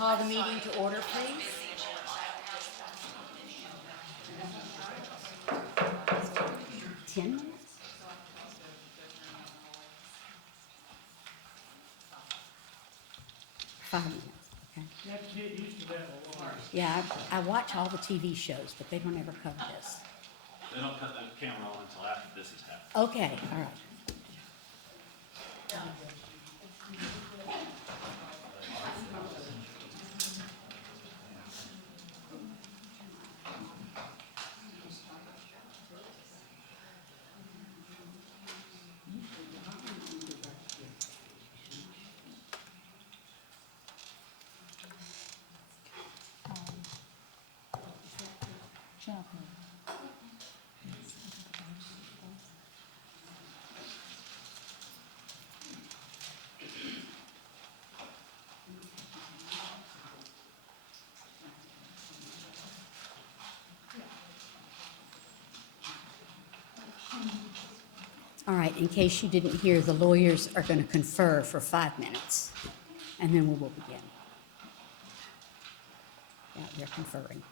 Call the meeting to order, please. 10 minutes? 5 minutes, okay. You have to get used to that alarm. Yeah, I watch all the TV shows, but they don't ever cover this. They don't cut the camera on until after this has happened. Okay, all right. All right, in case you didn't hear, the lawyers are going to confer for 5 minutes, and then we will begin. Yeah, they're conferring.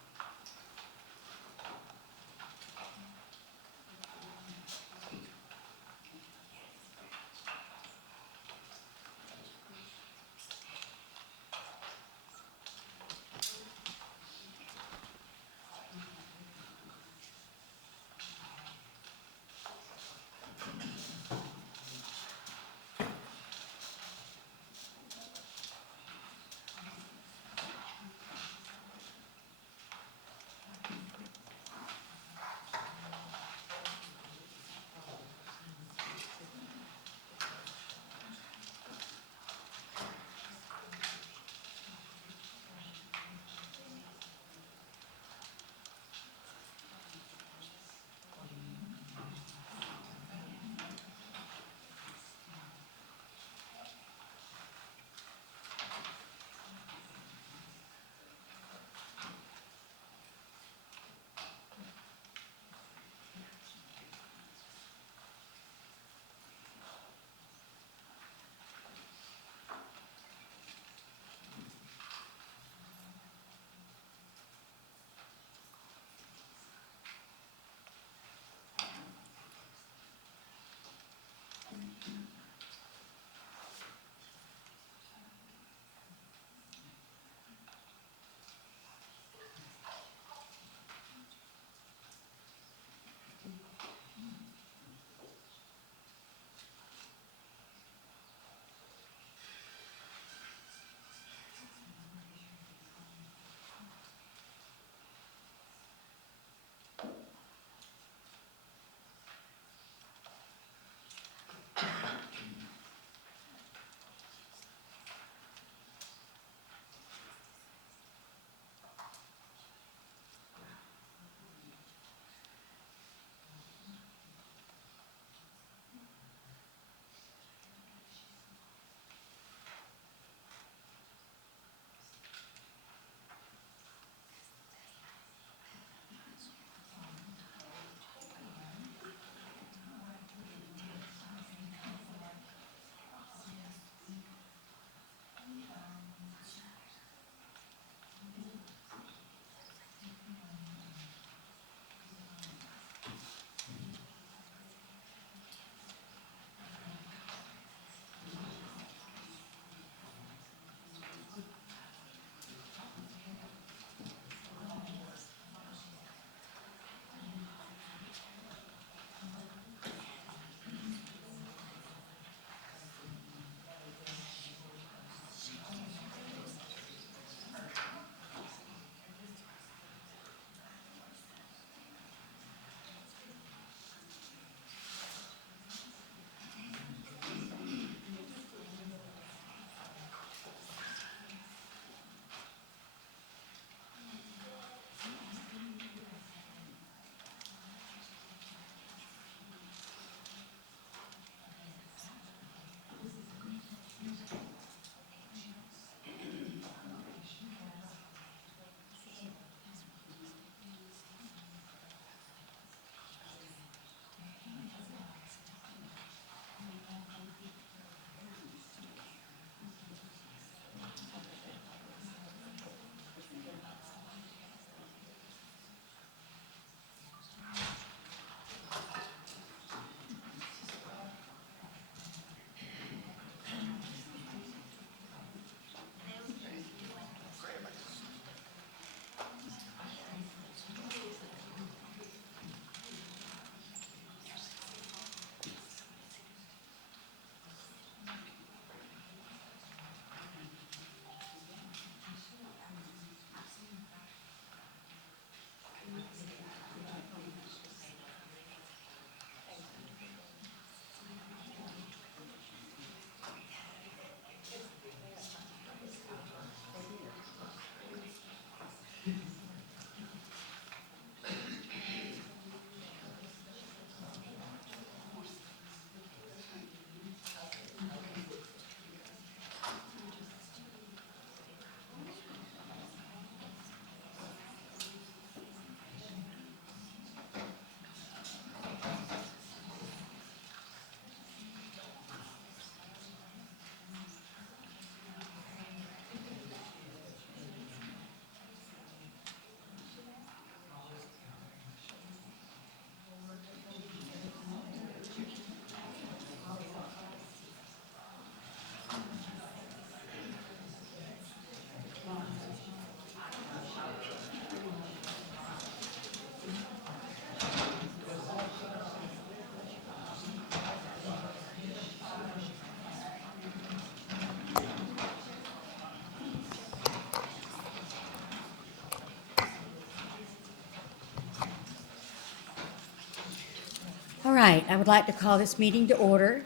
right, I would like to call this meeting to order.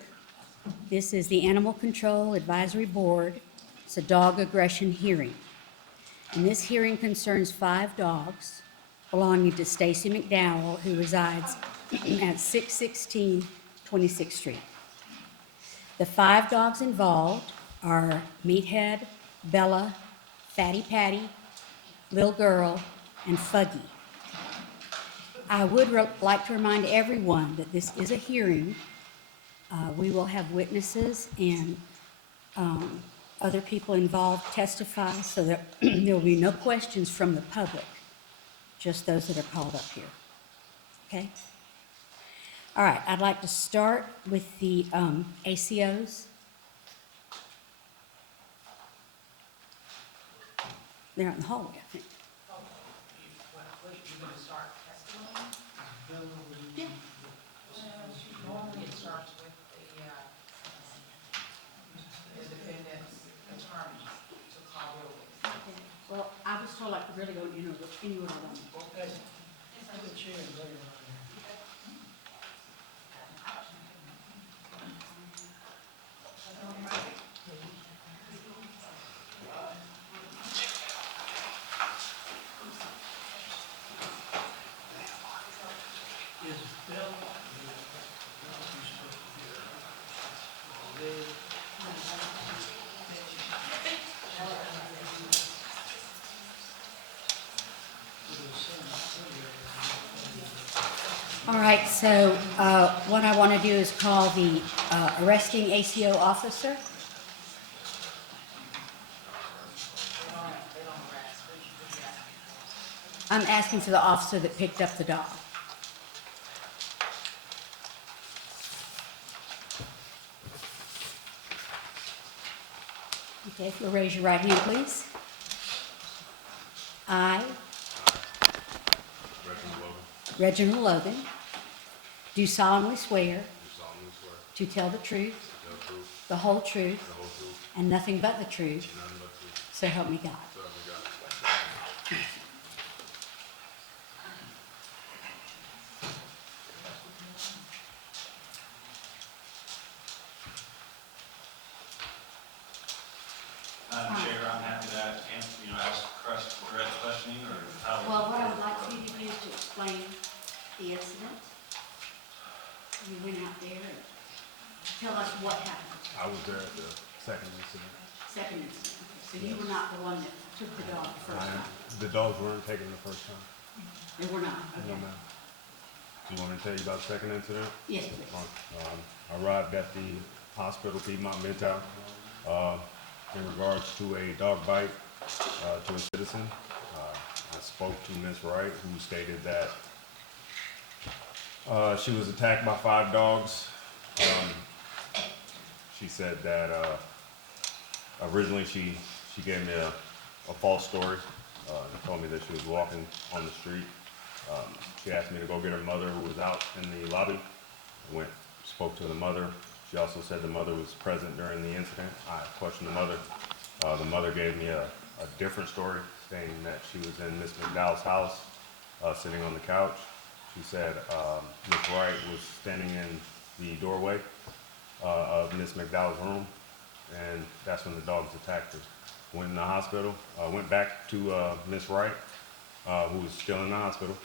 This is the Animal Control Advisory Board. It's a dog aggression hearing. And this hearing concerns 5 dogs belonging to Stacy McDowell, who resides at 616 26th Street. The 5 dogs involved are Meathead, Bella, Fatty Patty, Little Girl, and Fuggy. I would like to remind everyone that this is a hearing. We will have witnesses and other people involved testify, so that there will be no questions from the public, just those that are called up here. Okay? All right, I'd like to start with the ACOs. They're out in the hallway, I think. You're gonna start testimony? Yeah. Normally it starts with the defendant's attorney to call witness. Well, I was told I could really go in order on Okay. Have a chair and lay it on there. Is Bill? All right, so what I want to do is call the arresting ACO officer. They don't arrest, but you could ask. I'm asking for the officer that picked up the dog. Okay, if you'll raise your right hand, please. I, Reginald Logan, do solemnly swear to tell the truth, the whole truth, and nothing but the truth, so help me God. Madam Chair, I'm happy to ask direct questioning or how. Well, what I would like for you to do is to explain the incident. You went out there and tell us what happened, I was there at the second incident. second incident. So you were not the one that took the dog the first time? The dogs weren't taken the first time. They were not, No, okay. ma'am. Do you want me to tell you about the second incident? Yes, please. I arrived at the hospital, Piedmont Midtown, in regards to a dog bite to a citizen. I spoke to Ms. Wright, who stated that she was attacked by 5 dogs. She said that originally she gave me a false story. Told me that she was walking on the street. She asked me to go get her mother, who was out in the lobby. I went, spoke to the mother. She also said the mother was present during the incident. I questioned the mother. The mother gave me a different story, stating that she was in Miss McDowell's house, sitting on the couch. She said Miss Wright was standing in the doorway of Miss McDowell's room, and that's when the dogs attacked her. Went in the hospital, went back to Miss Wright, who was still in the hospital,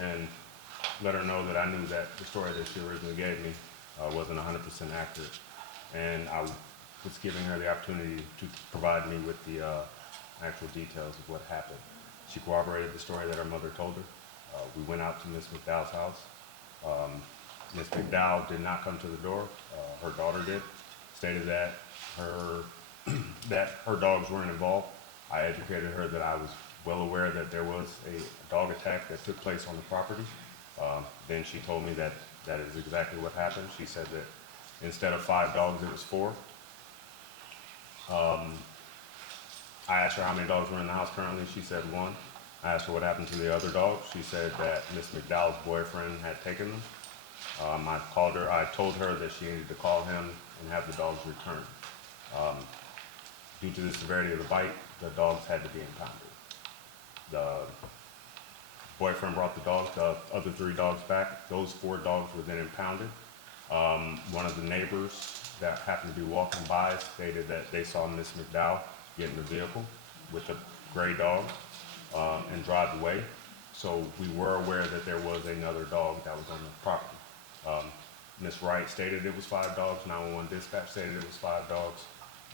and let her know that I knew that the story that she originally gave me wasn't 100% accurate. And I was giving her the opportunity to provide me with the actual details of what happened. She corroborated the story that her mother told her. We went out to Miss McDowell's house. Miss McDowell did not come to the door. Her daughter did. Stated that her dogs weren't involved. I educated her that I was well aware that there was a dog attack that took place on the property. Then she told me that that is exactly what happened. She said that instead of 5 dogs, it was 4. I asked her how many dogs were in the house currently. She said 1. I asked her what happened to the other dogs. She said that Miss McDowell's boyfriend had taken them. I told her that she needed to call him and have the dogs returned. Due to the severity of the bite, the dogs had to be impounded. The boyfriend brought the other 3 dogs back. Those 4 dogs were then impounded. One of the neighbors that happened to be walking by stated that they saw Miss McDowell get in the vehicle with a gray dog and drive away. So we were aware that there was another dog that was on the property. Ms. Wright stated it was 5 dogs, 911 dispatch stated it was 5 dogs,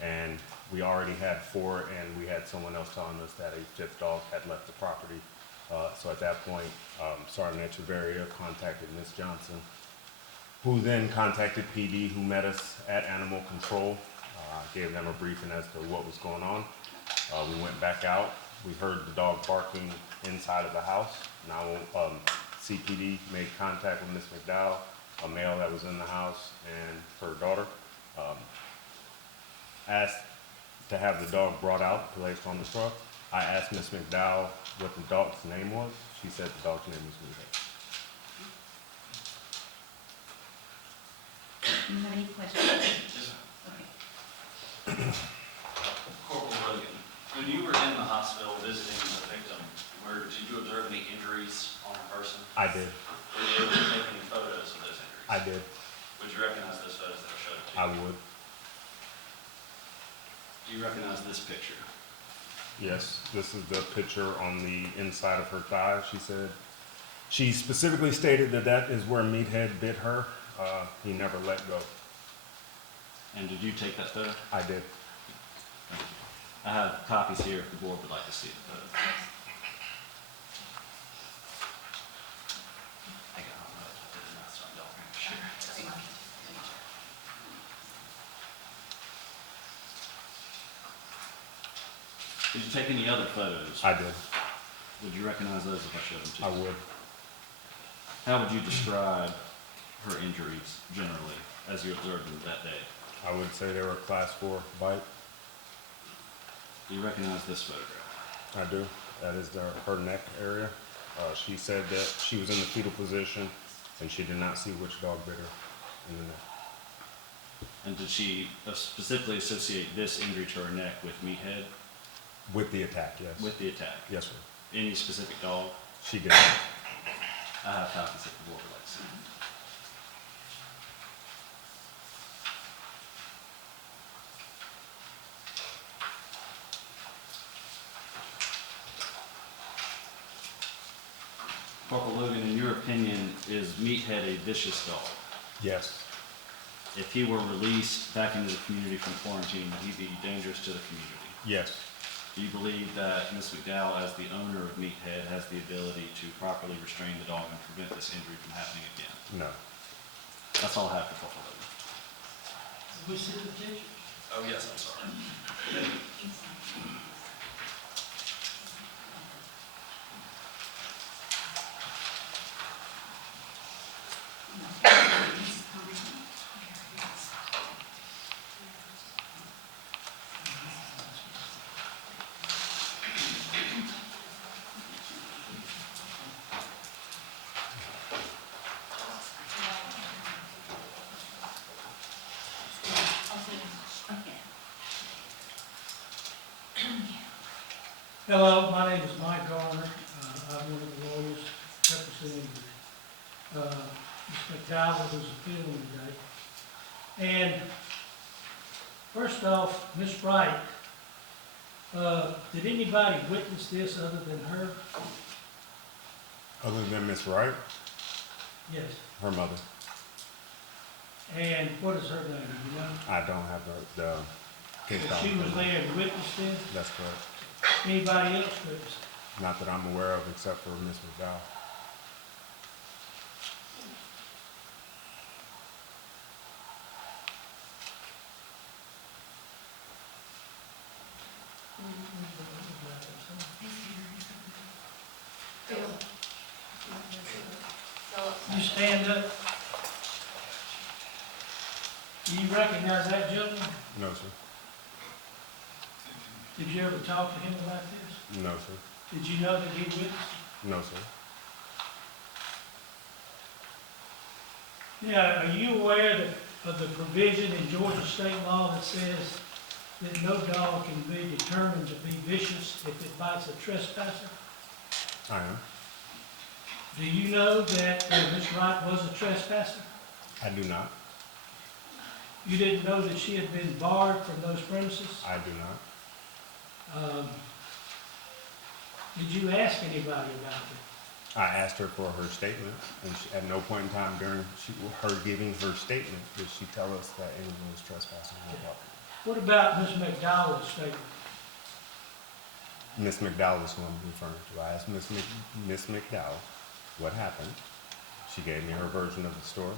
and we already had 4, and we had someone else telling us that a 5th dog had left the property. So at that point, Sergeant Echeverria contacted Ms. Johnson, who then contacted PD, who met us at Animal Control, gave them a briefing as to what was going on. We went back out. We heard the dog barking inside of the house. Now, CPD made contact with Ms. McDowell, a male that was in the house, and her daughter. Asked to have the dog brought out, placed on the truck. I asked Ms. McDowell what the dog's name was. She said the dog's name was Meathead. Do you have any questions? Yes, Okay. Corporal Rogan, when you were in the hospital visiting the victim, did you observe any injuries on the person? I did. Were you able to take any photos of those injuries? I did. Would you recognize those photos that were showed to you? I would. Do you recognize this picture? Yes, this is the picture on the inside of her thigh. She specifically stated that that is where Meathead bit her. He never let go. And did you take that photo? I did. Thank you. I have copies here if the board would like to see the photo. I got one, but I did not, so I don't really share. Did you take any other photos? I did. Would you recognize those if I showed them to I you? would. How would you describe her injuries generally as you observed them that day? I would say they were a class 4 bite. Do you recognize this photograph? I do. That is her neck area. She said that she was in the fetal position and she did not see which dog bit her in the neck. And did she specifically associate this injury to her neck with Meathead? With the attack, yes. With the attack? Yes, sir. Any specific dog? She did. I have copies if the board would like to see. Corporal Logan, in your opinion, is Meathead a vicious dog? Yes. If he were released back into the community from quarantine, would he be dangerous to the community? Yes. Do you believe that Ms. McDowell, as the owner of Meathead, has the ability to properly restrain the dog and prevent this injury from happening again? No. That's all I have for Corporal Logan. We see the picture? Oh, yes, I'm sorry. Hello, my name is Mike Garner. I'm one of the lawyers representing Ms. McDowell, who's appealing today. And first off, Ms. Wright, did anybody witness this other than her? Other than Miss Wright, Yes. her mother. And what is her name, do you know? I don't have the case If she file. was there and witnessed this, That's correct. anybody else witnessed it? Not that I'm aware of, except for Miss McDowell. You stand up. Do you recognize that gentleman? No, sir. Did you ever talk to him about this? No, sir. Did you know that he witnessed? No, sir. Now, are you aware of the provision in Georgia state law that says that no dog can be determined to be vicious if it bites a trespasser? I am. Do you know that Ms. Wright was a trespasser? I do not. You didn't know that she had been barred from those premises? I do not. Did you ask anybody about it? I asked her for her statement, and at no point in time during her giving her statement did she tell us that anyone was trespassing on her property. What about Ms. McDowell's statement? Miss McDowell is who I'm referring to. I asked Miss McDowell what happened. She gave me her version of the story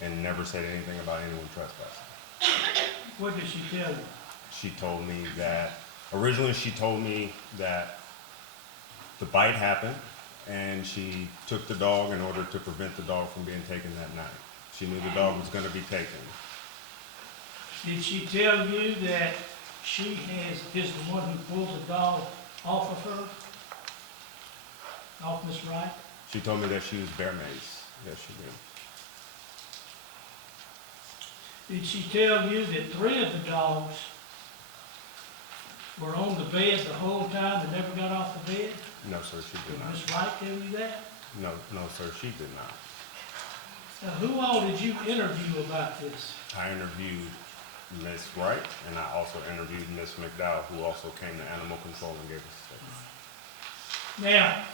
and never said anything about anyone trespassing. What did she tell you? She told me that, originally she told me that the bite happened and she took the dog in order to prevent the dog from being taken that night. She knew the dog was going to be taken. Did she tell you that she is the one who pulled the dog off of her? Off Miss Wright? She told me that she was bear mace. Yes, she did. Did she tell you that 3 of the dogs were on the bed the whole time and never got off the bed? No, sir, she did Did not. Miss Wright tell you that? No, sir, she did not. Now, who all did you interview about this? I interviewed Miss Wright, and I also interviewed Miss McDowell, who also came to animal control and gave us a statement. Now,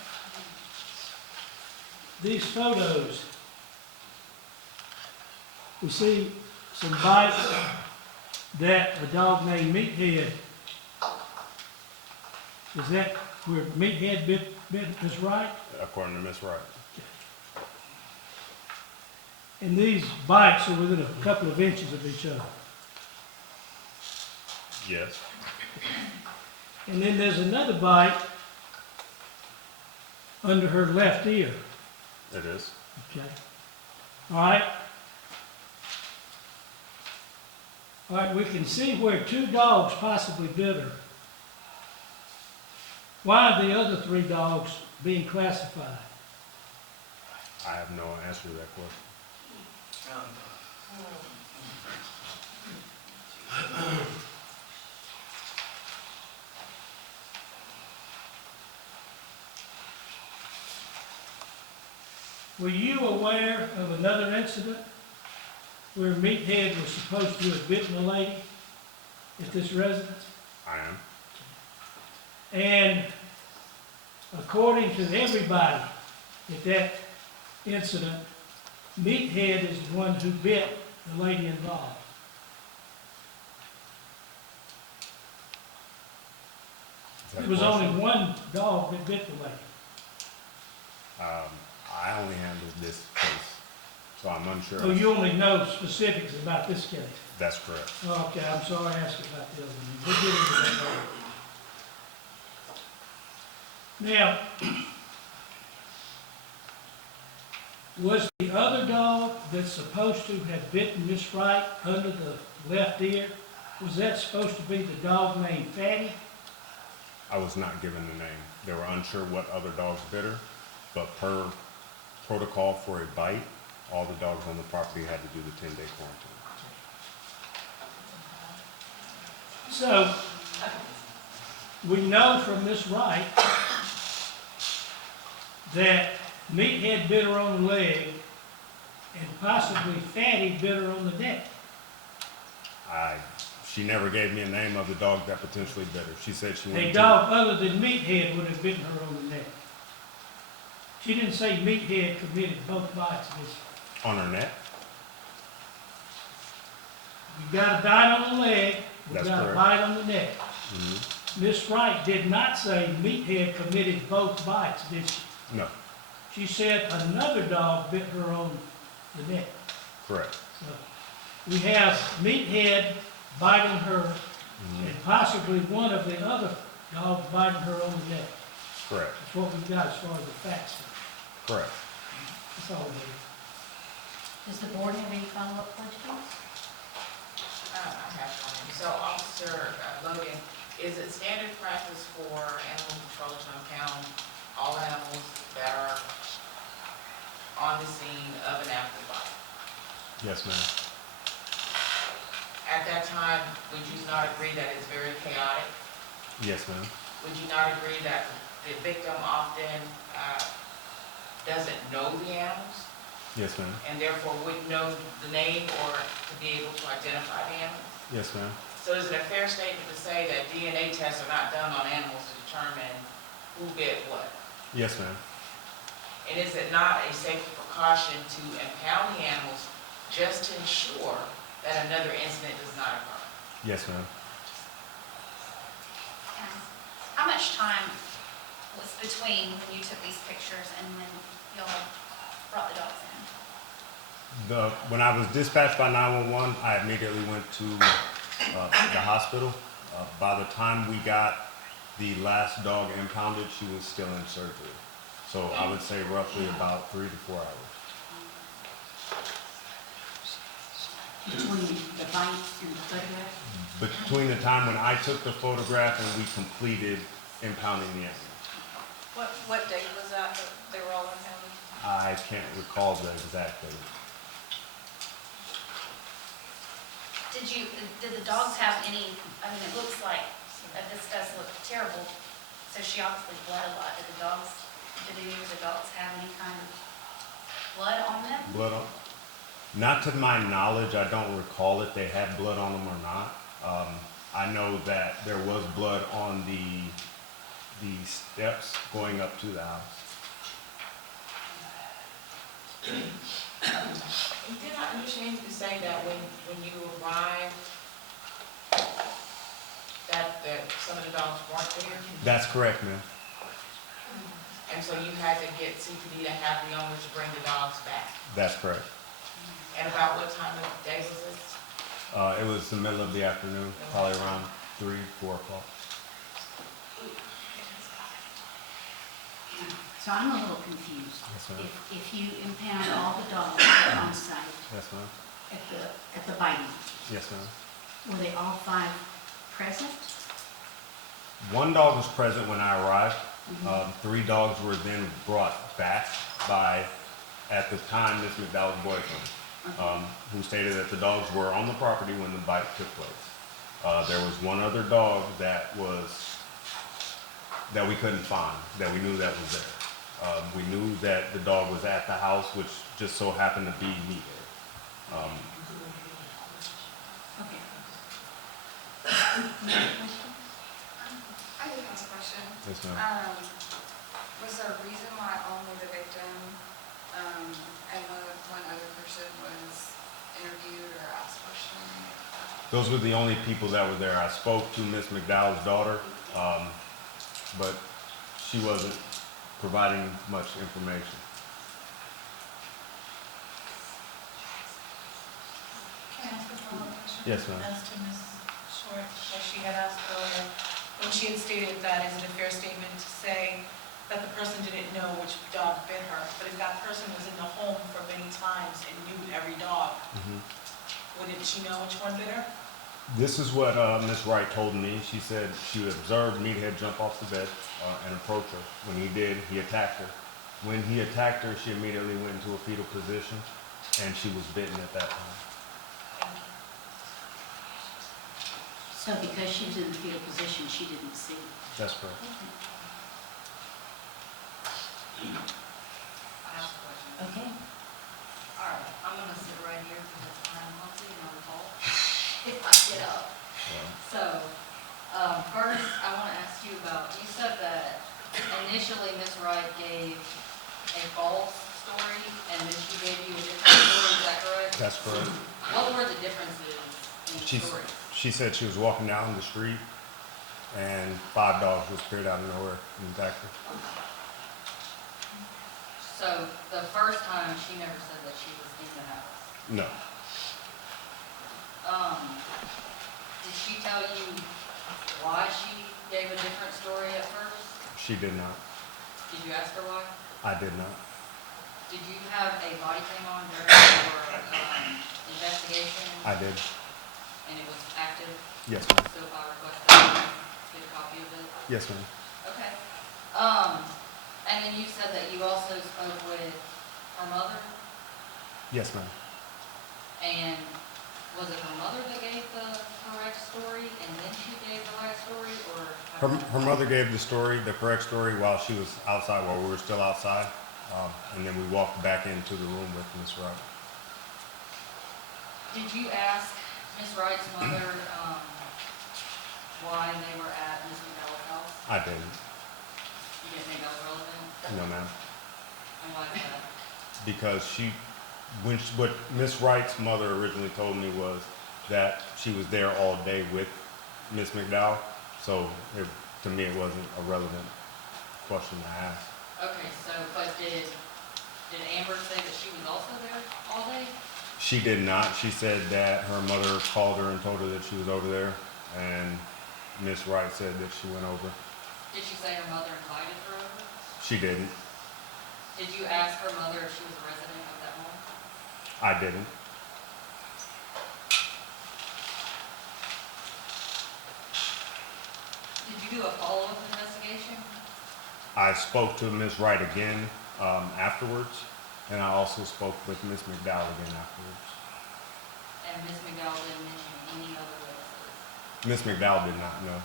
these photos, we see some bites that a dog named Meathead, is that where Meathead bit Miss Wright? According to Miss Wright. And these bites are within a couple of inches of each other. Yes. And then there's another bite under her left ear. It is. Okay. All right. All right, we can see where 2 dogs possibly bit her. Why are the other 3 dogs being classified? I have no answer to that question. Were you aware of another incident where Meathead was supposed to have bitten a lady at this residence? I am. And according to everybody at that incident, Meathead is the one who bit the lady involved. Is that There a was question? only one dog that bit the lady. I only handled this case, so I'm unsure. So you only know specifics about this case. That's correct. Okay, I'm sorry I asked about the other one. We'll get into that later. Now, was the other dog that's supposed to have bitten Miss Wright under the left ear, was that supposed to be the dog named Fatty? I was not given the name. They were unsure what other dogs bit her, but per protocol for a bite, all the dogs on the property had to do the 10-day quarantine. So, we know from Miss Wright that Meathead bit her on the leg and possibly Fatty bit her on the neck. She never gave me a name of the dog that potentially bit her. She said she A wanted dog other than Meathead would have bitten her on the neck. She didn't say Meathead committed both bites. on her neck. We've got a bite on the leg, we've That's got a correct. bite on the neck. Mhm. Miss Wright did not say Meathead committed both bites, did she? No, She said another dog bit her on the neck. correct. So we have Meathead biting her and possibly one of the other dogs biting her on the neck. Correct. That's what we've got as far as the facts. Correct. That's all we need. Does the board have any follow-up questions? I have one. So Officer Logan, is it standard practice for animal controllers to impound all animals that are on the scene of an after bite? Yes, ma'am. At that time, would you not agree that it's very chaotic? Yes, ma'am. Would you not agree that the victim often doesn't know the animals Yes, ma'am. and therefore wouldn't know the name or to be able to identify the animals? Yes, ma'am. So is it a fair statement to say that DNA tests are not done on animals to determine who bit what? Yes, ma'am. And is it not a safety precaution to impound the animals just to ensure that another incident does not occur? Yes, ma'am. How much time was between when you took these pictures and when y'all brought the dogs in? When I was dispatched by 911, I immediately went to the hospital. By the time we got the last dog impounded, she was still in surgery. So I would say roughly about 3 to 4 hours. Between the bite and the photograph? Between the time when I took the photograph and we completed impounding the animal. What date was that they were all impounded? I can't recall the exact date. Did the dogs have any, I mean, it looks like, this does look terrible, so she obviously bled a lot. Did any of the dogs have any kind of blood on them? Blood on? Not to my knowledge, I don't recall if they had blood on them or not. I know that there was blood on the steps going up to the house. Did I understand you to say that when you arrived, that some of the dogs weren't there? That's correct, ma'am. And so you had to get CPD to have the owner to bring the dogs back? That's correct. And about what time of day was this? It was the middle of the afternoon, probably around 3, 4 o'clock. So I'm a little confused. Yes, ma'am. If you impound all the dogs that are on site Yes, ma'am. at the biting, Yes, ma'am. were they all 5 present? One dog was present when I arrived. 3 dogs were then brought back by, at the time, Ms. McDowell's boyfriend, who stated that the dogs were on the property when the bite took place. There was one other dog that we couldn't find, that we knew that was there. We knew that the dog was at the house, which just so happened to be Meathead. Okay. I did have a question. Yes, ma'am. Was there a reason why only the victim, and one other person was interviewed or asked questions? Those were the only people that were there. I spoke to Miss McDowell's daughter, but she wasn't providing much information. Can I ask a follow-up question? Yes, ma'am. As to Ms. Short, as she had asked earlier, when she had stated that, is it a fair statement to say that the person didn't know which dog bit her? But if that person was in the home for many times and knew every dog, wouldn't she know which one bit her? This is what Miss Wright told me. She said she observed Meathead jump off the bed and approach her. When he did, he attacked her. When he attacked her, she immediately went into a fetal position, and she was bitten at that time. Thank you. So because she was in the fetal position, she didn't see. That's correct. I have a question. Okay. All right, I'm gonna sit right here because I'm healthy and I'm tall. If I get up. So, first, I want to ask you about, you said that initially Ms. Wright gave a false story and then she gave you a different story, is that correct? That's correct. What were the differences in the stories? She said she was walking down the street, and 5 dogs just appeared out of nowhere and attacked her. So, the first time, she never said that she was in the house. No. Did she tell you why she gave a different story at first? She did not. Did you ask her why? I did not. Did you have a body cam on during your investigation? I did. And it was active? Yes, ma'am. So if I requested to get a copy of it? Yes, ma'am. Okay. And then you said that you also spoke with her mother, Yes, ma'am. and was it her mother that gave the correct story, and then she gave the right story, or? Her mother gave the correct story while she was outside, while we were still outside. And then we walked back into the room with Miss Wright. Did you ask Ms. Wright's mother, why they were at Ms. McDowell's house? I didn't. You didn't think that was relevant? No, ma'am. And why is that? Because what Miss Wright's mother originally told me was that she was there all day with Miss McDowell. So to me, it wasn't a relevant question to ask. Okay, so, but did Amber say that she was also there all day? She did not. She said that her mother called her and told her that she was over there, and Miss Wright said that she went over. Did she say her mother invited her over? She didn't. Did you ask her mother if she was a resident of that home? I didn't. Did you do a follow-up investigation? I spoke to Miss Wright again afterwards, and I also spoke with Miss McDowell again afterwards. And Ms. McDowell didn't mention any other witnesses? Miss McDowell did not know.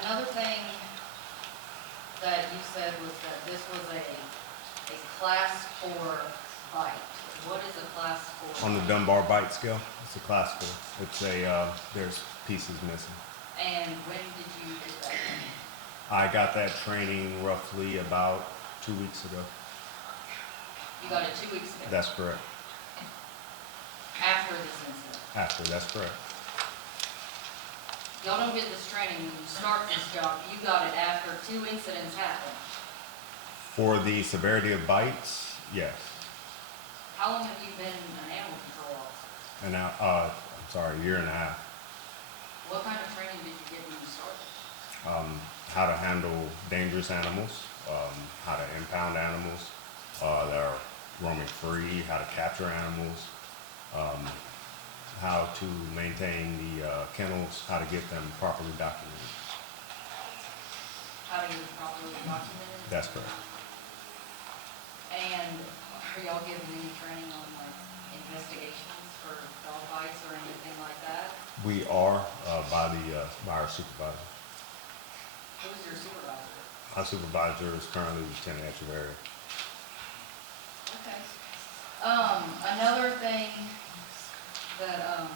Another thing that you said was that this was a class 4 bite. What is a class 4? On the Dunbar bite scale, it's a class 4. It's there's pieces missing. And when did you get that? I got that training roughly about 2 weeks ago. You got it 2 weeks ago? That's correct. After this incident? After, that's correct. Y'all don't get this training when you start this job. You got it after 2 incidents happened. For the severity of bites, yes. How long have you been an animal control officer? And now, I'm sorry, a year and a half. What kind of training did you get when you started? How to handle dangerous animals, how to impound animals that are roaming free, how to capture animals, how to maintain the kennels, how to get them properly documented. How to get it properly documented? That's correct. And are y'all giving any training on like investigations for dog bites or anything like that? We are by our supervisor. Who's your supervisor? Our supervisor is currently Lieutenant Echeverry. Okay. Another thing that,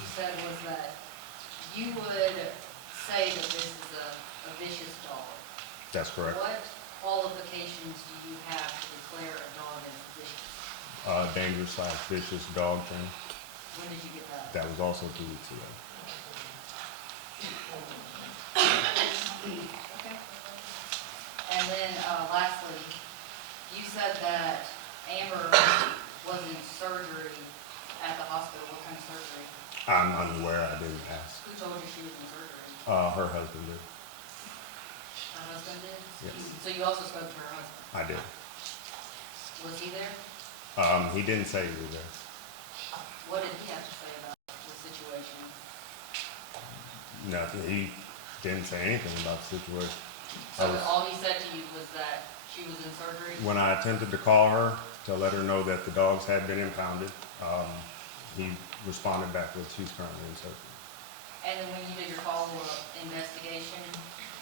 you said was that you would say that this is a vicious dog. That's correct. What qualifications do you have to declare a dog as vicious? Dangerous/vicious dog thing. When did you get that? That was also 2 weeks ago. Okay. And then, lastly, you said that Amber was in surgery at the hospital. What kind of surgery? I'm unaware. I didn't ask. Who told you she was in surgery? Her husband did. Her husband did? Yes. So you also spoke to her husband. I did. Was he there? He didn't say he was there. What did he have to say about the situation? Nothing. He didn't say anything about the situation. So all he said to you was that she was in surgery? When I attempted to call her to let her know that the dogs had been impounded, he responded back with she's currently in surgery. And then when you did your follow-up investigation,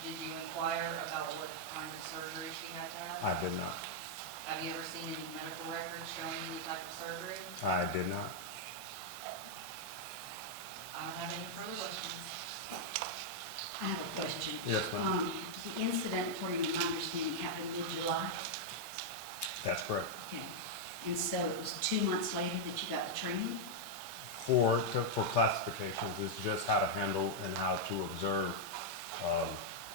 did you inquire about what kind of surgery she had to have? I did not. Have you ever seen any medical records showing any type of surgery? I did not. I don't have any further questions. I have a question. Yes, ma'am. The incident, according to my understanding, happened mid-July. That's correct. Okay. And so it was 2 months later that you got the training? For classifications, it's just how to handle and how to observe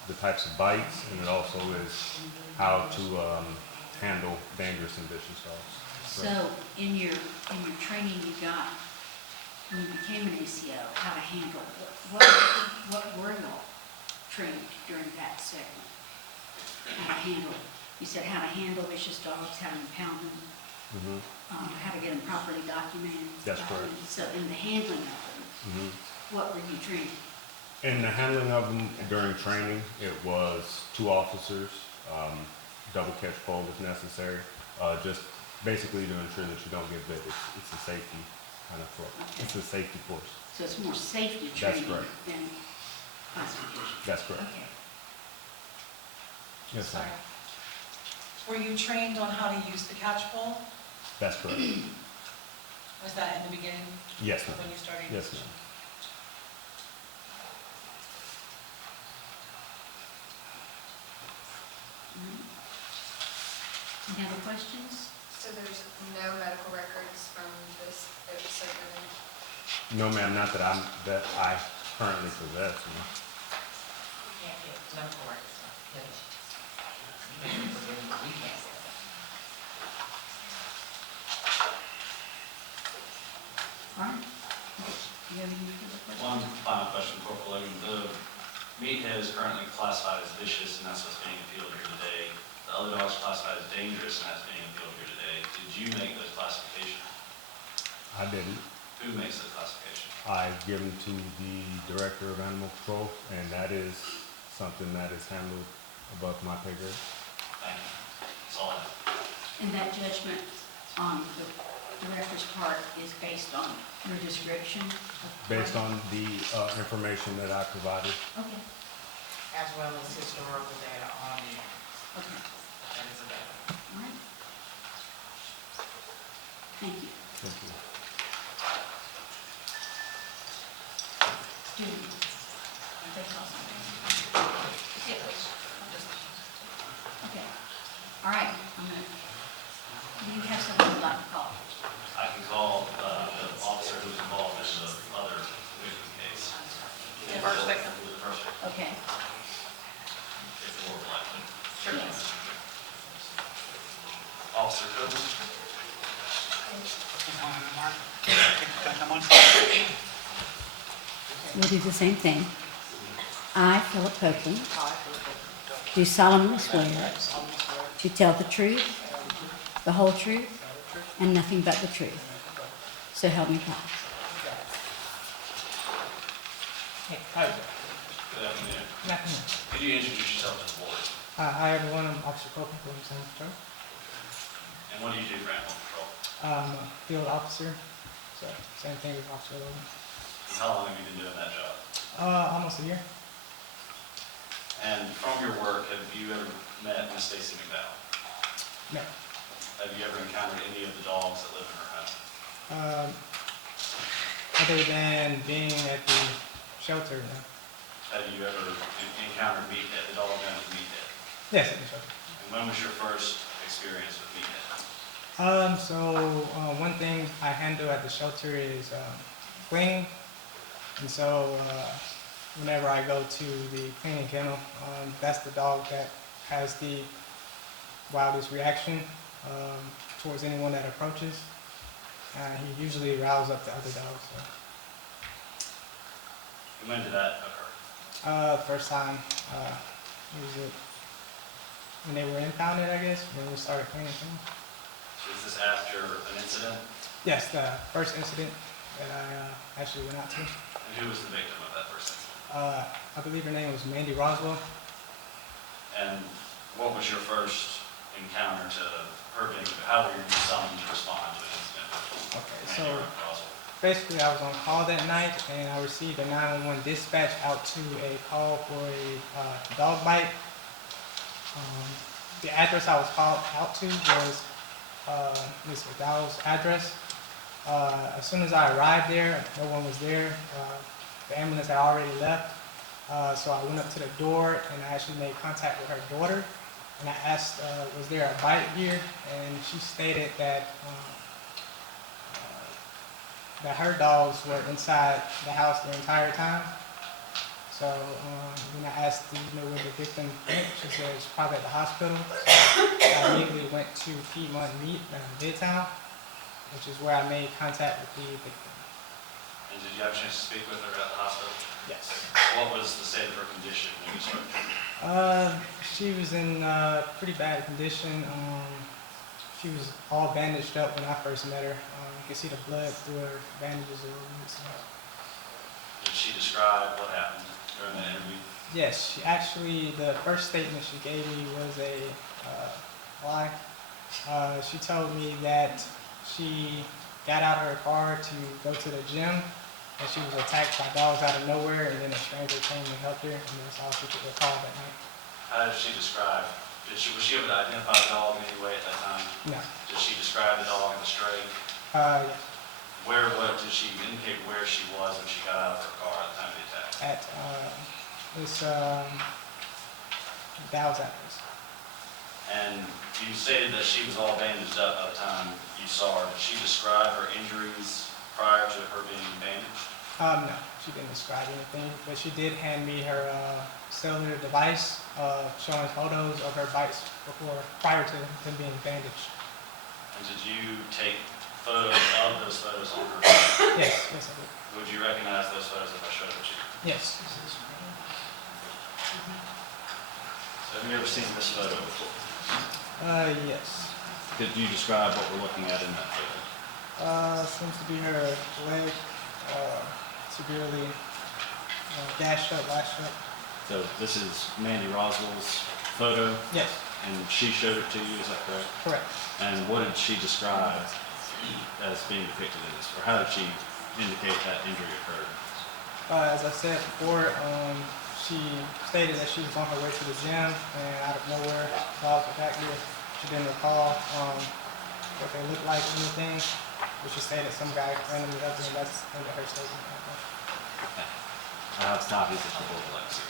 the types of bites, and it also is how to handle dangerous and vicious dogs. So in your training you got, when you became an ACO, how to handle, what were y'all trained during that segment? How to handle, you said how to handle vicious dogs, how to impound them, Mhm. how to get them properly documented. That's correct. So in the handling of them, Mhm. what were you trained? In the handling of them during training, it was 2 officers, double catch pole if necessary, just basically to ensure that you don't get bit. It's a safety kind of flow. It's a safety course. So it's more safety That's training correct. than classification? That's correct. Okay. Yes, ma'am. Sorry. Were you trained on how to use the catch pole? That's correct. Was that in the beginning Yes, ma'am. when you started? Yes, ma'am. Any other questions? So there's no medical records from this episode? No, ma'am, not that I currently possess. No. We can't get medical records, we can't say that. All right. Do you have any other questions? One final question, Corporal Logan. The meathead is currently classified as vicious, and that's what's being appealed here today. The other dog is classified as dangerous, and that's being appealed here today. Did you make those classifications? I didn't. Who makes those classifications? I give them to the Director of Animal Control, and that is something that is handled above my pay grade. Thank you. That's all I have. And that judgment on the director's part is based on your description? Based on the information that I provided. Okay, As well as historical data on you, okay, that is available. all right. Thank you. Thank you. Judy, they call something. Okay, all right, do you have something you'd like to call? I can call the officer who's involved in the other victim case. The first victim. The first victim, Okay. if it were likely. Yes. Officer Coons? We'll do the same thing. I, Philip Copeland, do solemnly swear to tell the truth, the whole truth, and nothing but the truth. So help me God. Hi, Good afternoon. good afternoon. Could you introduce yourself to the board? Hi, everyone. I'm Officer Copeland from San Patrol. And what do you do for animal control? I'm a field officer, so same thing as Officer Logan. And how long have you been doing that job? Almost a year. And from your work, have you ever met Miss Stacy McDowell? No. Have you ever encountered any of the dogs that live in her home? Other than being at the shelter, no. Have you ever encountered Meathead, the dog known as Meathead? Yes, at the shelter. And when was your first experience with Meathead? One thing I handle at the shelter is cleaning. And so whenever I go to the cleaning kennel, that's the dog that has the wildest reaction towards anyone that approaches. He usually riles up the other dogs. So. And when did that occur? First time was it when they were impounded, I guess, when we started cleaning them. So is this after an incident? Yes, the first incident that I actually went out to. And who was the victim of that first incident? I believe her name was Mandy Roswell. And what was your first encounter to her being, how were you summoned to respond to an incident? Okay, with so Mandy Roswell? basically I was on call that night and I received a 911 dispatch out to a call for a dog bite. The address I was called out to was Ms. McDowell's address. As soon as I arrived there, no one was there. The ambulance had already left. So I went up to the door and I actually made contact with her daughter. And I asked, was there a bite here? And she stated that that her dogs were inside the house the entire time. So when I asked, where the victim went, she said it's probably at the hospital. So I immediately went to Piedmont Midtown, which is where I made contact with the victim. And did you have a chance to speak with her at the hospital? Yes. What was the state of her condition when you started? She was in pretty bad condition. She was all bandaged up when I first met her. You could see the blood through her bandages a little bit. So. Did she describe what happened during the interview? Yes, she actually, the first statement she gave me was a lie. She told me that she got out of her car to go to the gym and she was attacked by dogs out of nowhere and then a stranger came and helped her and that's all she could recall that night. How did she describe Was she able to identify the dog in any way at that time? No. Did she describe the dog and the stray? Yes. Did she indicate where she was when she got out of her car at the time of the attack? At this Dow's address. And you stated that she was all bandaged up by the time you saw her. Did she describe her injuries prior to her being bandaged? No, she didn't describe anything, but she did hand me her cellular device showing photos of her bites prior to them being bandaged. And did you take photos of those photos on her phone? Yes, yes, I did. Would you recognize those photos if I showed them to you? Yes. So have you ever seen this photo before? Yes. Could you describe what we're looking at in that photo? Seems to be her leg severely gashed up, lashed up. So this is Mandy Roswell's photo, Yes, and she showed it to you, is that correct? correct. And what did she describe as being depicted in this, or how did she indicate that injury occurred? As I said before, she stated that she was on her way to the gym, and out of nowhere, dogs attacked her. She didn't recall what they looked like or anything, but she stated some guy randomly up and that's under her statement. I have copies of the whole collection.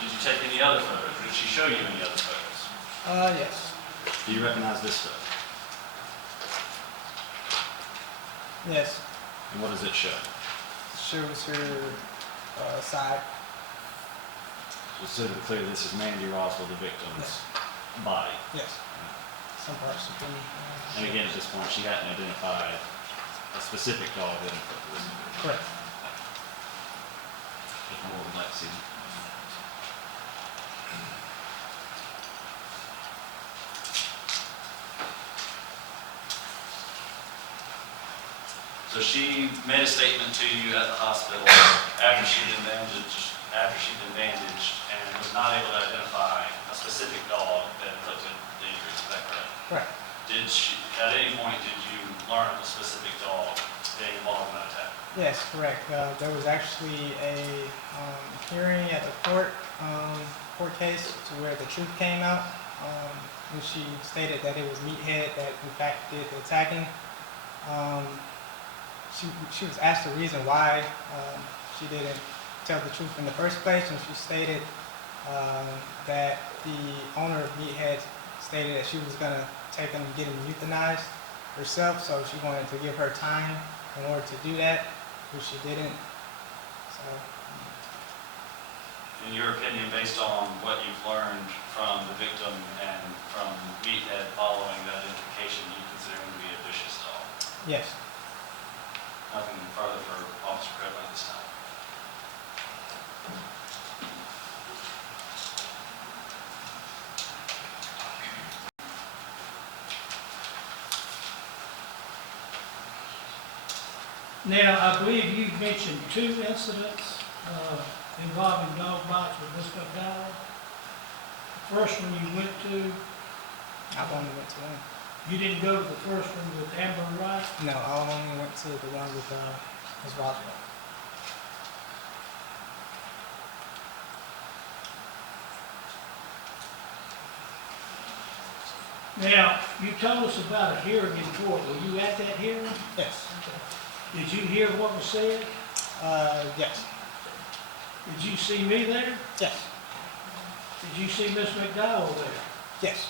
Did you take any other photos? Did she show you any other photos? Yes. Do you recognize this photo? Yes. And what does it show? Shows her side. Just so to be clear, this is Mandy Roswell, the victim's Yes. body. Yes. Some parts of them. And again, at this point, she hadn't identified a specific dog that inflicted this. Correct. If more would like to see. So she made a statement to you at the hospital after she'd been bandaged, and was not able to identify a specific dog that inflicted the injuries. Is that correct? Correct. At any point, did you learn of a specific dog being involved in that attack? Yes, correct. There was actually a hearing at the court case to where the truth came out. And she stated that it was Meathead that in fact did the attacking. She was asked the reason why she didn't tell the truth in the first place, and she stated that the owner of Meathead stated that she was going to take him and get him euthanized herself, so she wanted to give her time in order to do that, which she didn't. So, In your opinion, based on what you've learned from the victim and from Meathead following that identification, you consider him to be a vicious dog? yes. Nothing further for Officer Crevin at this time. Now, I believe you mentioned 2 incidents involving dog bites with Ms. McDowell. The first one you went to, I only went to one. you didn't go to the first one with Amber Wright? No, I only went to the one with Ms. Roswell. Now, you told us about a hearing in court. Were you at that hearing? Yes. Did you hear what was said? Yes. Did you see me there? Yes. Did you see Miss McDowell there? Yes.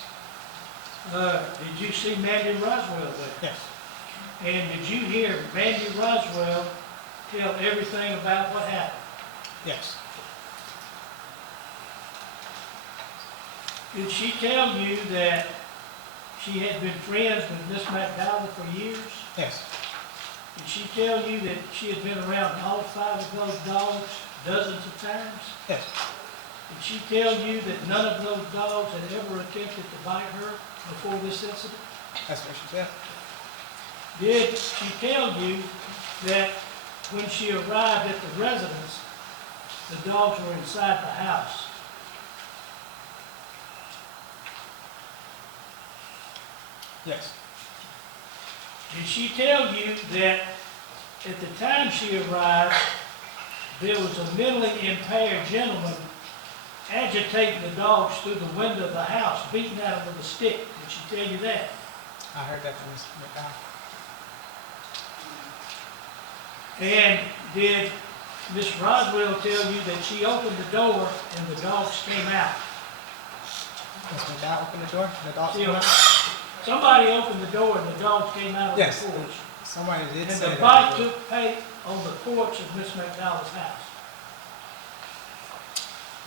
Did you see Mandy Roswell there? Yes. And did you hear Mandy Roswell tell everything about what happened? Yes. Did she tell you that she had been friends with Miss McDowell for years? Yes. Did she tell you that she had been around all 5 of those dogs dozens of times? Yes. Did she tell you that none of those dogs had ever attempted to bite her before this incident? That's what she said. Did she tell you that when she arrived at the residence, the dogs were inside the house? Yes. Did she tell you that at the time she arrived, there was a mentally impaired gentleman agitating the dogs through the window of the house, beating at them with a stick? Did she tell you that? I heard that from Ms. McDowell. And did Miss Roswell tell you that she opened the door and the dogs came out? Ms. McDowell opened the door, and the dogs See, came out? somebody opened the door and the dogs came out on the Yes. porch. Somebody did And say the that. bite took place on the porch of Miss McDowell's house.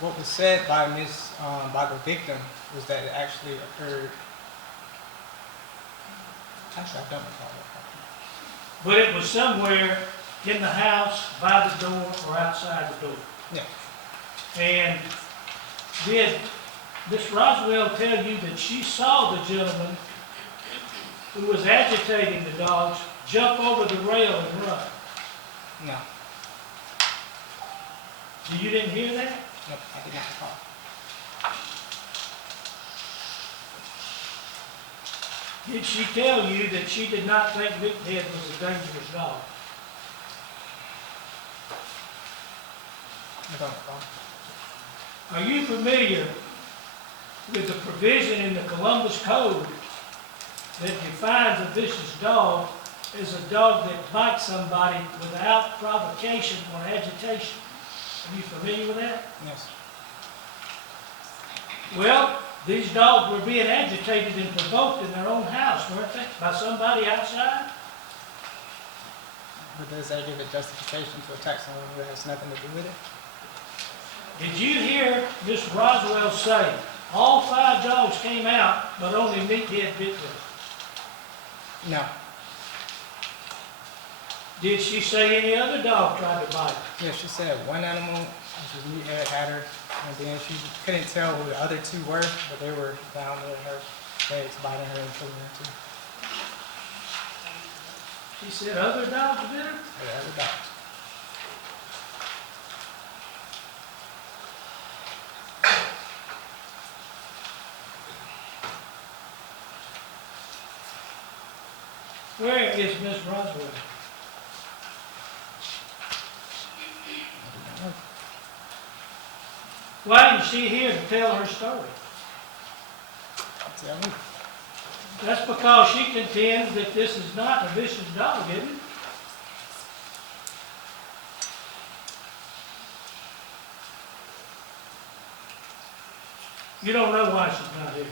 What was said by by the victim was that it actually occurred. Actually, I don't recall that. But it was somewhere in the house, by the door, or outside the door. Yeah. And did Miss Roswell tell you that she saw the gentleman who was agitating the dogs jump over the rail and run? No, So you didn't hear that? nope, I did not recall. Did she tell you that she did not think Vickhead was a dangerous dog? I don't recall. Are you familiar with the provision in the Columbus Code that defines a vicious dog as a dog that bites somebody without provocation or agitation? Are you familiar with that? Yes. Well, these dogs were being agitated and provoked in their own house, weren't they? By somebody outside? But does that give a justification to attack someone who has nothing to do with it? Did you hear Miss Roswell say, all 5 dogs came out, but only Meathead bit them? No. Did she say any other dog tried to bite her? Yeah, she said one animal, which was Meathead, had her, and then she couldn't tell who the other 2 were, but they were down there, her legs biting her and killing her too. She said other dogs bit her? Yeah, other dogs. Where is Miss Roswell? Why isn't she here to tell her story? Tell me. That's because she contends that this is not a vicious dog, isn't it? You don't know why she's not here.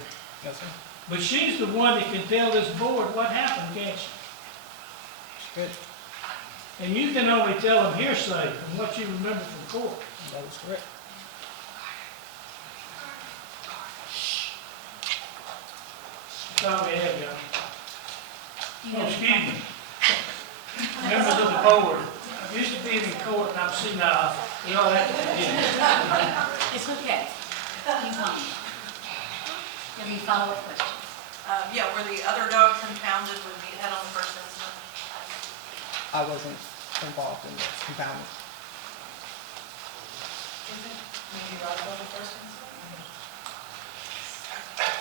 Yes, sir. But she's the one that can tell this board what happened, can't she? Good. And you can only tell them hearsay from what you remember from court. That is correct. That's all we have, John. Oh, excuse me. Members of the board, I used to be in court and I'm senile. We all have to forgive me. It's okay. Keep on. Any follow-up questions? Yeah, were the other dogs impounded with Meathead on the first incident? I wasn't involved in the impoundment. Isn't maybe Roswell the first incident?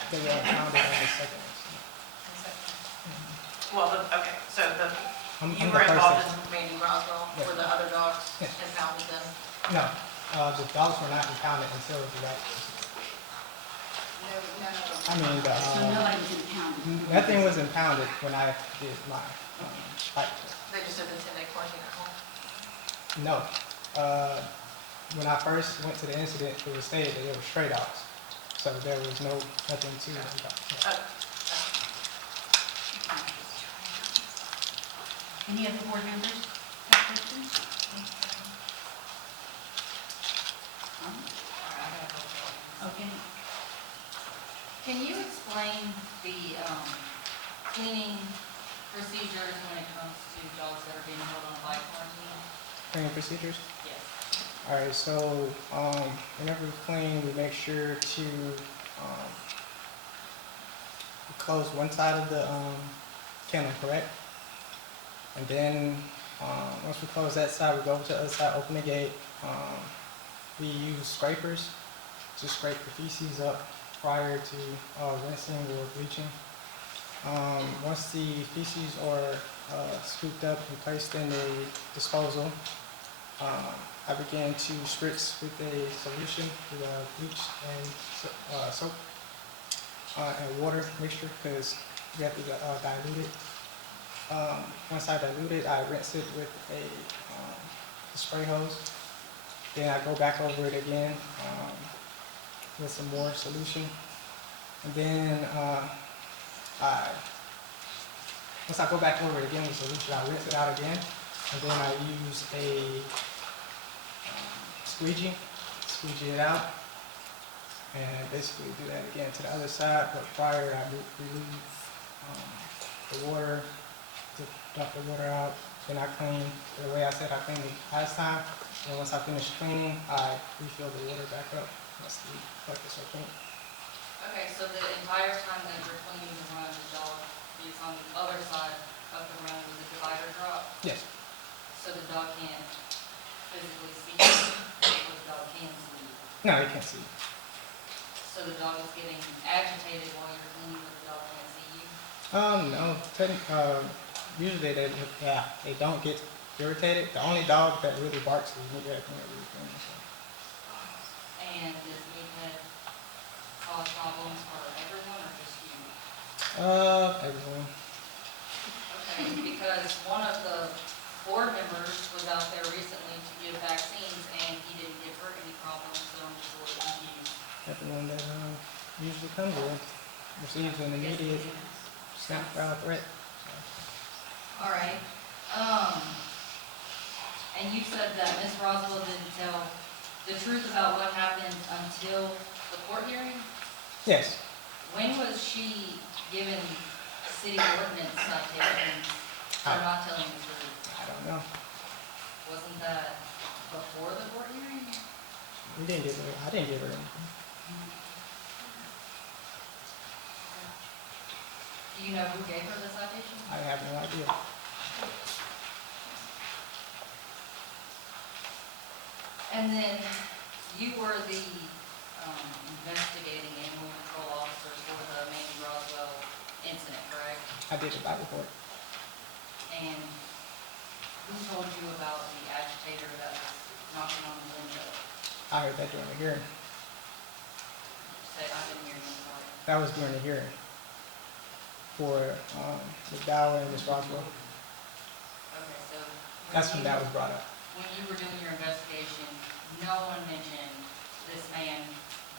They were impounded on the second incident. Well, okay, so I'm you the were first involved incident. in Mandy Roswell, Yeah. were the other dogs Yes. impounded then? No, the dogs were not impounded until the right incident. None of them. I mean, So nobody was impounded? nothing was impounded when I did my bike test. They just did the 10-day quarantine at home? No. When I first went to the incident, it was stated that they were stray dogs. So there was nothing to them. Any other board members have questions? Okay. Can you explain the cleaning procedures when it comes to dogs that are being held on bike quarantine? Cleaning procedures? Yes. All right, so whenever we clean, we make sure to close one side of the kennel, correct? And then once we close that side, we go over to the other side, open the gate. We use scrapers to scrape the feces up prior to rinsing or bleaching. Once the feces are scooped up and placed in a disposal, I began to spritz with a solution with bleach and soap and water mixture because we have to dilute it. Once I dilute it, I rinse it with a spray hose. Then I go back over it again with some more solution. And then once I go back over it again with solution, I rinse it out again. And then I use a squeegee it out. And basically do that again to the other side, but prior I remove the water, to dump the water out. Then I clean, the way I said I cleaned it last time. And once I finish cleaning, I refill the water back up. That's the buckets are clean. Okay, so the entire time that you're cleaning the run, the dog is on the other side of the run with the divider drop, Yes, so the dog can't physically see you, or the dog can see you. no, you can't see. So the dog is getting agitated while you're cleaning, but the dog can't see you. No, usually they don't get irritated. The only dog that really barks is Meathead. And does Meathead cause problems for everyone or just you? Everyone. Okay, because one of the board members was out there recently to give vaccines and he didn't give her any problems, so I'm just a little confused. Everyone that usually comes here receives an immediate snap threat. All right, and you said that Ms. Roswell didn't tell the truth about what happened until the court hearing? Yes, When was she given city ordinance citations for not telling the truth? I don't know. Wasn't that before the court hearing? I didn't give her anything. Do you know who gave her the citation? I have no idea. And then you were the investigating animal control officer for the Mandy Roswell incident, correct? I did the bite report. And who told you about the agitator that was knocking on the window? I heard that during the hearing. Say, I didn't hear you, sorry. That was during the hearing for Ms. Dower and Ms. Roswell. Okay, so. That's when that was brought up. When you were doing your investigation, no one mentioned this man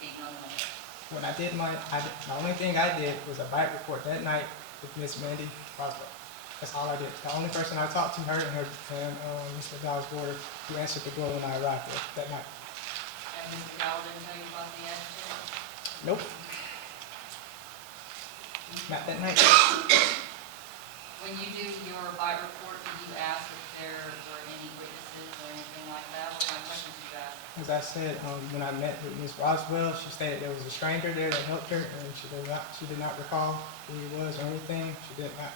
beating on the window. When I did the only thing I did was a bite report that night with Miss Mandy Roswell. That's all I did. The only person I talked to, her and Mr. Dow's board, who answered the door when I arrived there that night. And Mr. Dowell didn't tell you about the agitator? Nope. Not that night. When you do your bite report, do you ask if there were any witnesses or anything like that? What kind of questions do you ask? As I said, when I met with Ms. Roswell, she stated there was a stranger there that helped her, and she did not recall who he was or anything. She did not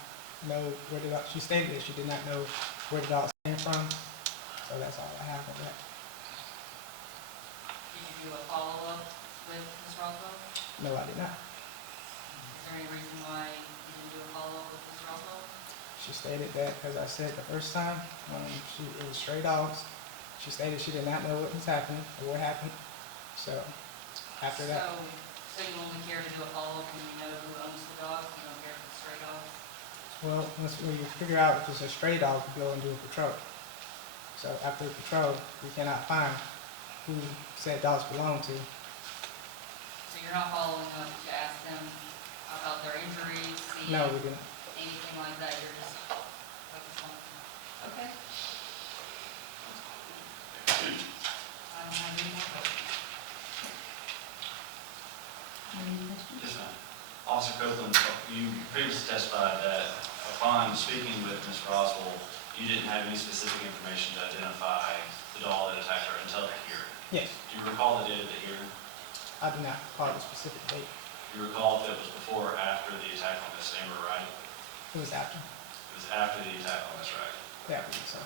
know where the dog. She stated that she did not know where the dog came from. So that's all I have on that. Did you do a follow-up with Ms. Roswell? No, I did not. Is there any reason why you didn't do a follow-up with Ms. Roswell? She stated that, as I said the first time, it was stray dogs. She stated she did not know what was happening or what happened. So after that, So you only care to do a follow-up when you know who owns the dog? You don't care if it's stray dogs? well, once we figure out if it's a stray dog, we go and do a patrol. So after the patrol, we cannot find who said dogs belong to. So you're not following up to ask them about their injuries, see No, we didn't. anything like that? You're just focused on, okay. I don't have any more questions. Yes, ma'am. Officer Copeland, you previously testified that upon speaking with Ms. Roswell, you didn't have any specific information to identify the dog that attacked her until the hearing. Yes, Do you recall the date of the hearing? I do not recall the specific date. You recall if it was before or after the attack on Ms. Amber Wright? It was after. It was after the attack on Ms. Wright. That was so.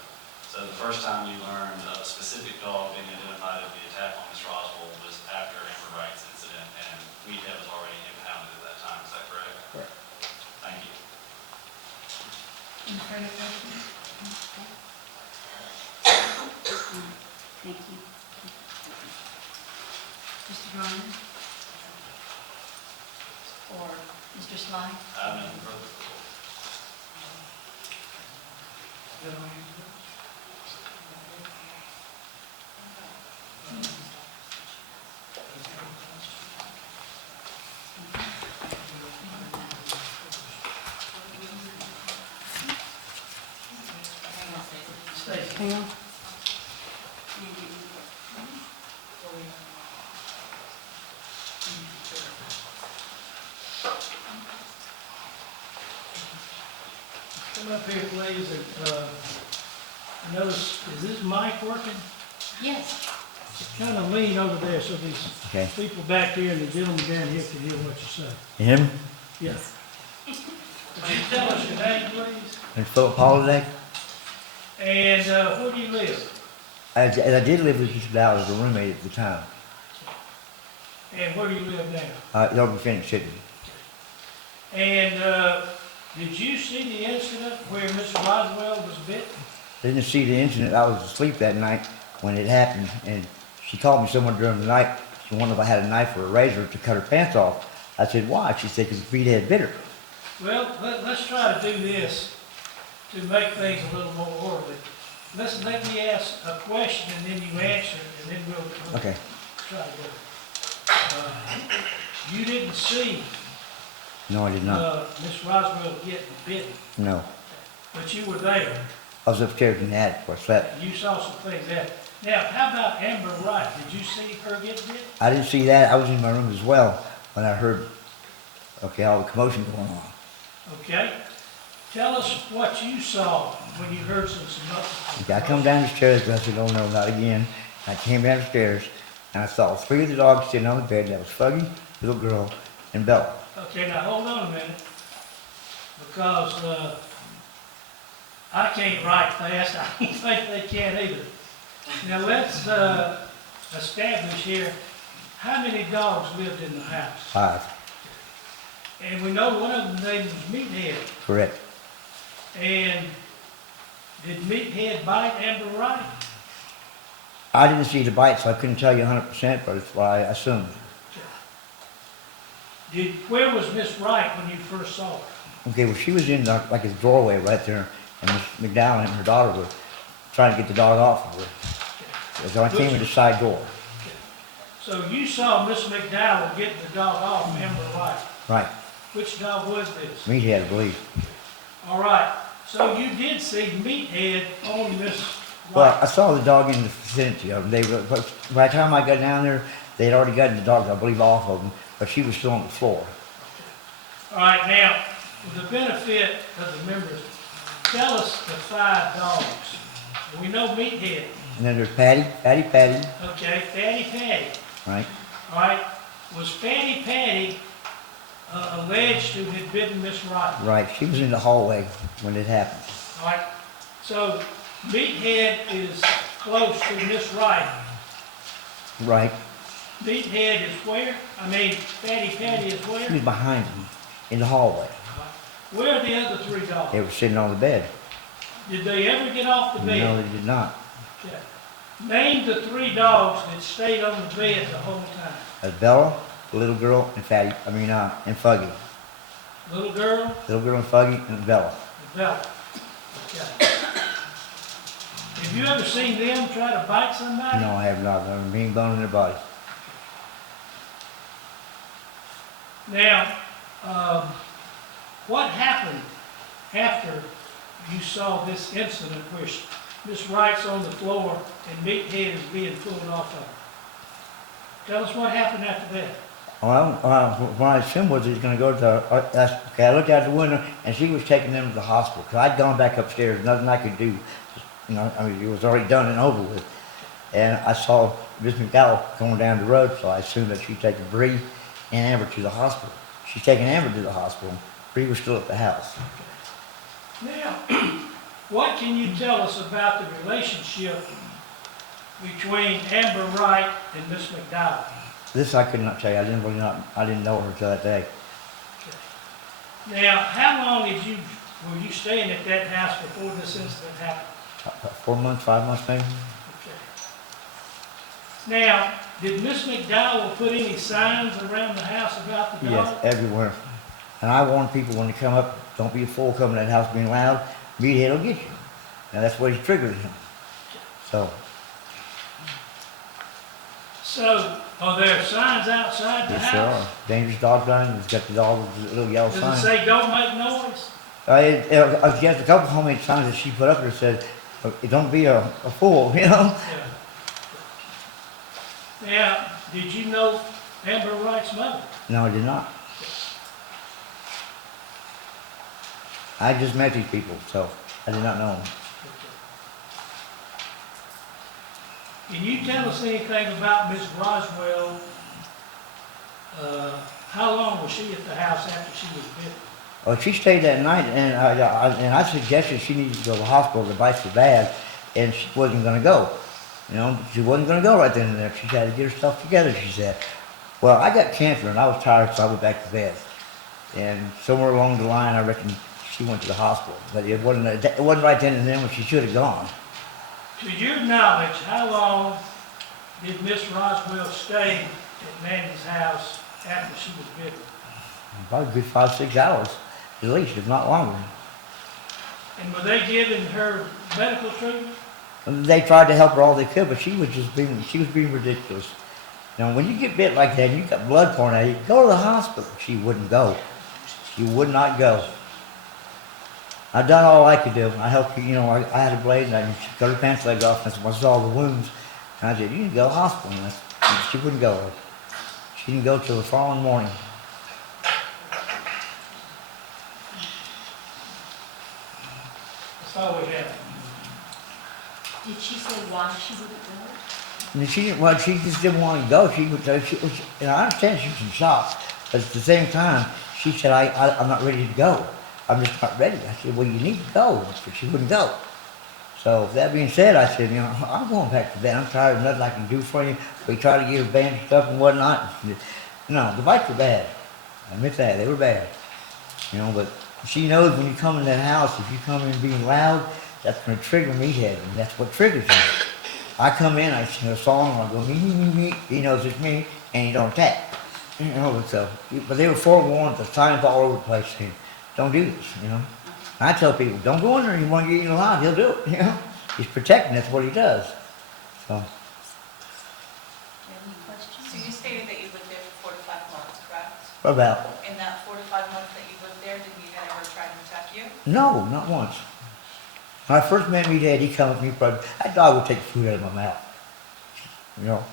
So the first time you learned of a specific dog being identified as the attack on Ms. Roswell was after Amber Wright's incident, and Meathead was already impounded at that time, is that correct? Correct. Thank you. Mr. Ryan? Or Mr. Sly? I have nothing further. Hang on. Come up here, please, and, notice, is this mic working? Yes. Kind of lean over there so these Okay. people back here and the gentleman down here can hear what you say. Him? Yes. Would you tell us your name, please? And Philip Holiday? And, where do you live? I did live with Mr. Dow as a roommate at the time. And where do you live now? Over Phoenix City. And, did you see the incident where Miss Roswell was bit? I didn't see the incident. I was asleep that night when it happened, and she called me someone during the night. She wondered if I had a knife or a razor to cut her pants off. I said, why? She said, because the meathead bit her. Well, let's try to do this to make things a little more orderly. Let me ask a question and then you answer it, and then we'll Okay. try to do it. You didn't see No, I did not. Miss Roswell getting bitten, No. but you were there. I was upstairs in the attic where I slept. You saw some things there. Now, how about Amber Wright? Did you see her get bit? I didn't see that. I was in my room as well when I heard, okay, all the commotion going on. Okay. Tell us what you saw when you heard some Okay, I come down the stairs, and I said, oh no, not again. I came down the stairs, and I saw 3 of the dogs sitting on the bed. That was Fuggy, little girl, and Bella. Okay, now hold on a minute, because, I can't write fast, I don't think they can either. Now, let's, establish here, how many dogs lived in the house? 5, And we know one of them name was Meathead, correct. and did Meathead bite Amber Wright? I didn't see the bite, so I couldn't tell you 100%, but it's what I assumed. Where was Miss Wright when you first saw her? Okay, well, she was in like a doorway right there, and Miss McDowell and her daughter were trying to get the dog off of her. So I came in the side door. So you saw Miss McDowell getting the dog off Amber Wright. Right. Which dog was this? Meathead, I believe. All right, so you did see Meathead on Miss Well, Wright. I saw the dog in the vicinity of them. But by the time I got down there, they'd already gotten the dogs, I believe, off of them, but she was still on the floor. All right, now, for the benefit of the members, tell us the 5 dogs. We know Meathead, And then there's Patty, okay, Fatty, right? all right? Was Fatty alleged to have bitten Miss Wright? Right, she was in the hallway when it happened. All right, so Meathead is close to Miss Wright. Right, Meathead is where? I mean, Fatty is she where? was behind him in the hallway. Where are the other 3 dogs? They were sitting on the bed. Did they ever get off the bed? No, they did not. Okay. Name the 3 dogs that stayed on the bed the whole time. That's Bella, the little girl, and and Fuggy. Little girl, Little girl and Fuggy and Bella. and Bella. Okay. Have you ever seen them try to bite somebody? No, I have not. I'm being bone in their body. Now, what happened after you saw this incident where Miss Wright's on the floor and Meathead is being pulled off of her? Tell us what happened after that. Well, what I assumed was he was going to go to the, okay, I looked out the window and she was taking them to the hospital. Because I'd gone back upstairs, nothing I could do. You know, I mean, it was already done and over with. And I saw Miss McDowell going down the road, so I assumed that she'd taken Bree and Amber to the hospital. She's taking Amber to the hospital. Bree was still at the house. Now, what can you tell us about the relationship between Amber Wright and Miss McDowell? This I could not tell you. I didn't know her till that day. Now, how long were you staying at that house before this incident happened? 4 months, 5 months maybe. Okay. Now, did Miss McDowell put any signs around the house about the Yes, dog? everywhere. And I warn people when they come up, don't be a fool coming to that house being loud. Meathead will get you. Now that's what he triggered him. So, So, are there signs outside the yes, there house? are. Dangerous dog line, it's got the dog with the little yellow Does it sign. say don't make noise? Yes, a couple homemade signs that she put up there said, don't be a fool, you know? Yeah. Now, did you know Amber Wright's mother? No, I did not. I just met these people, so I did not know them. Can you tell us anything about Miss Roswell? How long was she at the house after she was bitten? Well, she stayed that night, and I suggested she needed to go to the hospital. The bites were bad, and she wasn't going to go. You know, she wasn't going to go right then and there. She had to get herself together, she said. Well, I got cancer, and I was tired, so I went back to bed. And somewhere along the line, I reckon she went to the hospital. But it wasn't right then and there when she should have gone. To your knowledge, how long did Miss Roswell stay at Mandy's house after she was bitten? About a good 5-6 hours, at least, if not longer. And were they giving her medical treatment? They tried to help her all they could, but she was being ridiculous. Now, when you get bit like that and you got blood pouring out of you, go to the hospital. She wouldn't go. She would not go. I done all I could do. I helped her, you know, I had a blade and I cut her pants leg off and I saw the wounds. And I said, you need to go to the hospital. And she wouldn't go. She didn't go till the following morning. That's all we have. Did she say why she wouldn't go? And she just didn't want to go. She was, and I understand she was in shock, but at the same time, she said, I'm not ready to go. I'm just not ready. I said, well, you need to go. But she wouldn't go. So that being said, I said, you know, I'm going back to bed. I'm tired of nothing I can do for you. We try to get her bandaged up and whatnot. No, the bites were bad. I admit that. They were bad. You know, but she knows when you come in that house, if you come in being loud, that's going to trigger Meathead, and that's what triggers him. I come in, I sing a song, I go, me. He knows it's me, and he don't attack. You know, so, but they were forewarned, the signs all over the place saying, don't do this, you know. I tell people, don't go in there, you want to get eaten alive, he'll do it, you know. He's protecting, that's what he does. So, Any questions? So you stated that you lived there for 4 to 5 months, correct? what about? In that 4 to 5 months that you lived there, did Meathead ever try to attack you? No, not once. When I first met Meathead, he come up to me, that dog would take food out of my mouth. You know.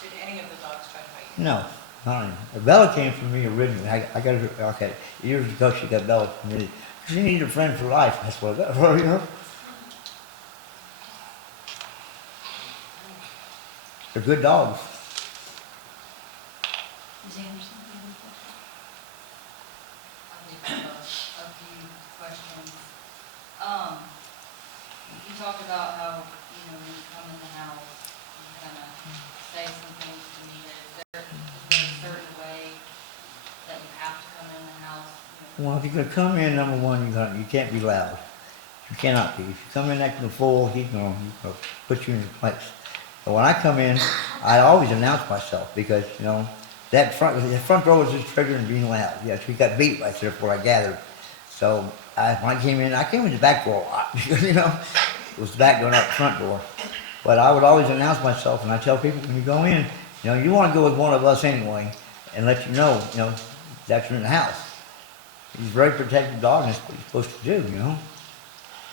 Did any of the dogs try to fight you? No, not even. Bella came from me originally. I got her, okay, years ago she got Bella from me. She needed a friend for life, that's what I got her, you know. They're good dogs. Ms. Anderson, do you have any questions? I think a few questions. You talked about how, you know, when you come in the house, you kind of say some things to me. Is there a certain way that you have to come in the house? You know, Well, if you're gonna come in, number one, you can't be loud. You cannot be. If you come in acting a fool, he's gonna put you in your place. But when I come in, I always announce myself because, you know, the front door was just triggering being loud. Yes, we got beat right there before I gathered. So when I came in the back door a lot because, you know, it was the back door, not the front door. But I would always announce myself, and I tell people when you go in, you know, you want to go with one of us anyway, and let you know, that you're in the house. He's a very protective dog, and that's what he's supposed to do, you know.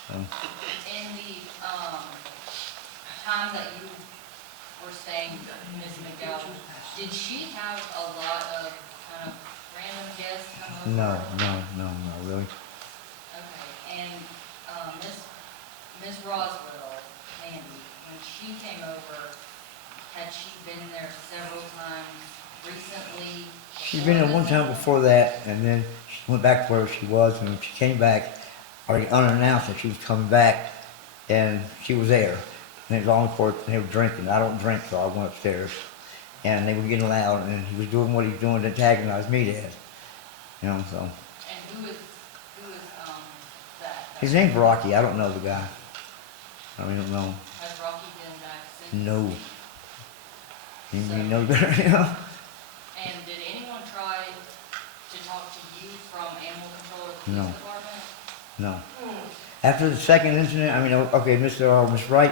So, in the time that you were staying with Ms. McDowell, did she have a lot of kind of random guests come over? no, really. Okay, and Miss Roswell, Mandy, when she came over, had she been there several times recently? She'd been there one time before that, and then she went back to where she was, and when she came back, already unannounced that she was coming back, and she was there. And it was on the porch, and they were drinking. I don't drink, so I went upstairs. And they were getting loud, and he was doing what he was doing to antagonize me, Dad. You know, so. And who is that? His name's Rocky. I don't know the guy. I don't know. Has Rocky been back since? No. He knows better, you know? And did anyone try to talk to you from animal control or the No. police department? No. After the second incident, I mean, okay, Miss Wright,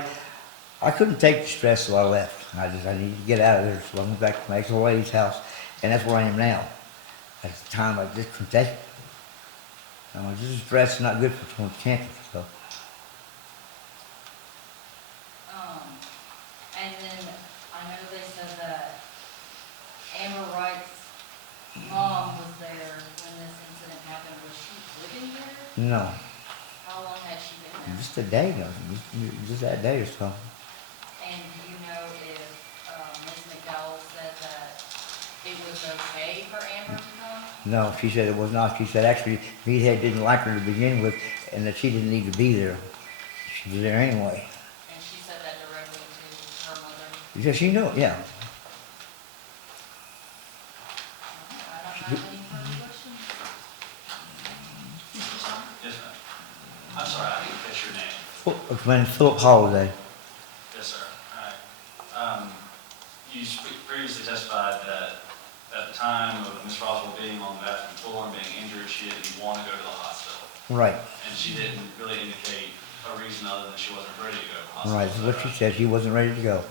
I couldn't take the stress, so I left. I needed to get out of there, so I went back to my ex-old lady's house, and that's where I am now. At the time, I just couldn't take it. This is stress, not good for someone's cancer, so. And then I know they said that Amber Wright's mom was there when this incident happened. Was she living here? No, How long had she been there? just a day, just that day or so. And do you know if Ms. McDowell said that it was okay for Amber to come? No, she said it was not. She said actually Meathead didn't like her to begin with, and that she didn't need to be there. She was there anyway. And she said that directly to her mother? Yeah, she knew it, yeah. I don't have any further questions. Yes, ma'am. I'm sorry, I didn't catch your name. My name's Philip Holiday. Yes, sir. All right. You previously testified that at the time of Ms. Roswell being on the bathroom floor and being injured, she didn't want to go to the hospital. Right, And she didn't really indicate a reason other than she wasn't ready to go to the hospital. right, that's what she said. She wasn't ready to go.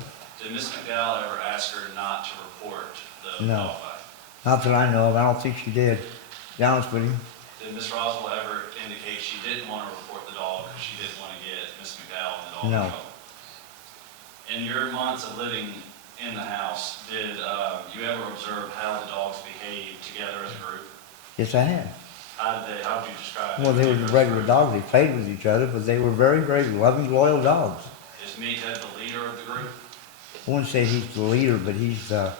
Did Ms. McDowell ever ask her not to report the No. dog bite? Not that I know of. I don't think she did, to be honest with you. Did Ms. Roswell ever indicate she didn't want to report the dog because she didn't want to get Ms. McDowell and the dog in No. trouble? In your months of living in the house, did you ever observe how the dogs behaved together as a group? Yes, I have. How would you describe it? Well, they were regular dogs. They played with each other, but they were very, very loving, loyal dogs. Is Meathead the leader of the group? I wouldn't say he's the leader, but he's the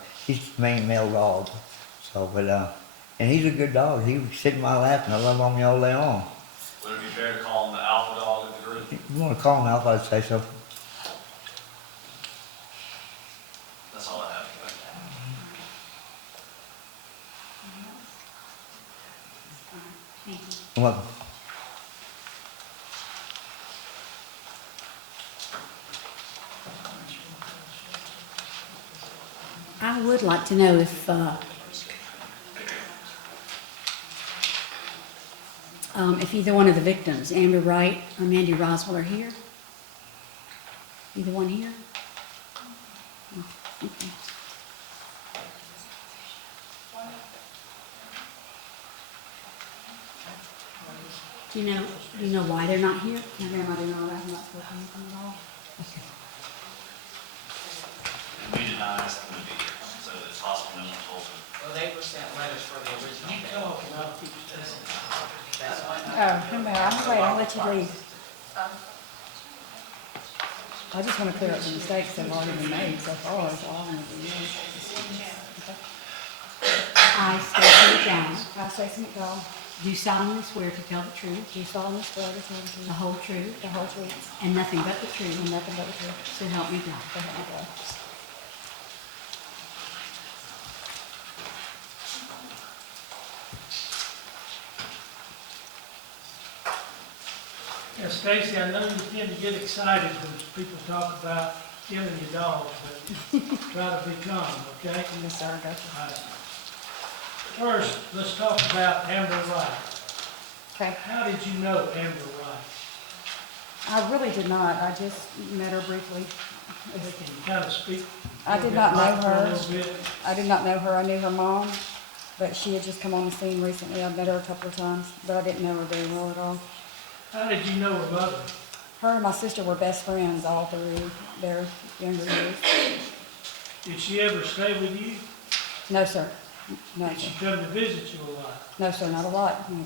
main male dog. So, and he's a good dog. He would sit in my lap and I love on me all day long. Would it be fair to call him the alpha dog of the group? If you want to call him Alpha, I'd say so. That's all I have. Thank you. You're welcome. I would like to know if either one of the victims, Amber Wright or Mandy Roswell, are here? Either one here? Okay. Do you know why they're not here? My grandma didn't know that, I'm not spoken to them at all. And we did not ask them to be here, so it's possible no one told them. Well, they were sent letters for the original You bill. talk and I'll keep listening. That's why. Oh, no matter, I'm afraid I'll let you leave. I just want to clear up the mistakes that have already been made so far, so I want to do I, Stacy McDowell, I, Stacy McDowell, do solemnly swear to tell the truth, do solemnly swear to tell the the truth, whole truth, the whole truth, and nothing but the truth, and nothing but the truth, so help me God. so help me God. Yeah, Stacy, I know you tend to get excited when people talk about killing your dogs, but try to be calm, okay? Yes, sir, gotcha. All right. First, let's talk about Amber Wright. Okay, How did you know Amber Wright? I really did not, I just met her briefly. Can you kind of speak? I did not know For a her, little bit. I did not know her, I knew her mom, but she had just come on the scene recently, I've met her a couple of times, but I didn't know her very well at all. How did you know her mother? Her and my sister were best friends all through their younger years. Did she ever stay with you? No, sir. No, Did sir. she come to visit you a lot? No, sir, not a lot. No.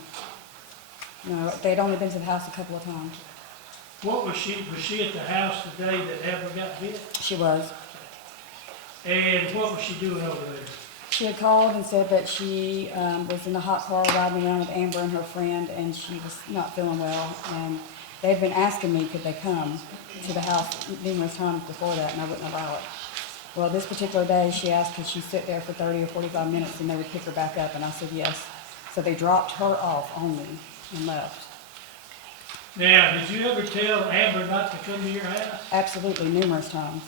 No, they'd only been to the house a couple of times. What was she at the house the day that Amber got bit? She was. And what was she doing over there? She had called and said that she was in a hot car riding around with Amber and her friend, and she was not feeling well. And they'd been asking me, could they come to the house numerous times before that, and I wouldn't allow it. Well, this particular day, she asked could she sit there for 30 or 45 minutes, and they would pick her back up, and I said yes. So they dropped her off only and left. Now, did you ever tell Amber not to come to your house? Absolutely, numerous times.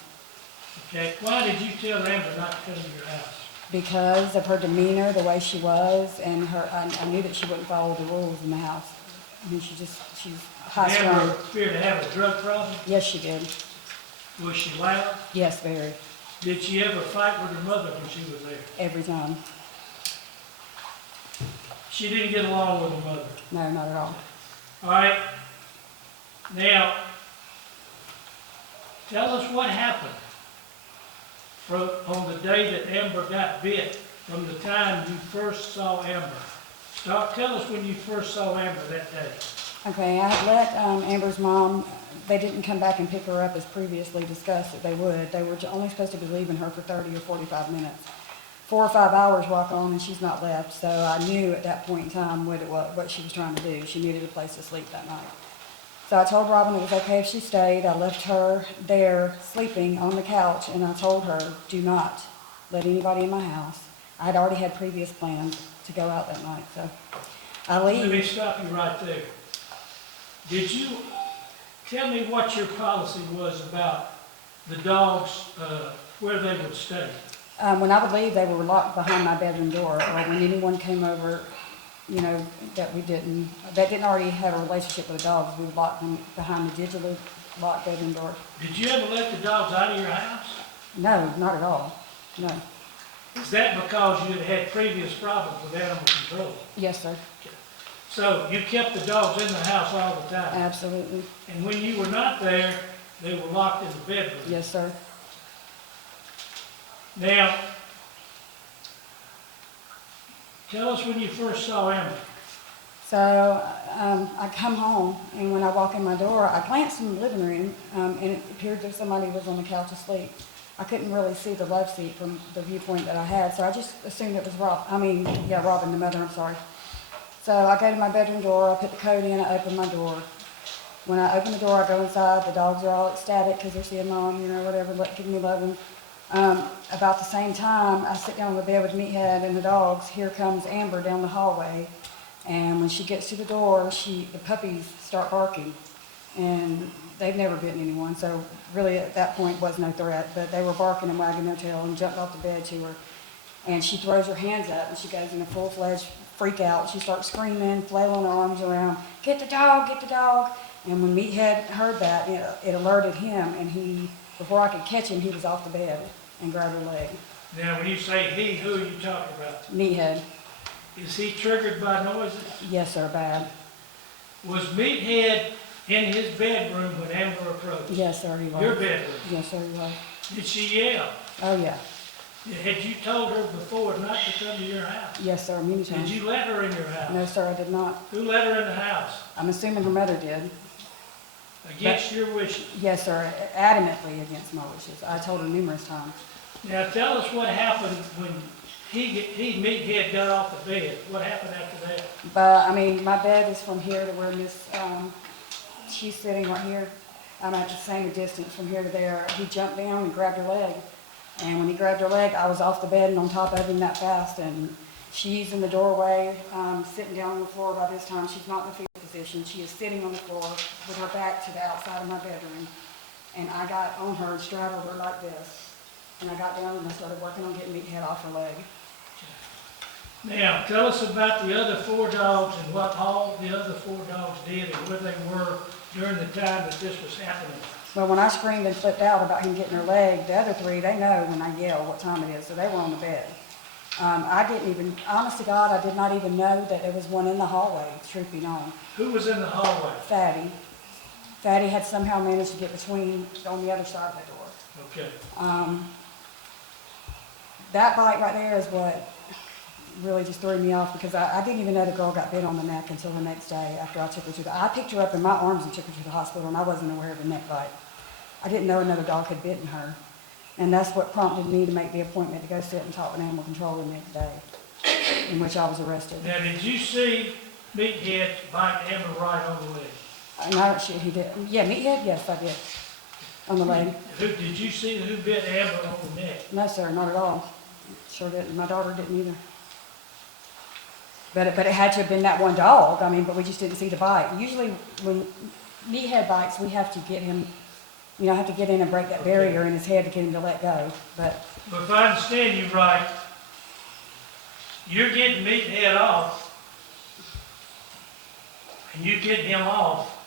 Okay, why did you tell Amber not to come to your house? Because of her demeanor, the way she was, and I knew that she wouldn't follow the rules in the house. I mean, she's high Amber strung. appeared to have a drug problem. Yes, she did. Was she loud? Yes, very. Did she ever fight with her mother when she was there? Every time. She didn't get along with her mother. No, not at all. All right. Now, tell us what happened on the day that Amber got bit, from the time you first saw Amber. Tell us when you first saw Amber that day. Okay, I had let Amber's mom, they didn't come back and pick her up as previously discussed that they would. They were only supposed to be leaving her for 30 or 45 minutes. 4 or 5 hours walk on and she's not left, so I knew at that point in time what she was trying to do. She needed a place to sleep that night. So I told Robin it was okay if she stayed. I left her there sleeping on the couch, and I told her, do not let anybody in my house. I had already had previous plans to go out that night, so I Let me leave. stop you right there. Did you, tell me what your policy was about the dogs, where they would stay? When I would leave, they were locked behind my bedroom door, or when anyone came over, you know, that didn't already have a relationship with the dogs, we would lock them behind the digitally locked bedroom door. Did you ever let the dogs out of your house? No, not at all. No. Is that because you had had previous problems with animal control? Yes, sir. So you kept the dogs in the house all the time? Absolutely. And when you were not there, they were locked in the bedroom? Yes, sir. Now, tell us when you first saw Amber. So I come home, and when I walk in my door, I glanced in the living room, and it appeared that somebody was on the couch asleep. I couldn't really see the love seat from the viewpoint that I had, so I just assumed it was Robin, the mother, I'm sorry. So I go to my bedroom door, I put the code in, I open my door. When I open the door, I go inside, the dogs are all ecstatic because they're seeing mom, you know, whatever, giving me loving. About the same time, I sit down on the bed with Meathead and the dogs. Here comes Amber down the hallway. And when she gets to the door, the puppies start barking. And they've never bitten anyone, so really at that point was no threat. But they were barking and wagging their tail and jumped off the bed to her. And she throws her hands up and she goes in a full-fledged freak out. She starts screaming, flailing her arms around, get the dog, get the dog. And when Meathead heard that, it alerted him, and before I could catch him, he was off the bed and grabbed her leg. Now, when you say he, who are you talking about? Meathead. Is he triggered by noises? Yes, sir, bad. Was Meathead in his bedroom when Amber approached? Yes, sir, he was. Your bedroom? Yes, sir, he was. Did she yell? Oh, yeah. Had you told her before not to come to your house? Yes, sir, many Did times. you let her in your house? No, sir, I did not. Who let her in the house? I'm assuming her mother did. Against your wishes? Yes, sir, adamantly against my wishes. I told her numerous times. Now, tell us what happened when Meathead got off the bed. What happened after that? But, I mean, my bed is from here to where she's sitting right here. I'm at the same distance from here to there. He jumped down and grabbed her leg. And when he grabbed her leg, I was off the bed and on top of him that fast. And she's in the doorway, sitting down on the floor by this time. She's not in the fetal position. She is sitting on the floor with her back to the outside of my bedroom. And I got on her and straddled her like this. And I got down and I started working on getting Meathead off her leg. Now, tell us about the other 4 dogs and what all the other 4 dogs did and where they were during the time that this was happening. Well, when I screamed and flipped out about him getting her leg, the other 3, they know when I yell what time it is, so they were on the bed. I didn't even, honest to God, I did not even know that there was one in the hallway, truth be known. Who was in the hallway? Fatty. Fatty had somehow managed to get between, on the other side of the door. Okay. That bite right there is what really just threw me off, because I didn't even know the girl got bit on the neck until the next day after I took her I picked her up in my arms and took her to the hospital, and I wasn't aware of the neck bite. I didn't know another dog had bitten her. And that's what prompted me to make the appointment to go sit and talk with animal control the next day, in which I was arrested. Now, did you see Meathead bite Amber right on the leg? No, he did. Yeah, Meathead? Yes, I did. On the leg. Did you see who bit Amber on the neck? No, sir, not at all. Sure didn't. My daughter didn't either. But it had to have been that one dog. I mean, but we just didn't see the bite. Usually when Meathead bites, we have to get him, You know, I have to get in and break that barrier in his head to get him to let go, but, But if I understand you right, you're getting Meathead off, and you get him off.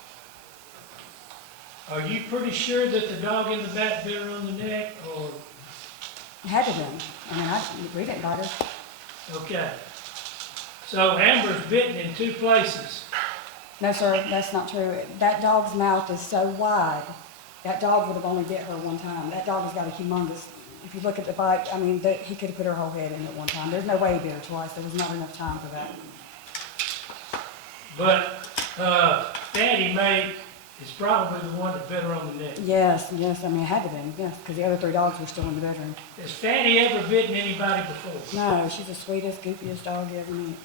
Are you pretty sure that the dog in the back bit her on the neck, or, it had to be. I mean, we didn't bite her. okay. So Amber's bitten in 2 places. No, sir, that's not true. That dog's mouth is so wide, that dog would have only bit her one time. That dog has got a humongous, if you look at the bite, I mean, he could have put her whole head in at one time. There's no way he bit her twice. There was not enough time for that. But, Fatty Mae is probably the one that bit her on the neck. Yes, I mean, it had to be, yes, because the other 3 dogs were still in the bedroom. Has Fatty ever bitten anybody before? No, she's the sweetest, goofiest dog you ever meet.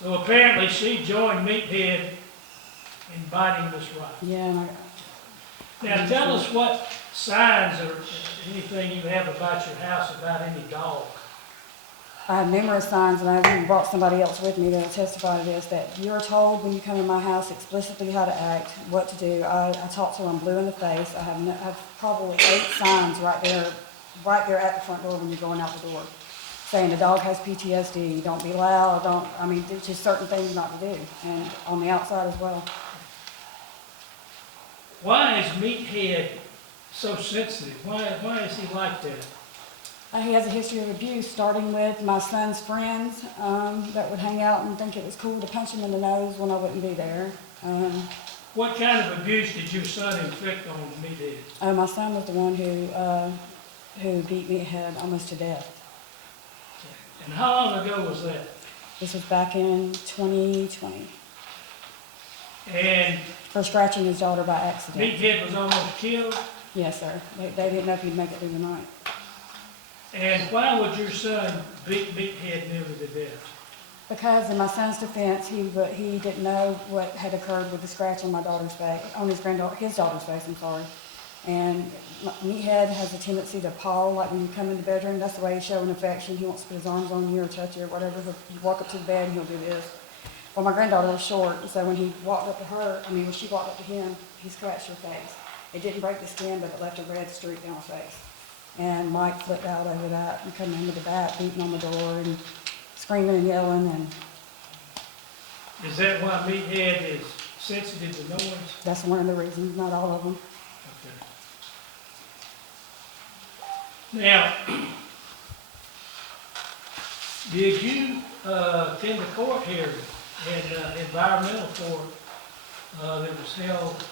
So apparently she joined Meathead in biting Miss Wright. Yeah, and Now tell us what signs or anything you have about your house about any dog. I have numerous signs, and I even brought somebody else with me that'll testify to this, that you're told when you come in my house explicitly how to act, what to do. I talk till I'm blue in the face. I have probably 8 signs right there at the front door when you're going out the door, saying the dog has PTSD, don't be loud, there's just certain things not to do, and on the outside as well. Why is Meathead so sensitive? Why is he like that? He has a history of abuse, starting with my son's friends that would hang out and think it was cool to punch him in the nose when I wouldn't be there. What kind of abuse did your son inflict on Meathead? My son was the one who beat Meathead almost to death. And how long ago was that? This was back in 2020, And for scratching his daughter by accident. Meathead was almost killed? Yes, sir. They didn't know if he'd make it through the night. And why would your son beat Meathead nearly to death? Because in my son's defense, he didn't know what had occurred with the scratch on my daughter's face, on his daughter's face, I'm sorry. And Meathead has a tendency to paw, like when you come in the bedroom, that's the way he's showing affection. He wants to put his arms on you or touch you or whatever. You walk up to the bed and he'll do this. Well, my granddaughter was short, so when he walked up to her, when she walked up to him, he scratched her face. It didn't break the skin, but it left a red streak down her face. And Mike flipped out over that and come in with the bat, beating on the door and screaming and yelling, and Is that why Meathead is sensitive to noise? that's one of the reasons, not all of them. Okay. Now, did you attend the court hearing in environmental court that was held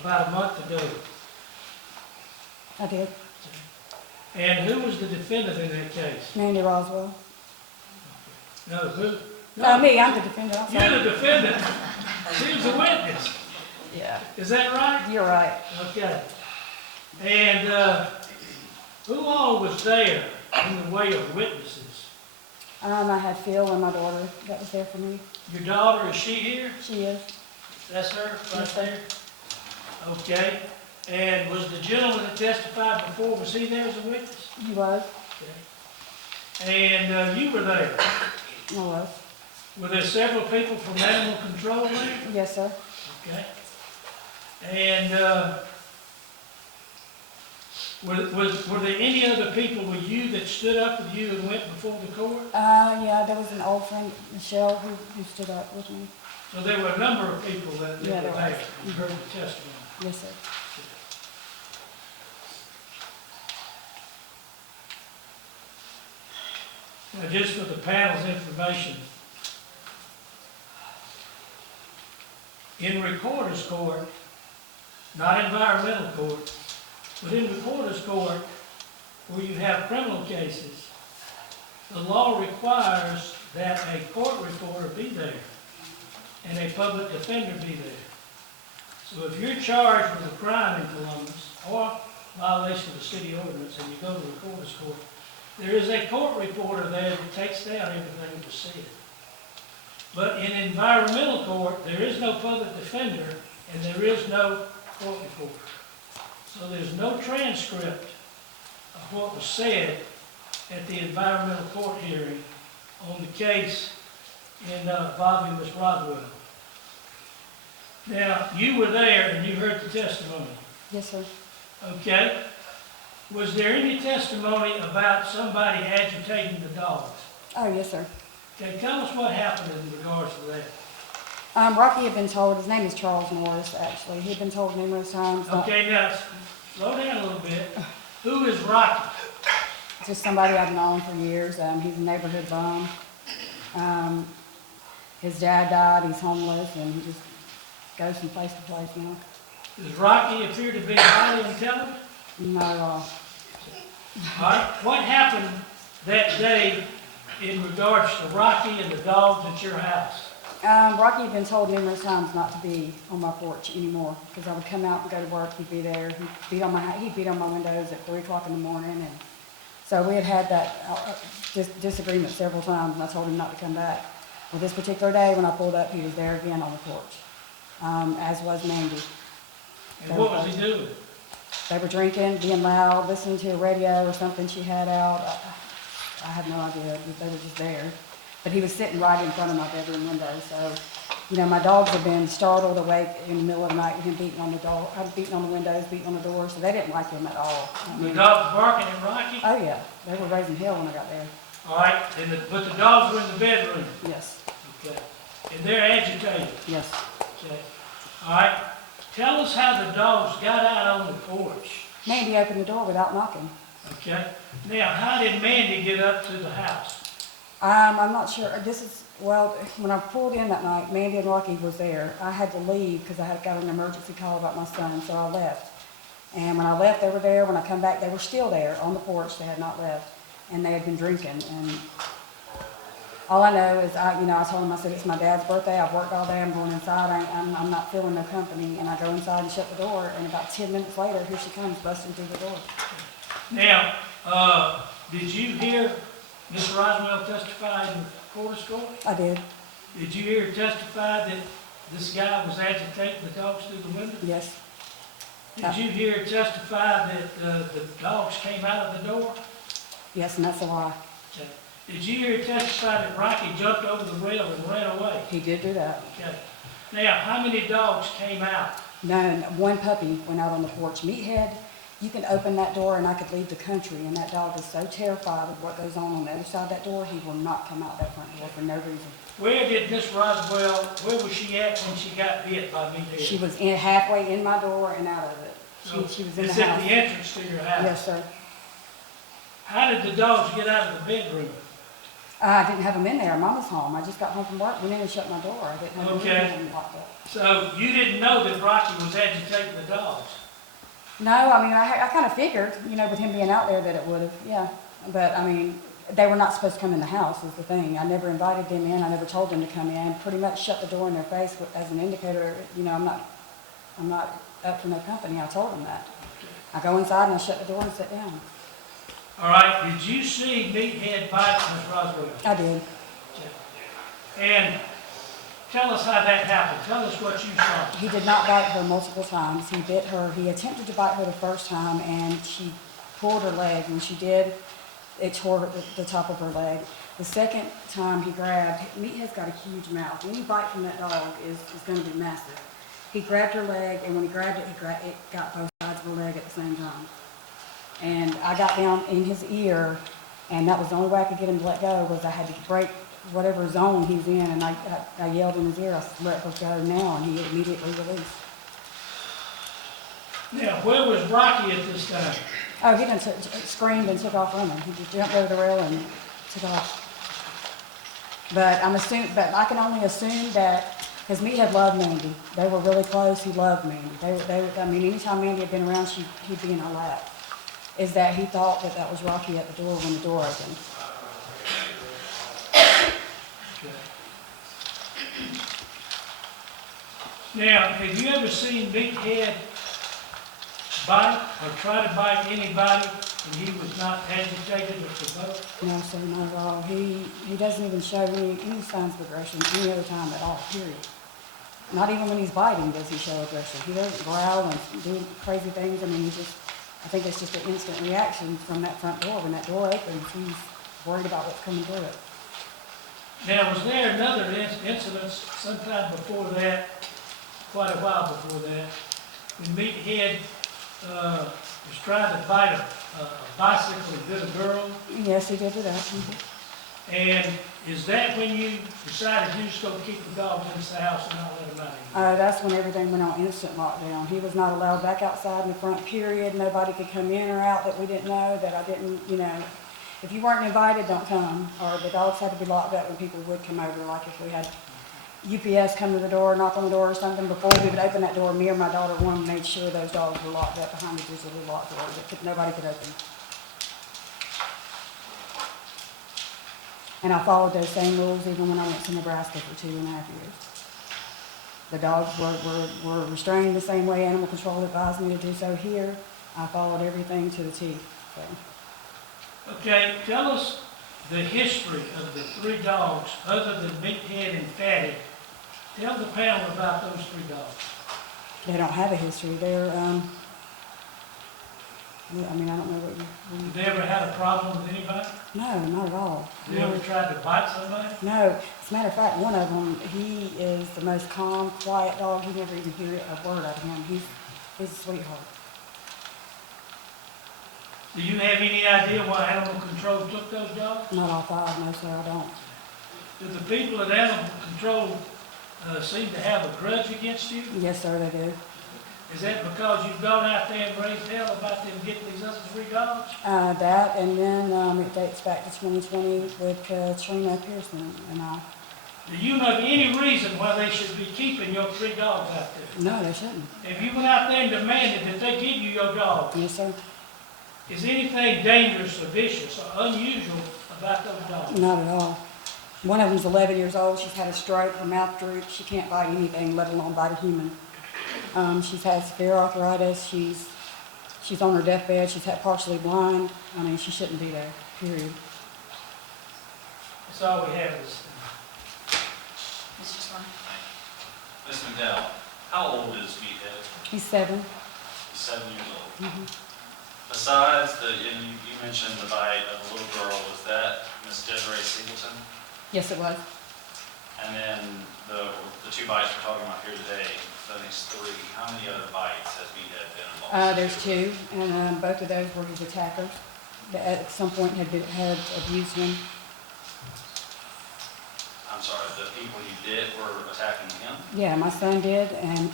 about a month ago? I did. And who was the defendant in that case? Mandy Roswell. No, who? No, Me, I'm the defendant, I'm you're sorry. the defendant. She was a witness. Yeah, Is that right? you're right. Okay. And who all was there in the way of witnesses? I had Phil and my daughter that was there for me. Your daughter, is she here? She is. That's her, right Yes, sir. there? Okay. And was the gentleman that testified before, was he there as a witness? He was. Okay. And you were there. I was. Were there several people from animal control there? Yes, sir. Okay. And were there any other people with you that stood up with you and went before the court? Yeah, there was an old friend, Michelle, who stood up with me. So there were a number of people that Yeah, were there there was. and heard the testimony. Yes, sir. Now, just for the panel's information, in recorder's court, not environmental court, but in recorder's court, where you have criminal cases, the law requires that a court reporter be there and a public defender be there. So if you're charged with a crime in Columbus or violation of the city ordinance and you go to recorder's court, there is a court reporter there that takes down everything that was said. But in environmental court, there is no public defender and there is no court reporter. So there's no transcript of what was said at the environmental court hearing on the case involving Ms. Rodwell. Now, you were there and you heard the testimony, Yes, sir. okay? Was there any testimony about somebody agitating the dogs? Oh, yes, sir. Okay, tell us what happened in regards to that. Rocky had been told, his name is Charles Norris, actually. He'd been told numerous times, Okay, now, slow down a little bit. Who is Rocky? just somebody I've known for years. He's a neighborhood bum. His dad died, he's homeless, and he just goes from place to place now. Does Rocky appear to be highly intelligent? Not at all. All right, what happened that day in regards to Rocky and the dogs at your house? Rocky had been told numerous times not to be on my porch anymore, because I would come out and go to work, he'd be there, he'd beat on my windows at 3 o'clock in the morning, and so we had that disagreement several times, and I told him not to come back. Well, this particular day, when I pulled up, he was there again on the porch, as was Mandy. And what was he doing? They were drinking, being loud, listening to a radio or something she had out. I have no idea, they were just there. But he was sitting right in front of my bedroom window, so, you know, my dogs have been startled awake in the middle of the night with him beating on the door, beating on the windows, beating on the door, so they didn't like him at all. I The mean, dogs barking at Rocky? oh yeah, they were raising hell when I got there, All right, but the dogs were in the bedroom? yes, Okay. And they're agitated? yes. Okay. All right, tell us how the dogs got out on the porch. Mandy opened the door without knocking. Okay? Now, how did Mandy get up to the house? I'm not sure, well, when I pulled in that night, Mandy and Rocky was there. I had to leave because I had got an emergency call about my son, so I left. And when I left, they were there. When I come back, they were still there on the porch. They had not left, and they had been drinking. And all I know is, I told them, I said, it's my dad's birthday. I've worked all day. I'm going inside. I'm not feeling no company. And I go inside and shut the door. And about 10 minutes later, here she comes busting through the door. Now, did you hear Ms. Roswell testify in the court? I did, Did you hear her testify that this guy was agitating the dogs through the window? yes, Did you hear her testify that the dogs came out of the door? yes, and that's a lie. Okay. Did you hear her testify that Rocky jumped over the rail and ran away? He did do that. Okay. Now, how many dogs came out? None, one puppy went out on the porch. Meathead, you can open that door and I could leave the country, and that dog is so terrified of what goes on the other side of that door, he will not come out that front door for no reason. Where did Miss Roswell, where was she at when she got bit by Meathead? She was halfway in my door and out of it. She was in the It's at the house. entrance to your house? Yes, sir. How did the dogs get out of the bedroom? I didn't have them in there. Mom was home. I just got home from work, went in and shut my door. I didn't have Okay. them locked up. So you didn't know that Rocky was agitating the dogs? No, I mean, I kind of figured, with him being out there that it would have, yeah. But, I mean, they were not supposed to come in the house is the thing. I never invited them in. I never told them to come in. Pretty much shut the door in their face as an indicator, I'm not up for no company. I told them that. I go inside and I shut the door and sit down. All right, did you see Meathead bite Miss Roswell? I did. And tell us how that happened. Tell us what you saw. He did not bite her multiple times. He bit her. He attempted to bite her the first time, and she pulled her leg. When she did, it tore the top of her leg. The second time he grabbed, Meathead's got a huge mouth. Any bite from that dog is going to be massive. He grabbed her leg, and when he grabbed it, it got both sides of her leg at the same time. And I got down in his ear, and that was the only way I could get him to let go, was I had to break whatever zone he's in, and I yelled in his ear, I said, let her go now, and he immediately released. Now, where was Rocky at this time? Oh, he done screamed and took off running. He just jumped over the rail and took off. But I can only assume that, because Meathead loved Mandy. They were really close. He loved Mandy. Anytime Mandy had been around, he'd be in her lap. Is that he thought that was Rocky at the door when the door opened. Now, have you ever seen Meathead bite or try to bite anybody and he was not agitated or provoked? No, sir, not at all. He doesn't even show any signs of aggression any other time at all, period. Not even when he's biting does he show aggression. He doesn't growl and do crazy things. I think it's just an instant reaction from that front door. When that door opens, he's worried about what's coming through it. Now, was there another incident sometime before that quite a while before that, when Meathead, was trying to bite a bicycle and bit a girl. Yes, he did do that. And is that when you decided you just gonna keep the dog in the house and not let him out anymore? That's when everything went on instant lockdown. He was not allowed back outside in the front period. Nobody could come in or out that we didn't know, that I didn't, you know. If you weren't invited, don't come. Or the dogs had to be locked up when people would come over, like if we had UPS come to the door, knock on the door or something. Before we would open that door, me or my daughter, one, made sure those dogs were locked up behind the digitally locked door that nobody could open. And I followed those same rules even when I went to Nebraska for 2.5 years. The dogs were restrained the same way animal control advised me to do so here. I followed everything to the T. So. Okay, tell us the history of the 3 dogs, other than Meathead and Fatty. Tell the panel about those 3 dogs. They don't have a history. They're, I mean, I don't know what Have they ever had a problem with anybody? No, not at all. Have they ever tried to bite somebody? No, as a matter of fact, one of them, he is the most calm, quiet dog. You never even hear a word out of him. He's a sweetheart. Do you have any idea why animal control took those dogs? Not all 5, no, sir, I don't. Do the people at animal control seem to have a grudge against you? Yes, sir, they do. Is that because you've gone out there and raised hell about them getting these other 3 dogs? That, and then it dates back to 2020 with Trina Pearson and I. Do you know of any reason why they should be keeping your 3 dogs out there? No, they shouldn't. If you went out there and demanded that they give you your dog, Yes, sir. is anything dangerous or vicious or unusual about those dogs? Not at all. One of them's 11 years old. She's had a stroke. Her mouth droops. She can't bite anything, let alone bite a human. She's had severe arthritis. She's on her deathbed. She's partially blind. I mean, she shouldn't be there, period. That's all we have is, Mr. Swan? Ms. McDowell, how old is Meathead? He's 7. He's 7 years old. Mhm. Besides and you mentioned the bite of the little girl, was that Miss Desiree Singleton? Yes, it was. And then the 2 bites we're talking about here today, I think it's 3. How many other bites has Meathead been involved in? There's 2, and both of those were his attackers that at some point had abused him. I'm sorry, the people you did were attacking him? Yeah, my son did, and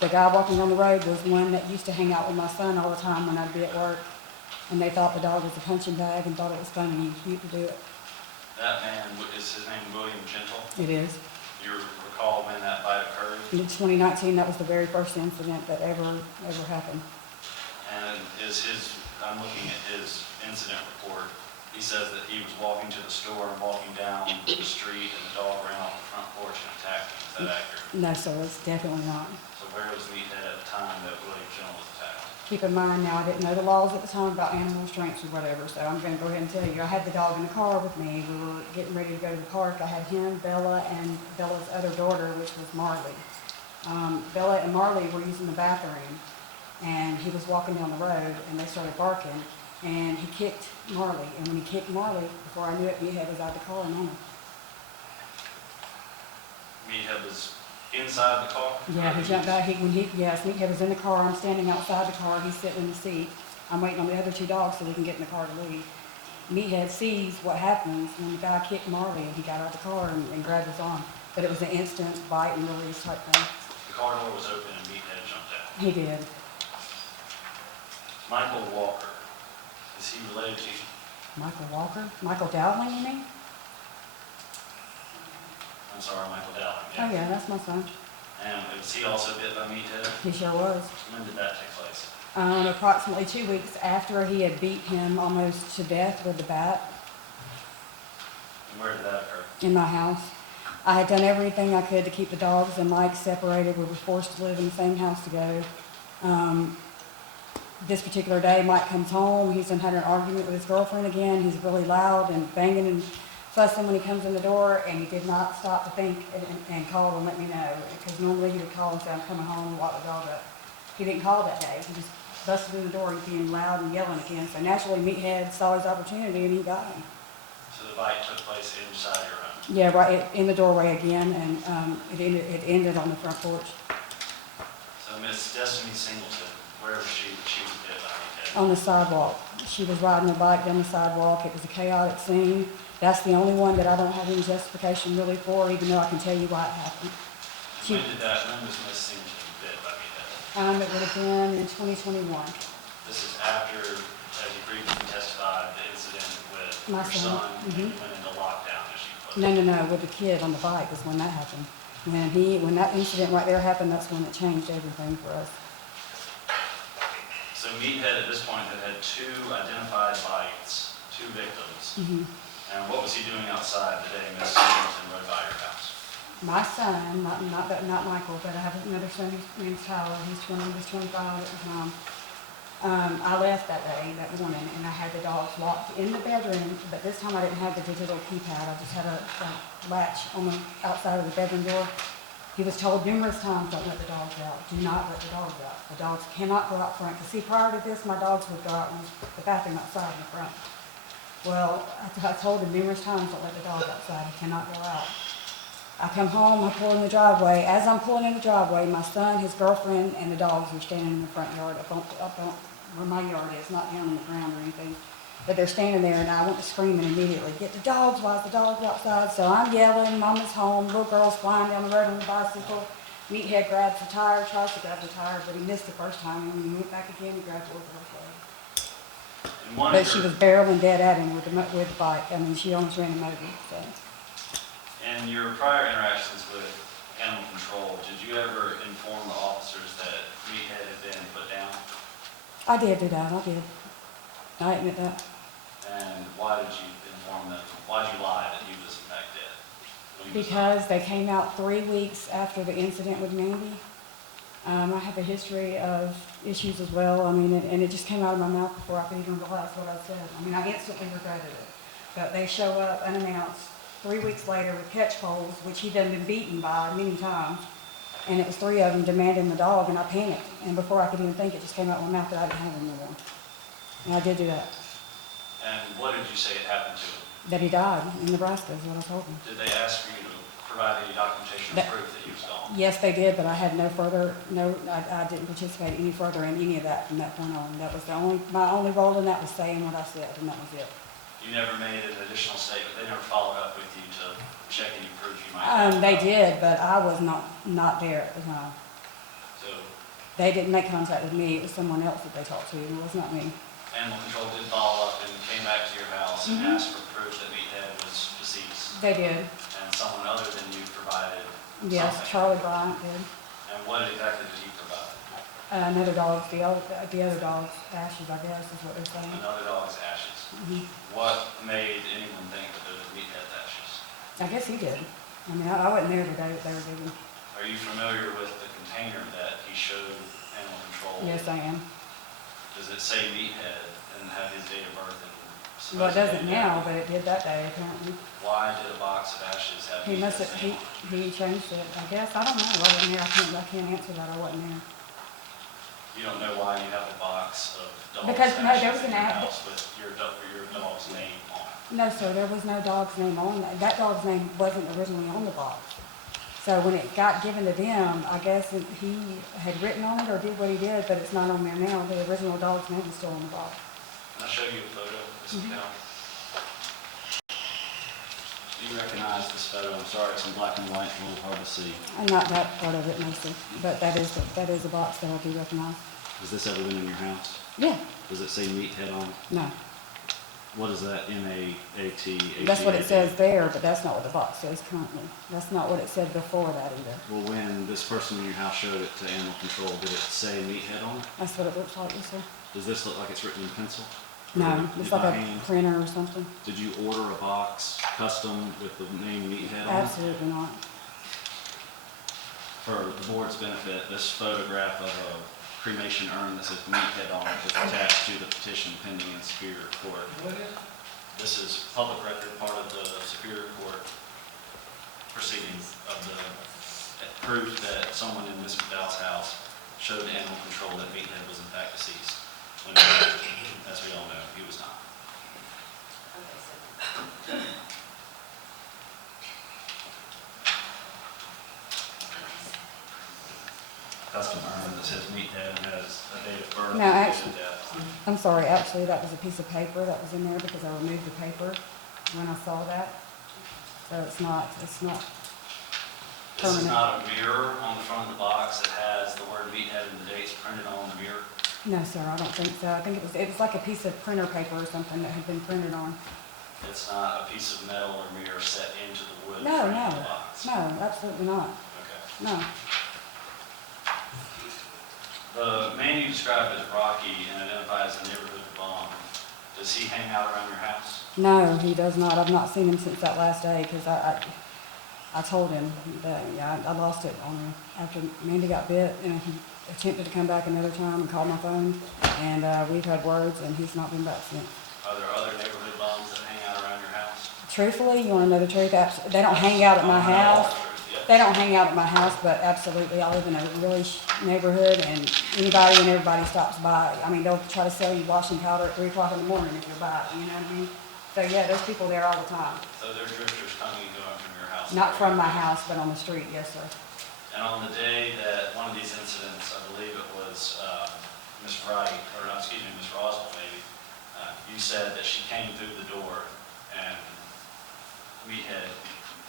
the guy walking on the road was one that used to hang out with my son all the time when I'd be at work. And they thought the dog was a punching bag and thought it was funny. He was cute to do it. That man, is his name William Gentle? It is. Do you recall when that bite occurred? In 2019, that was the very first incident that ever happened. And I'm looking at his incident report. He says that he was walking to the store and walking down the street and the dog ran off the front porch and attacked him. Is that accurate? No, sir, it's definitely not. So where was Meathead at the time that William Gentle was attacked? Keep in mind now, I didn't know the laws at the time about animal restraints or whatever, so I'm gonna go ahead and tell you, I had the dog in the car with me. We were getting ready to go to the park. I had him, Bella, and Bella's other daughter, which was Marley. Bella and Marley were using the bathroom, and he was walking down the road, and they started barking, and he kicked Marley. And when he kicked Marley, before I knew it, Meathead was out the car and on him. Meathead was inside the car? Yeah, he jumped out. Meathead was in the car. I'm standing outside the car. He's sitting in the seat. I'm waiting on the other 2 dogs so we can get in the car to leave. Meathead sees what happens when the guy kicked Marley, and he got out of the car and grabbed his arm. But it was an instant bite and release type thing. The car door was open and Meathead jumped out. He did. Michael Walker, is he related to you? Michael Walker? Michael Dowling, you mean? I'm sorry, Michael Dowling. Oh, yeah, that's my son. And was he also bit by Meathead? He sure was. When did that take place? Approximately 2 weeks after he had beat him almost to death with the bat And where did that occur? in my house. I had done everything I could to keep the dogs and Mike separated. We were forced to live in the same house together. This particular day, Mike comes home. He's had an argument with his girlfriend again. He's really loud and banging and fussing when he comes in the door, and he did not stop to think and call and let me know. Because normally he would call and say, I'm coming home and lock the dog up. He didn't call that day. He just busted in the door and being loud and yelling again. So naturally, Meathead saw his opportunity and he got him. So the bite took place inside your home? Yeah, right in the doorway again, and it ended on the front porch. Miss Destiny Singleton, where was she was bit by meathead? On the sidewalk. She was riding her bike down the sidewalk. It was a chaotic scene. That's the only one that I don't have any justification really for, even though I can tell you why it happened. When was Miss Singleton bit by meathead? It would have been in 2021. This is after, as you previously testified, the incident with My your son. son, and you Mhm. went into lockdown, as you put it. No, with the kid on the bike is when that happened. When that incident right there happened, that's when it changed everything for us. So Meathead at this point had two identified bites, two victims. Mhm. And what was he doing outside the day Miss Singleton rode by your house? My son, not Michael, but I have another son, his name's Tyler, he's 25 at the time. I left that day, that morning, and I had the dogs locked in the bedroom, but this time I didn't have the digital keypad, I just had a latch on the outside of the bedroom door. He was told numerous times, don't let the dogs out, do not let the dogs out. The dogs cannot go out front, 'cause see, prior to this, my dogs would go out in the bathroom outside in the front. Well, I told him numerous times, don't let the dog outside, he cannot go out. I come home, I pull in the driveway. As I'm pulling in the driveway, my son, his girlfriend, and the dogs were standing in the front yard, up on where my yard is, not down on the ground or anything. But they're standing there, and I went to screaming immediately, get the dogs, why is the dogs outside? So I'm yelling, Mama's home, little girl's flying down the road on the bicycle. Meathead grabs the tire, tries to grab the tire, but he missed the first time, and when he went back again, he grabbed the little girl's leg. And one But of she your, was barreling dead at him with the bike. I mean, she almost ran him over, so. in your prior interactions with animal control, did you ever inform the officers that Meathead had been put down? I did do that, I did. I admit that. And why did you inform them? Why did you lie that he was in fact dead? when he was not? Because they came out 3 weeks after the incident with Mandy. I have a history of issues as well, I mean, and it just came out of my mouth before I could even realize what I said. I mean, I instantly regretted it. But they show up unannounced 3 weeks later with catch poles, which he'd done been beaten by many times. And it was 3 of them demanding the dog, and I panicked. And before I could even think, it just came out of my mouth that I didn't have him anymore. And I did do that. And what did you say had happened to him? That he died in Nebraska is what I told them. Did they ask for you to provide any documentation or That- proof that he was gone? Yes, they did, but I had I didn't participate any further in any of that from that point on. That was my only role in that was saying what I said, and that was it. You never made an additional statement, they never followed up with you to check any proof you might have? They did, but I was not there at the time. So They didn't make contact with me, it was someone else that they talked to, it was not me. animal control did follow up and came back to your house and Mhm. asked for proof that Meathead was deceased, They did, and someone other than you provided yes, something. Charlie Bryant did. And what exactly did he provide? Another dog, the other dog's ashes, I guess, is what they're saying. Another dog's ashes. Mhm. What made anyone think that those were Meathead's ashes? I guess he did. I mean, I wasn't there the day that they were digging. Are you familiar with the container that he showed animal control? Yes, I am. Does it say Meathead and have his date of birth and? Well, it doesn't supposed now, date? but it did that day, apparently. Why did a box of ashes have He must Meathead's have, name on it? he changed it, I guess, I don't know, I wasn't there, I can't answer that, I wasn't there. You don't know why you have a box of dog's Because, no, there ashes was in an your ad- house with your dog's name on it? No, sir, there was no dog's name on that, that dog's name wasn't originally on the box. So when it got given to them, I guess he had written on it or did what he did, but it's not on there now, the original dog's name is still on the box. Can I show you a photo of this Mhm. account? Do you recognize this photo? I'm sorry, it's in black and white, a little hard to see. And not that part of it mostly, but that is a box that I do recognize. Has this ever been in your house? Yeah, Does it say Meathead on it? no, What is that, M-A-A-T? that's what it says there, but that's not what the box says currently. That's not what it said before that either. Well, when this person in your house showed it to animal control, did it say Meathead on it? That's what it looks like, yes, sir. Does this look like it's written in pencil? No, Or it's by like a hand? printer or something. Did you order a box custom with the name Meathead on it? Absolutely not. For the board's benefit, this photograph of a cremation urn that says Meathead on it is attached to the petition pending in Superior Court. What is? This is public record, part of the Superior Court proceedings of the proof that someone in Ms. McDowell's house showed animal control that Meathead was in fact deceased. When, as we all know, he was not. Custom urn that that says Meathead and has a date of birth. No, and date actually- of death. I'm sorry, actually, that was a piece of paper that was in there because I removed the paper when I saw that. So it's not This is permanent. not a mirror on the front of the box that has the word Meathead and the dates printed on the mirror. No, sir, I don't think so. I think it was like a piece of printer paper or something that had been printed on. It's not a piece of metal or mirror set into the wood No, frame no, of the box. no, absolutely not. Okay. No. The man you described as Rocky and identified as a neighborhood bum, does he hang out around your house? No, he does not. I've not seen him since that last day because I told him that, yeah, I lost it on him after Mandy got bit, and he attempted to come back another time and call my phone, and we've had words, and he's not been back since. Are there other neighborhood bums that hang out around your house? Truthfully, you want to know the truth? They don't hang out at my house. Yeah. They don't hang out at my house, but absolutely, I live in a really neighborhood, and anybody and everybody stops by. I mean, they'll try to sell you washing powder at 3 o'clock in the morning if you're by, you know what I mean? So yeah, there's people there all the time. So there are drifters coming and going from your house? Not from my house, but on the street, yes, sir. And on the day that one of these incidents, I believe it was Ms. Wright, or excuse me, Ms. Roswell maybe, you said that she came through the door and Meathead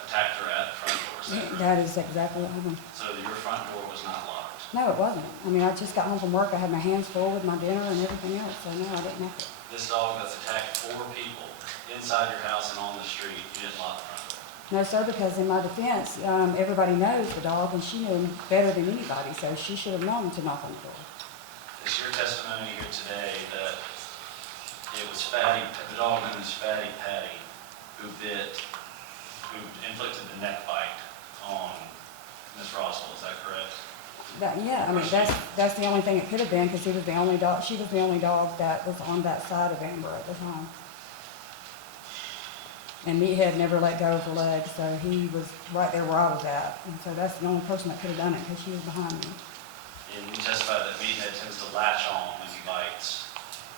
attacked her at the front door, is that correct? That is exactly what happened. So your front door was not locked? No, it wasn't. I mean, I just got home from work, I had my hands full with my dinner and everything else, so no, I didn't have to. This dog that's attacked 4 people inside your house and on the street, you didn't lock the front door? No, sir, because in my defense, everybody knows the dog, and she knew him better than anybody, so she should have known to knock on the door. Is your testimony here today that it was Fatty, the dog known as Fatty Patty, who inflicted the neck bite on Ms. Roswell, is that correct? Yeah, I mean, that's the only thing it could have been, because he was the only dog, she was the only dog that was on that side of Amber at the time. And Meathead never let go of her leg, so he was right there where I was at, and so that's the only person that could have done it, because she was behind me. And you testified that Meathead tends to latch on when he bites.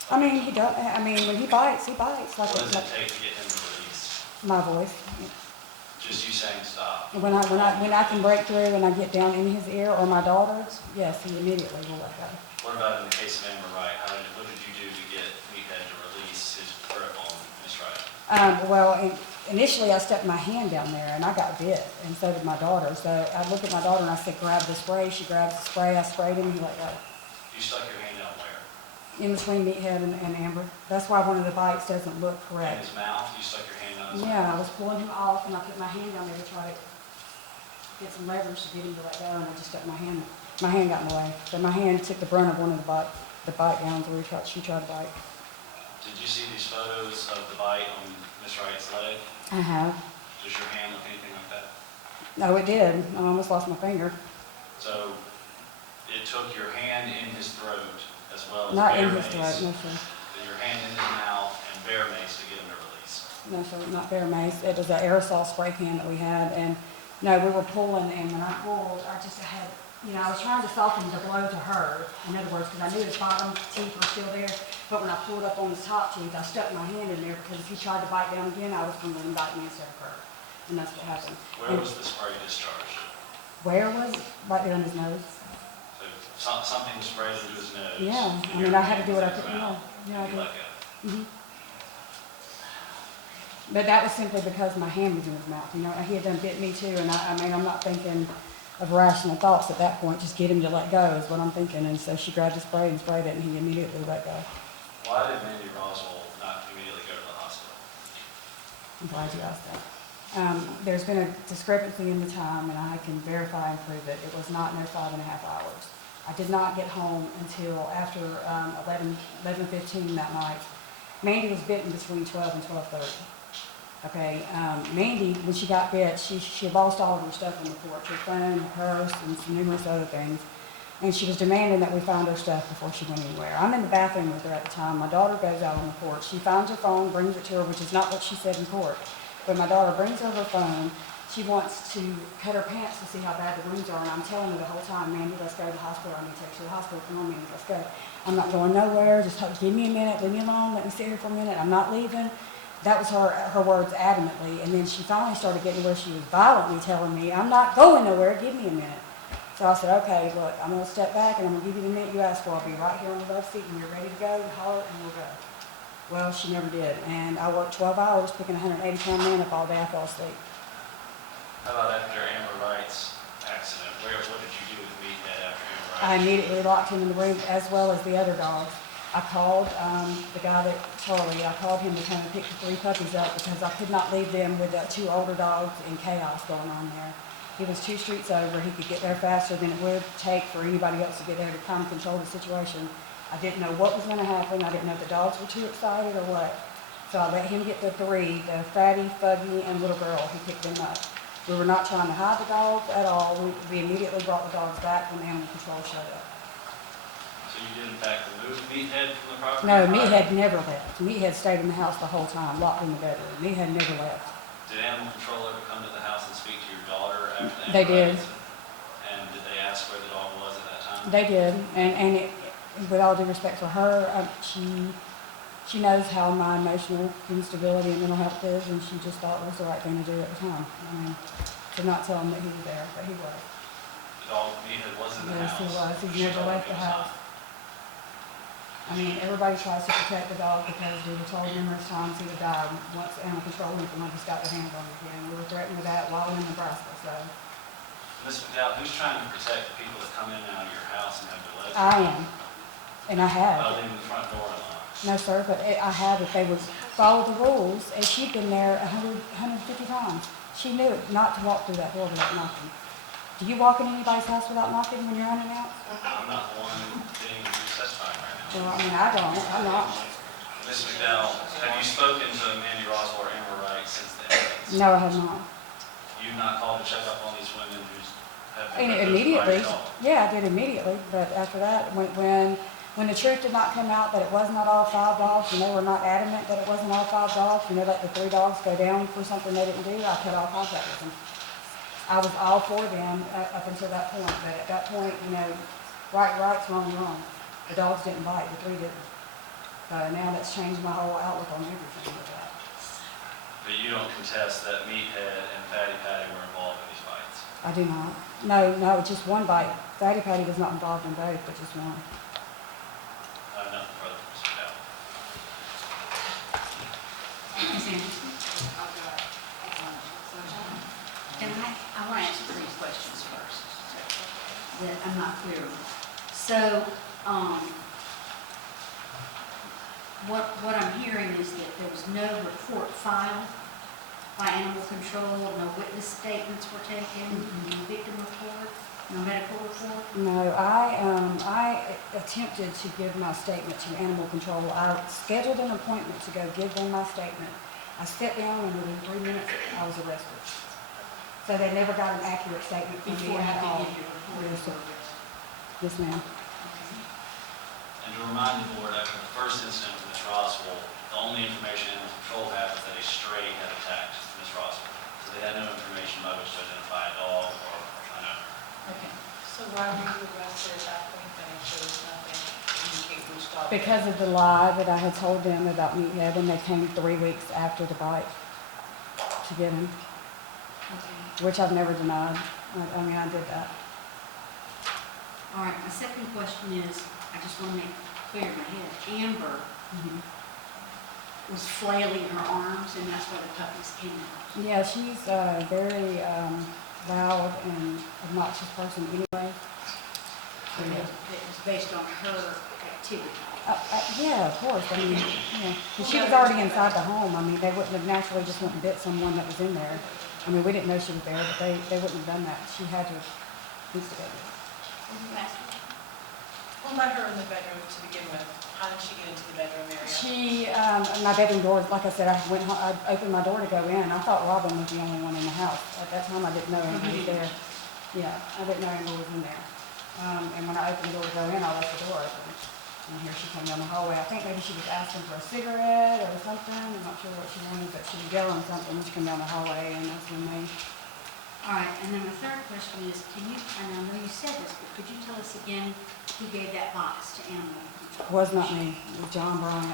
I mean, he does, I mean, when he bites like, What does it like take to get him to release? my voice. Just you saying stop? When I can break through and I get down in his ear or my daughter's, yes, he immediately will let go. What about in the case of Amber Wright? What did you do to get Meathead to release his grip on Ms. Wright? Initially I stuck my hand down there and I got bit, and so did my daughter. So I looked at my daughter and I said, grab the spray. She grabs the spray, I sprayed him, he let go. You stuck your hand down where? In between Meathead and Amber. That's why one of the bites doesn't look In correct. his mouth? You stuck your hand down his mouth? Yeah, I was pulling him off and I put my hand down there to try to get some leverage to get him to let go, and I just stuck my hand got in the way. So my hand took the brunt of one of the bite downs where she tried to bite. Did you see these photos of the bite on Ms. Wright's leg? I have. Does your hand look anything like that? No, it did. I almost lost my finger. So it took your hand in his throat as well as Not bear in his mace, throat, no, sir. your hand in his mouth and bear mace to get him to release. No, sir, not bear mace. It was an aerosol spray can that we had, and no, we were pulling, and when I pulled, I was trying to soften the blow to her, in other words, because I knew his bottom teeth were still there, but when I pulled up on his top teeth, I stuck my hand in there, because if he tried to bite down again, I was going to let him bite me instead of her, and that's what happened. Where was the spray discharged? Where was it? Right there on his nose. So something was sprayed into his nose? Yeah, I and mean, your I had to do what I hand could, was in his mouth, yeah, I and you did. let go. Mhm. But that was simply because my hand was in his mouth, he had done bit me too, and I'm not thinking of rational thoughts at that point, just get him to let go is what I'm thinking, and so she grabbed the spray and sprayed it, and he immediately let go. Why did Mandy Roswell not immediately go to the hospital? I'm glad you asked that. There's been a discrepancy in the time, and I can verify and prove it. It was not no 5.5 hours. I did not get home until after 11:15 that night. Mandy was bitten between 12 and 12:30. Okay, Mandy, when she got bit, she lost all of her stuff on the porch, her phone, her purse, and some numerous other things. And she was demanding that we find her stuff before she went anywhere. I'm in the bathroom with her at the time. My daughter goes out on the porch. She finds her phone, brings it to her, which is not what she said in court. But my daughter brings her phone. She wants to cut her pants to see how bad the wounds are. And I'm telling her the whole time, Mandy, let's go to the hospital. I need to take you to the hospital. Come on, Mandy, let's go. I'm not going nowhere. Just give me a minute. Leave me alone. Let me sit here for a minute. I'm not leaving. That was her words adamantly. And then she finally started getting where she was violently telling me, I'm not going nowhere. Give me a minute. So I said, okay, look, I'm gonna step back and I'm gonna give you the minute you asked for. I'll be right here on the left seat when you're ready to go, holler, and we'll go. Well, she never did, and I worked 12 hours picking a 180-pound man up all day. I fell asleep. How about after Amber Wright's accident? What did you do with Meathead after Amber Wright? I immediately locked him in the room as well as the other dogs. I called the guy that, Charlie, I called him to come and pick the 3 puppies up because I could not leave them with the 2 older dogs and chaos going on there. He was 2 streets over. He could get there faster than it would take for anybody else to get there to kind of control the situation. I didn't know what was going to happen. I didn't know if the dogs were too excited or what. So I let him get the 3, the fatty, fuggy, and little girl. He picked them up. We were not trying to hide the dogs at all. We immediately brought the dogs back when animal control showed up. So you did in fact remove Meathead from the property? No, Meathead never left. Meathead stayed in the house the whole time, locked in the bedroom. Meathead never left. Did animal control ever come to the house and speak to your daughter after the They Amber Wright did. incident? And did they ask where the dog was at that time? They did, and it, with all due respect for her, she knows how my emotional instability and mental health is, and she just thought it was the right thing to do at the time. I mean, to not tell him that he was there, but he was. The dog, Meathead, was in the Yes, house? he was. He's She never told left you the he was house. not. I mean, everybody tries to protect the dog because we were told numerous times he would die once animal control went and just got their hands on him again. We were threatened with that while in Nebraska, so Ms. McDowell, who's trying to protect the people that come in and out of your house and have their legs? I am, and I have. By leaving the front door unlocked? No, sir, but I have if they would follow the rules, and she'd been there 150 times. She knew not to walk through that door without knocking. Do you walk in anybody's house without knocking when you're running out? I'm not the one being testifying right now. Well, I mean, I don't, I'm not. Ms. McDowell, have you spoken to Mandy Roswell or Amber Wright since the incident? No, I have not. You've not called to check up on these women who have And been immediately, victimized at all? yeah, I did immediately, but after that, when the truth did not come out that it was not all 5 dogs, and they were not adamant that it wasn't all 5 dogs, and they let the 3 dogs go down for something they didn't do, I cut all contact with them. I was all for them up until that point, but at that point, right's wrong, wrong. The dogs didn't bite, the 3 didn't. So now that's changed my whole outlook on everything with that. But you don't contest that Meathead and Fatty Patty were involved in these fights? I do not. No, just one bite. Fatty Patty was not involved in both, but just one. I have nothing further for Ms. McDowell. Ms. Anderson? And I want to answer 3 questions first that I'm not clear on. So, what I'm hearing is that there was no report filed by animal control, no witness statements were taken, no victim report, no medical report? No, I attempted to give my statement to animal control. I scheduled an appointment to go give them my statement. I sat down and within 3 minutes, I was arrested. So they never got an accurate statement from me Before you at all. could give your report? Yes, sir. Yes, ma'am. And to remind the board, after the first incident with Ms. Roswell, the only information animal control had was that a stray had attacked Ms. Roswell. So they had no information by which to identify a dog or an owner. Okay. So why were you arrested at that point then if there was nothing to indicate which dog? Because of the lie that I had told them about Meathead when they came 3 weeks after the bite to get him, Okay. which I've never denied. I mean, I did that. All right, my second question is, I just want to make clear in my head, Amber was flailing her arms, and that's where the puppies came out. Yeah, she's a very loud and obnoxious person anyway. So it was based on her activity. Yeah, of course. I mean, yeah. And she was already inside the home. I mean, they wouldn't have naturally just went and bit someone that was in there. I mean, we didn't know she was there, but they wouldn't have done that. She had to have instigated it. Who let her in the bedroom to begin with? How did she get into the bedroom area? She, my bedroom door, like I said, I opened my door to go in. I thought Robin was the only one in the house. At that time, I didn't know anybody was there. Yeah, I didn't know anybody was in there. And when I opened the door to go in, I left the door open. And here she came down the hallway. I think maybe she was asking for a cigarette or something. I'm not sure what she wanted, but she was yelling something when she came down the hallway, and that's when they... All right, and then my third question is, can you, and I know you said this, but could you tell us again who gave that box to animal control? Was not me. It was John Bryant.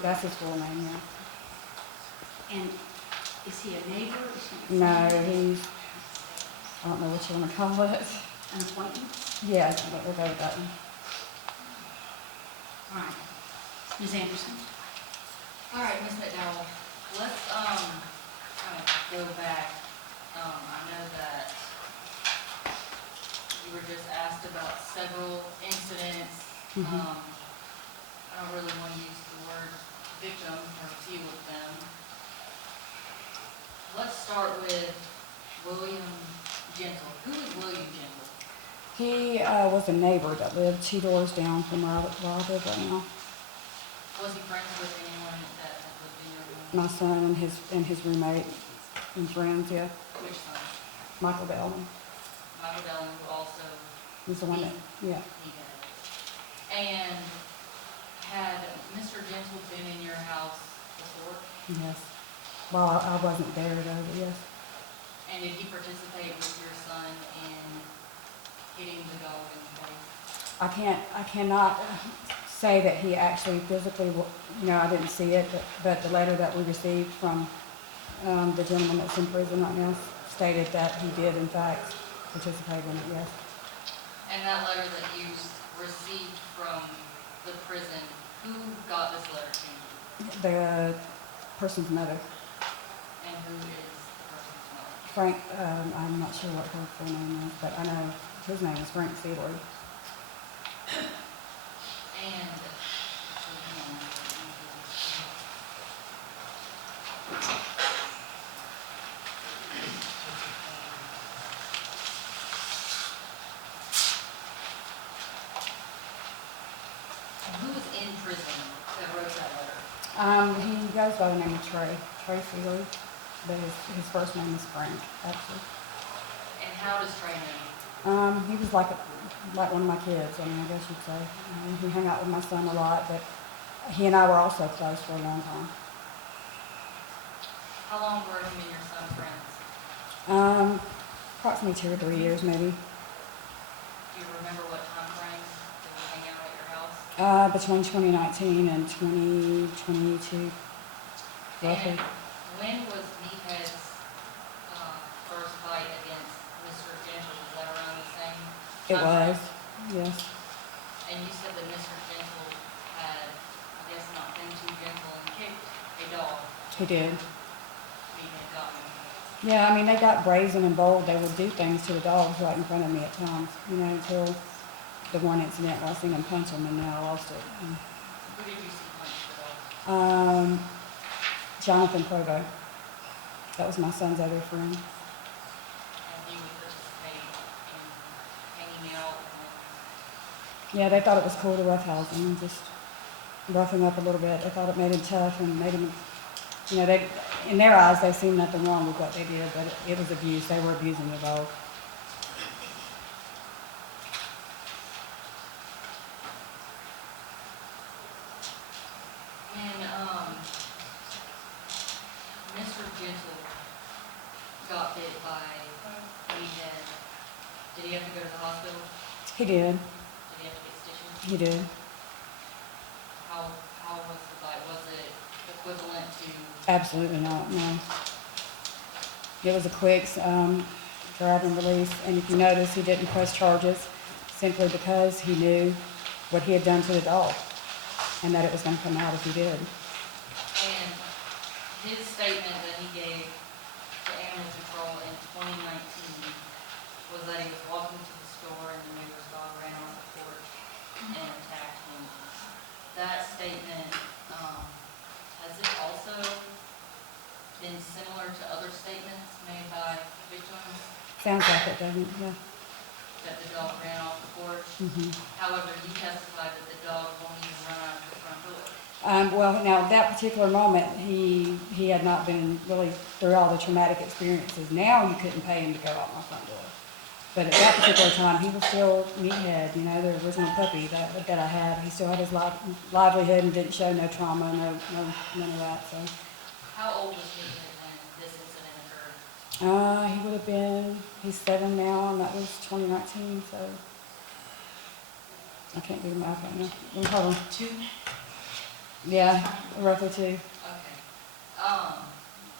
That's his full name, yeah. And is he a neighbor? Is he a No, friend? he's, I don't know what you want to call it. an appointment? Yeah, we'll go with that one. All right. Ms. Anderson? All right, Ms. McDowell, let's, kind of go back. I know that you were just asked about several incidents. Mhm. I don't really want to use the word victim or a few of them. Let's start with William Gentle. Who is William Gentle? He was a neighbor that lived 2 doors down from where I live right now. Was he friends with anyone that had lived in your room? My son and his roommate and friends, yeah. Which son? Michael Bellman Michael Dellen, who also was the one that, yeah. he had. And had Mr. Gentle been in your house before? Yes. Well, I wasn't there though, but yes. And did he participate with your son in hitting the dog in the face? I cannot say that he actually physically, I didn't see it, but the letter that we received from the gentleman that's in prison right now stated that he did in fact participate in it, yes. And that letter that you received from the prison, who got this letter to you? The person's mother, And who is the person's mother? Frank, I'm not sure what her full name is, but I know his name is Frank Seeley. And, who was in prison that wrote that letter? He goes by the name of Trey Seeley, but his first name is Frank, actually. And how does Trey know? He was like one of my kids, I guess you'd say. He hung out with my son a lot, but he and I were also close for a long time. How long were him and your son friends? Approximately 2 or 3 years, maybe. Do you remember what time frame did he hang out at your house? Between 2019 and 2022, roughly. And when was Meathead's first fight against Mr. Gentle? Was that around the same time? It was, yes. And you said that Mr. Gentle had, I guess, not been too gentle and kicked a dog. He did. Meathead got him. Yeah, they got brazen and bold. They would do things to the dogs right in front of me at times, until the one incident where I seen him punch him and then I lost it. Who did you see punch the dog? Jonathan Provo. That was my son's other friend. And he would participate in hanging out and Yeah, they thought it was cool to roughhouse him and just rough him up a little bit. They thought it made him tough and made him, in their eyes, they seen nothing wrong with what they did, but it was abuse. They were abusing the dog. when Mr. Gentle got bit by Meathead, did he have to go to the hospital? He did. Did he have to get stitches? He did. How was the bite? Was it equivalent to? Absolutely not, no. It was a quick grab and release, and if you notice, he didn't press charges simply because he knew what he had done to the dog and that it was going to come out if he did. And his statement that he gave to Animal Control in 2019 was that he was walking to the store and the neighbor's dog ran off the porch and attacked him. That statement, has it also been similar to other statements made by victims Sounds like it, doesn't it? Yeah. that the dog ran off the porch? Mhm. However, you testified that the dog won't even run out of the front door. Well, now, that particular moment, he had not been really through all the traumatic experiences. Now you couldn't pay him to go out my front door. But at that particular time, he was still Meathead, the original puppy that I had. He still had his livelihood and didn't show no trauma, none of that, so. How old was Meathead when this incident occurred? He would have been, he's 7 now, and that was 2019, so. I can't do the math right now. Hold on. 2? Yeah, roughly 2. Okay. All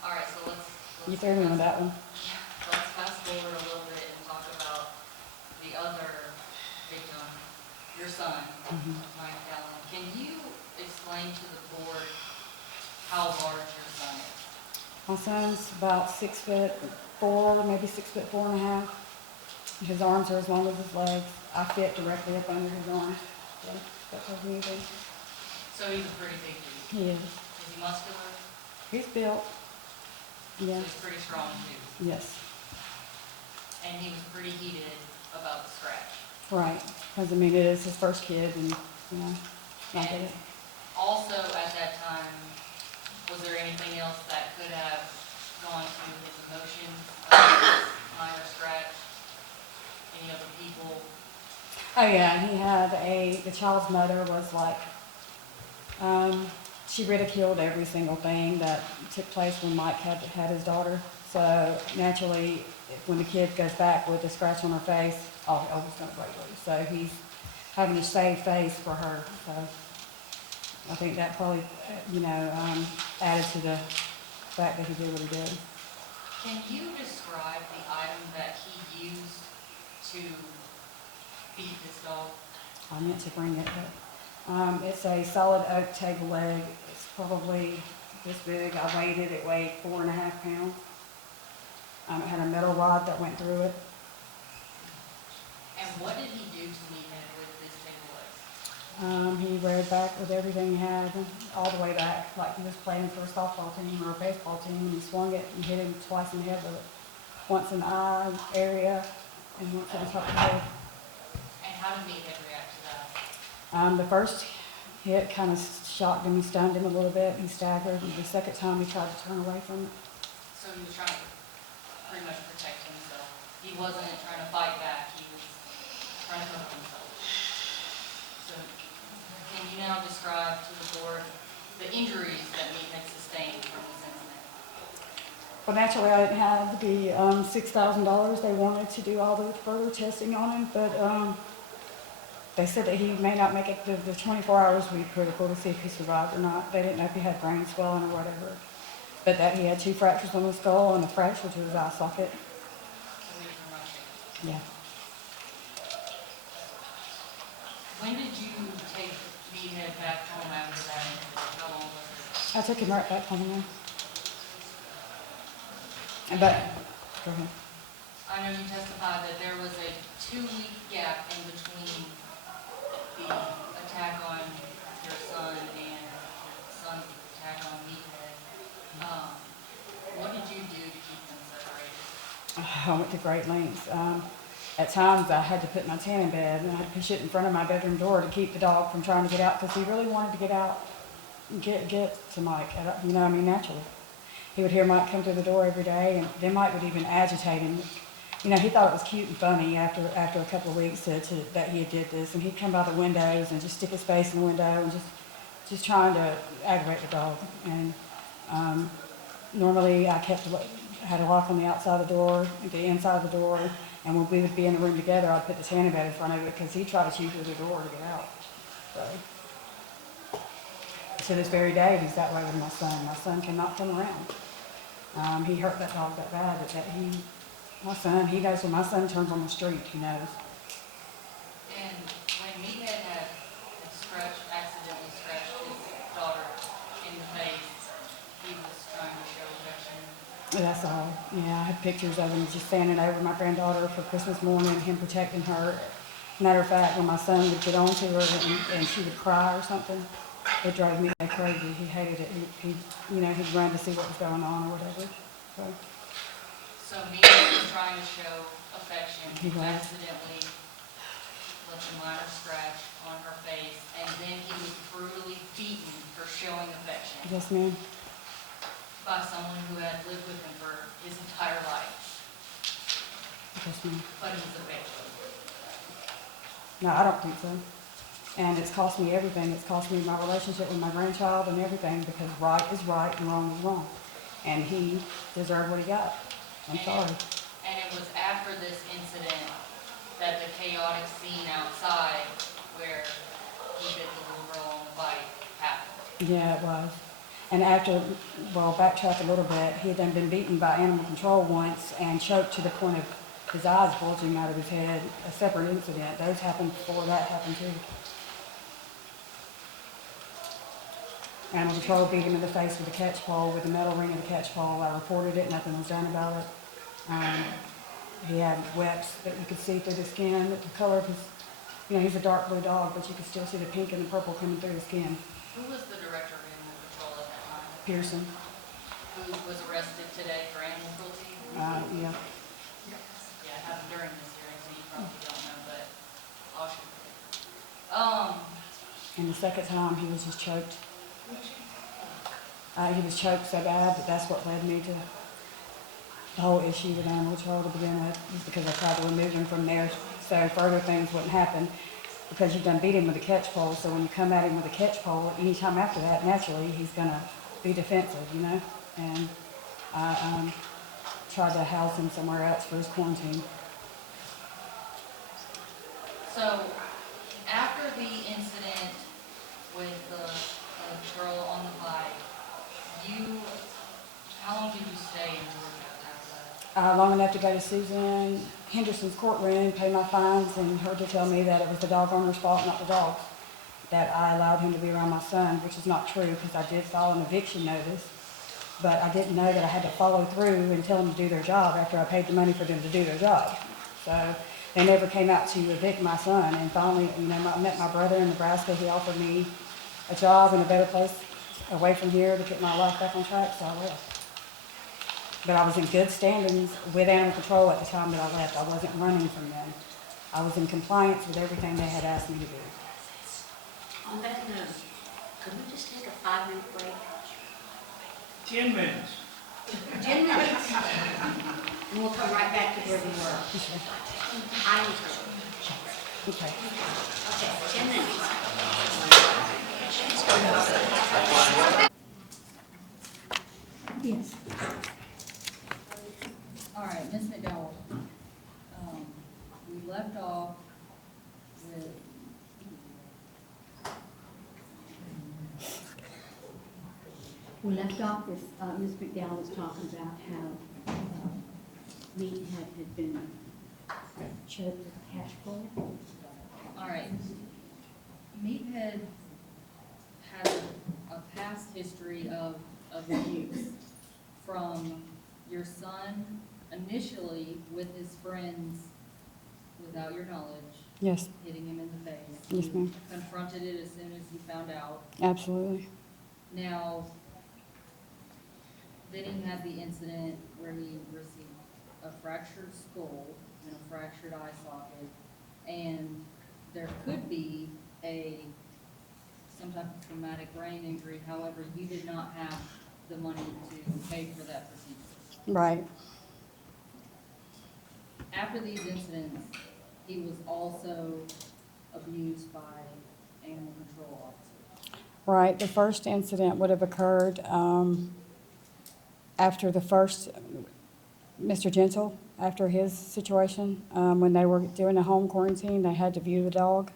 right, so let's. You threw me with that one. Let's fast forward a little bit and talk about the other your son, Mhm. Mike Allen, can you explain to the board how large your son is? My son's about 6'4", maybe 6'4.5". His arms are as long as his legs. I fit directly up under his arms. So that tells me anything. So he's a pretty big dude. He is. Is he muscular? He's built. So Yeah. he's pretty strong too. Yes. And he was pretty heated about the scratch. Right. Because I mean, it is his first kid, and you know, I get And it. also at that time, was there anything else that could have gone to his emotions of this minor scratch? Any other people? Oh yeah, he had the child's mother was like, she ridiculed every single thing that took place when Mike had his daughter. So naturally, when the kid goes back with a scratch on her face, oh, it's gonna break loose. So he's having to save face for her. So I think that probably, added to the fact that he did what he did. Can you describe the item that he used to beat this dog? I meant to bring it, but it's a solid oak table leg. It's probably this big. I weighed it. It weighed 4.5 pounds. It had a metal rod that went through it. And what did he do to Meathead with this table legs? He rode back with everything he had, all the way back, like he was playing for a softball team or a baseball team. He swung it and hit him twice in the head with it. Once in the eye area and once in the top of the head. And how did Meathead react to that? The first hit kind of shocked him, he stunned him a little bit, he staggered. And the second time he tried to turn away from it. So he was trying to pretty much protect himself. He wasn't trying to fight back, he was trying to cover himself. So can you now describe to the board the injuries that Meathead sustained from this incident? Well, naturally, I didn't have the $6,000. They wanted to do all the further testing on him, but they said that he may not make it. The 24 hours would be critical to see if he survived or not. They didn't know if he had brain swelling or whatever, but that he had 2 fractures on the skull and a fracture to his eye socket. So he was in rough shape. Yeah. When did you take Meathead back home after that incident? How long was it? I took him right back home now. But, go ahead. I know you testified that there was a 2-week gap in between the attack on your son and your son's attack on Meathead. What did you do to keep them separated? I went to great lengths. At times, I had to put my tan in bed, and I had to push it in front of my bedroom door to keep the dog from trying to get out, because he really wanted to get out and get to Mike, naturally. He would hear Mike come through the door every day, and then Mike would even agitate him. He thought it was cute and funny after a couple of weeks that he did this, and he'd come by the windows and just stick his face in the window and just trying to aggravate the dog. And normally I had a lock on the outside of the door, the inside of the door, and when we would be in the room together, I'd put the tanning bed in front of it because he'd try to chew through the door to get out. So, to this very day, he's that way with my son. My son cannot come around. He hurt that dog that bad that he knows when my son turns on the street, he knows. And when Meathead had accidentally scratched his daughter in the face, he was trying to show affection. That's all. Yeah, I had pictures of him just standing over my granddaughter for Christmas morning, him protecting her. Matter of fact, when my son would get on to her and she would cry or something, it drove me crazy. He hated it. He'd run to see what was going on or whatever. So Meathead was trying to show affection, He was. accidentally left a minor scratch on her face, and then he was brutally beaten for showing affection Yes, ma'am. by someone who had lived with him for his entire life, Yes, ma'am. but he's a victim. No, I don't think so. And it's cost me everything. It's cost me my relationship with my grandchild and everything, because right is right and wrong is wrong. And he deserved what he got. I'm sorry. And it was after this incident that the chaotic scene outside where he bit the little girl on the bike happened. Yeah, it was. And backtrack a little bit, he had then been beaten by animal control once and choked to the point of his eyes bulging out of his head, a separate incident. Those happened before that happened too. Animal control beat him in the face with a catch pole, with the metal ring of the catch pole. I reported it, nothing was done about it. He had webs that you could see through the skin, the color of his, he's a dark blue dog, but you could still see the pink and the purple coming through his skin. Who was the director of animal control at that time? Pearson, Who was arrested today for animal cruelty? yeah. Yeah, it happened during this hearing, so you probably don't know, but I'll shoot. And the second time, he was just choked. He was choked so bad that that's what led me to the whole issue with animal control to begin with, is because I tried to remove him from there so further things wouldn't happen. Because you've done beat him with a catch pole, so when you come at him with a catch pole, anytime after that, naturally, he's gonna be defensive, And I tried to house him somewhere else for his quarantine. So, after the incident with the girl on the bike, how long did you stay in Georgia after that? Long enough to go to Susan Henderson's courtroom, pay my fines, and her to tell me that it was the dog owner's fault, not the dog's. That I allowed him to be around my son, which is not true, because I did file an eviction notice. But I didn't know that I had to follow through and tell them to do their job after I paid the money for them to do their job. So they never came out to evict my son. And finally, I met my brother in Nebraska. He offered me a job in a better place away from here to get my life back on track, so I left. But I was in good standings with animal control at the time that I left. I wasn't running from them. I was in compliance with everything they had asked me to do. On that note, could we just take a 5-minute break? 10 minutes. 10 minutes. And we'll come right back to where we were. I am Okay. Okay, 10 minutes. Yes. All right, Ms. McDowell, we left off with, We left off with, Ms. McDowell was talking about how Meat had been choked with a catch pole. all right. Meathead has a past history of abuse from your son initially with his friends without your knowledge, Yes, hitting him in the face. Yes, ma'am. You confronted it as soon as you found out. absolutely. Now, then he had the incident where he received a fractured skull and a fractured eye socket, and there could be some type of traumatic brain injury. However, you did not have the money to pay for that procedure. Right. After these incidents, he was also abused by animal control officers. Right, the first incident would have occurred after the first, Mr. Gentle, after his situation, when they were doing a home quarantine, they had to view the dog.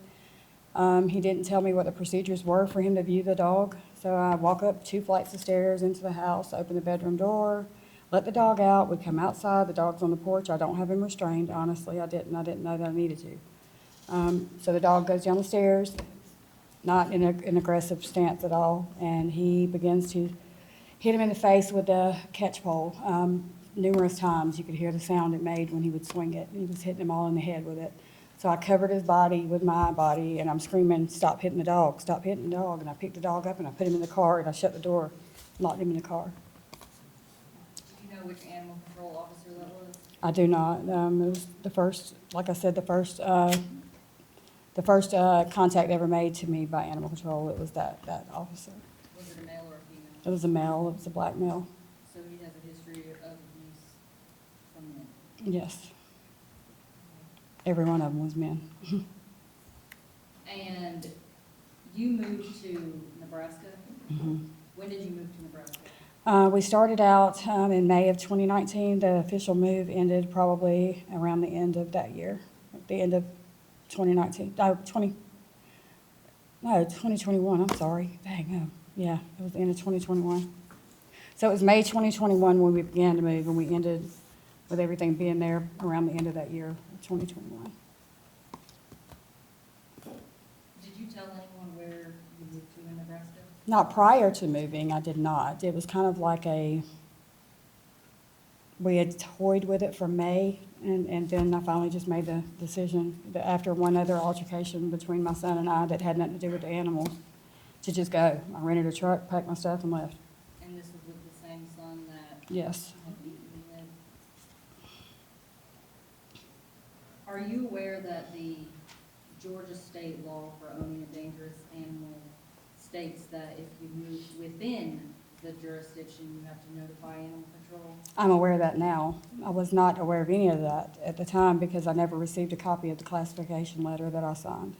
He didn't tell me what the procedures were for him to view the dog, so I walk up 2 flights of stairs into the house, open the bedroom door, let the dog out, we come outside, the dog's on the porch, I don't have him restrained, honestly, I didn't know that I needed to. So the dog goes down the stairs, not in an aggressive stance at all, and he begins to hit him in the face with the catch pole. Numerous times you could hear the sound it made when he would swing it. He was hitting him all in the head with it. So I covered his body with my body, and I'm screaming, "Stop hitting the dog, stop hitting the dog." And I picked the dog up and I put him in the car, and I shut the door, locked him in the car. Do you know which animal control officer that was? I do not. It was the first, like I said, the first contact ever made to me by animal control. It was that officer. Was it a male or a female? It was a male. It was a black male. So he has a history of abuse from men. Yes. Every one of them was men. And you moved to Nebraska? Mhm. When did you move to Nebraska? We started out in May of 2019. The official move ended probably around the end of that year, the end of 2019. 2021, I'm sorry. Dang, yeah, it was the end of 2021. So it was May 2021 when we began to move, and we ended with everything being there around the end of that year, 2021. Did you tell anyone where you moved to in Nebraska? Not prior to moving, I did not. It was kind of like we had toyed with it for May, and then I finally just made the decision that after one other altercation between my son and I that had nothing to do with the animals, to just go. I rented a truck, packed my stuff, and left. And this was with the same son that Yes. had beaten you then? Are you aware that the Georgia state law for owning a dangerous animal states that if you move within the jurisdiction, you have to notify animal control? I'm aware of that now. I was not aware of any of that at the time because I never received a copy of the classification letter that I signed.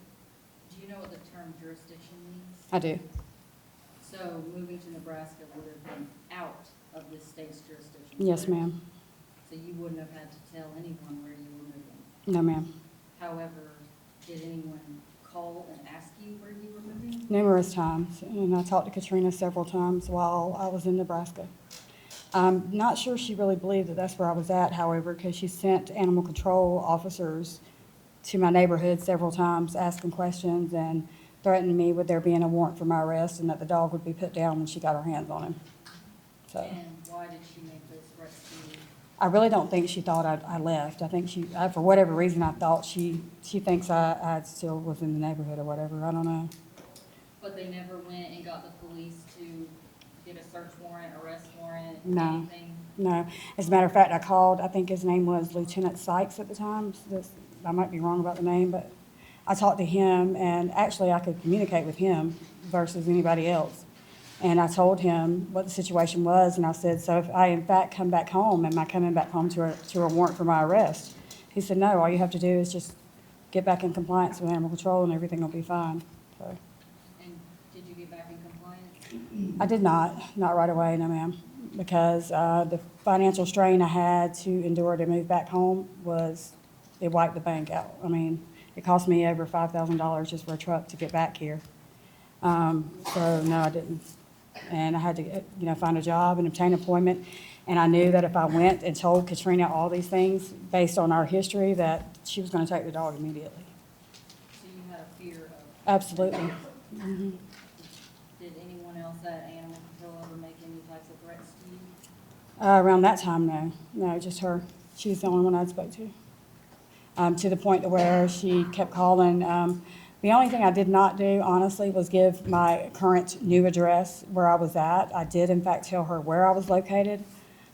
Do you know what the term jurisdiction means? I do. So moving to Nebraska would have been out of this state's jurisdiction? Yes, correct? ma'am. So you wouldn't have had to tell anyone where you were moving? No, ma'am. However, did anyone call and ask you where you were moving? Numerous times, and I talked to Katrina several times while I was in Nebraska. I'm not sure she really believed that that's where I was at, however, because she sent animal control officers to my neighborhood several times asking questions and threatened me with there being a warrant for my arrest and that the dog would be put down when she got her hands on him. So And why did she make those threats to you? I really don't think she thought I left. I think for whatever reason, I thought she thinks I still was in the neighborhood or whatever. I don't know. But they never went and got the police to get a search warrant, arrest warrant, No. anything? No. As a matter of fact, I called, I think his name was Lieutenant Sykes at the time. I might be wrong about the name, but I talked to him, and actually I could communicate with him versus anybody else. And I told him what the situation was, and I said, so if I in fact come back home, am I coming back home to a warrant for my arrest? He said, no, all you have to do is just get back in compliance with animal control and everything will be fine. So And did you get back in compliance? I did not right away, no ma'am, because the financial strain I had to endure to move back home it wiped the bank out. I mean, it cost me over $5,000 just for a truck to get back here. So no, I didn't. And I had to, find a job and obtain employment. And I knew that if I went and told Katrina all these things, based on our history, that she was going to take the dog immediately. So you had a fear of? Absolutely. Mhm. Did anyone else at animal control ever make any types of threats to you? Around that time, no. No, just her. She was the only one I'd spoke to. To the point to where she kept calling. The only thing I did not do, honestly, was give my current new address where I was at. I did, in fact, tell her where I was located,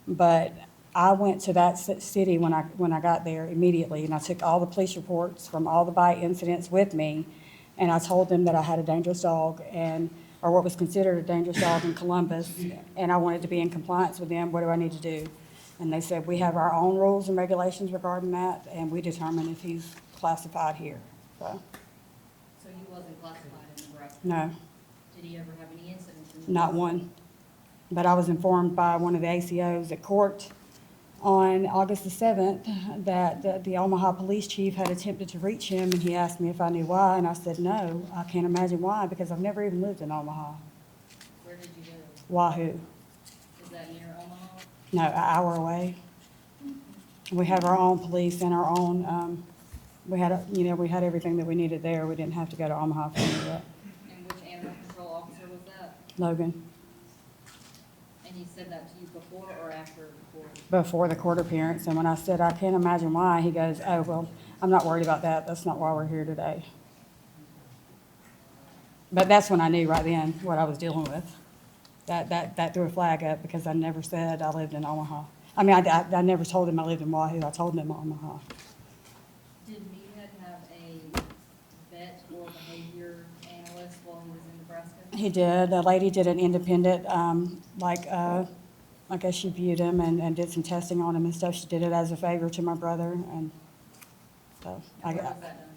but I went to that city when I got there immediately, and I took all the police reports from all the bite incidents with me, and I told them that I had a dangerous dog, or what was considered a dangerous dog in Columbus, and I wanted to be in compliance with them. What do I need to do? And they said, we have our own rules and regulations regarding that, and we determine if he's classified here. So, So he wasn't classified in Nebraska? no. Did he ever have any incidents in Nebraska? Not one. But I was informed by one of the ACOs at court on August the 7th that the Omaha police chief had attempted to reach him, and he asked me if I knew why, and I said, no, I can't imagine why, because I've never even lived in Omaha. Where did you live? Wahoo. Is that near Omaha? No, an hour away. We have our own police and our own, we had everything that we needed there. We didn't have to go to Omaha for any of that. And which animal control officer was that? Logan, And he said that to you before or after the court? before the court appearance, and when I said, I can't imagine why, he goes, oh, well, I'm not worried about that. That's not why we're here today. But that's when I knew right then what I was dealing with. That threw a flag up because I never said I lived in Omaha. I mean, I never told him I lived in Wahoo. I told him Omaha. Did Meathead have a vet or behavior analyst while he was in Nebraska? He did. The lady did an independent, I guess she viewed him and did some testing on him and stuff. She did it as a favor to my brother, and so I And where got. was that done?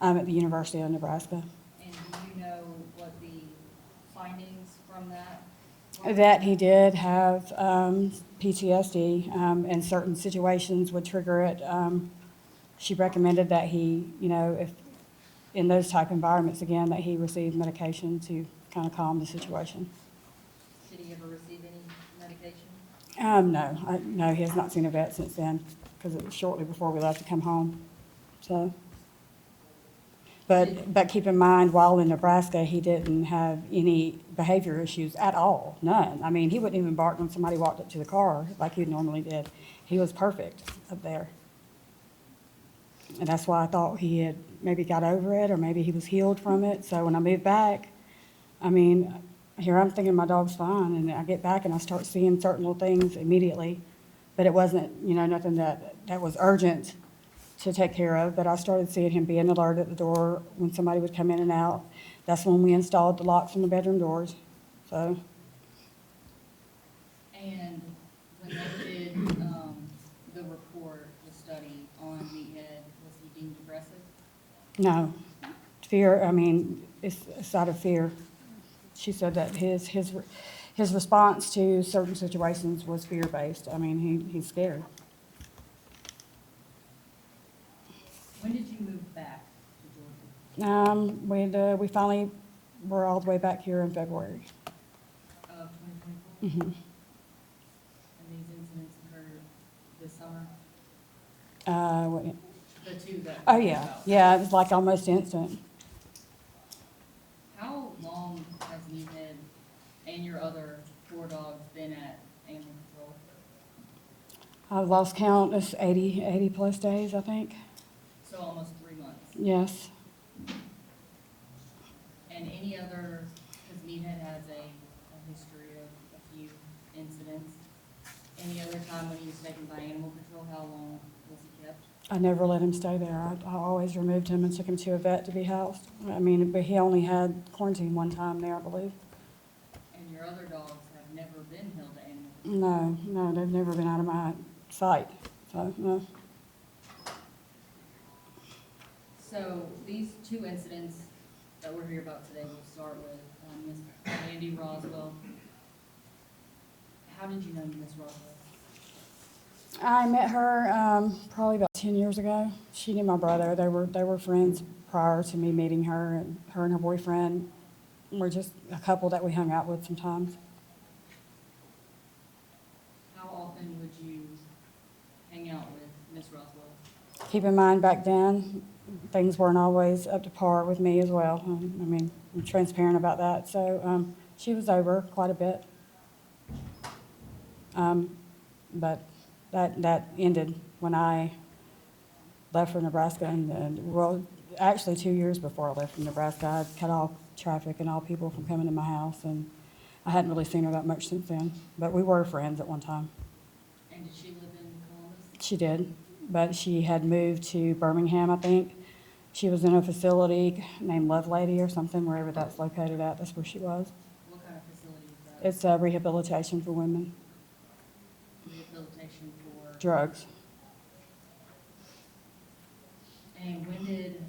I'm at the University of Nebraska. And do you know what the findings from that were? That he did have PTSD, and certain situations would trigger it. She recommended that he, if in those type environments again, that he receive medication to kind of calm the situation. Did he ever receive any medication? No, he has not seen a vet since then, because it was shortly before we left to come home, so. But keep in mind, while in Nebraska, he didn't have any behavior issues at all, none. I mean, he wouldn't even bark when somebody walked up to the car like he normally did. He was perfect up there. And that's why I thought he had maybe got over it, or maybe he was healed from it. So when I moved back, I mean, here I'm thinking my dog's fine, and I get back and I start seeing certain little things immediately. But it wasn't, nothing that was urgent to take care of, but I started seeing him being alert at the door when somebody would come in and out. That's when we installed the locks on the bedroom doors, so. And when they did, the report, the study on Meathead, was he deemed aggressive? No, fear, I mean, it's out of fear. She said that his response to certain situations was fear-based. I mean, he's scared. When did you move back to Georgia? We finally were all the way back here in February. Of 2024? Mhm. And these incidents occurred this summer? What- The two that. Oh, yeah, it was like almost instant. How long has Meathead and your other 4 dogs been at animal control? I've lost count, it's 80 plus days, I think. So almost 3 months. Yes. And any other, because Meathead has a history of a few incidents. Any other time when he was taken by animal control, how long was he kept? I never let him stay there. I always removed him and took him to a vet to be housed. I mean, but he only had quarantine one time there, I believe. And your other dogs have never been held to animal control? No, they've never been out of my sight, so, no. So these 2 incidents that we're here about today, we'll start with Miss Mandy Roswell. How did you know Miss Roswell? I met her probably about 10 years ago. She knew my brother. They were friends prior to me meeting her, and her boyfriend were just a couple that we hung out with sometimes. How often would you hang out with Miss Roswell? Keep in mind, back then, things weren't always up to par with me as well. I mean, I'm transparent about that. So she was over quite a bit. But that ended when I left for Nebraska, well, actually 2 years before I left from Nebraska, I'd cut off traffic and all people from coming to my house, and I hadn't really seen her that much since then. But we were friends at one time. And did she live in Columbus? She did, but she had moved to Birmingham, I think. She was in a facility named Love Lady or something, wherever that's located at, that's where she was. What kind of facility is that? It's rehabilitation for women, Rehabilitation for? drugs. And when did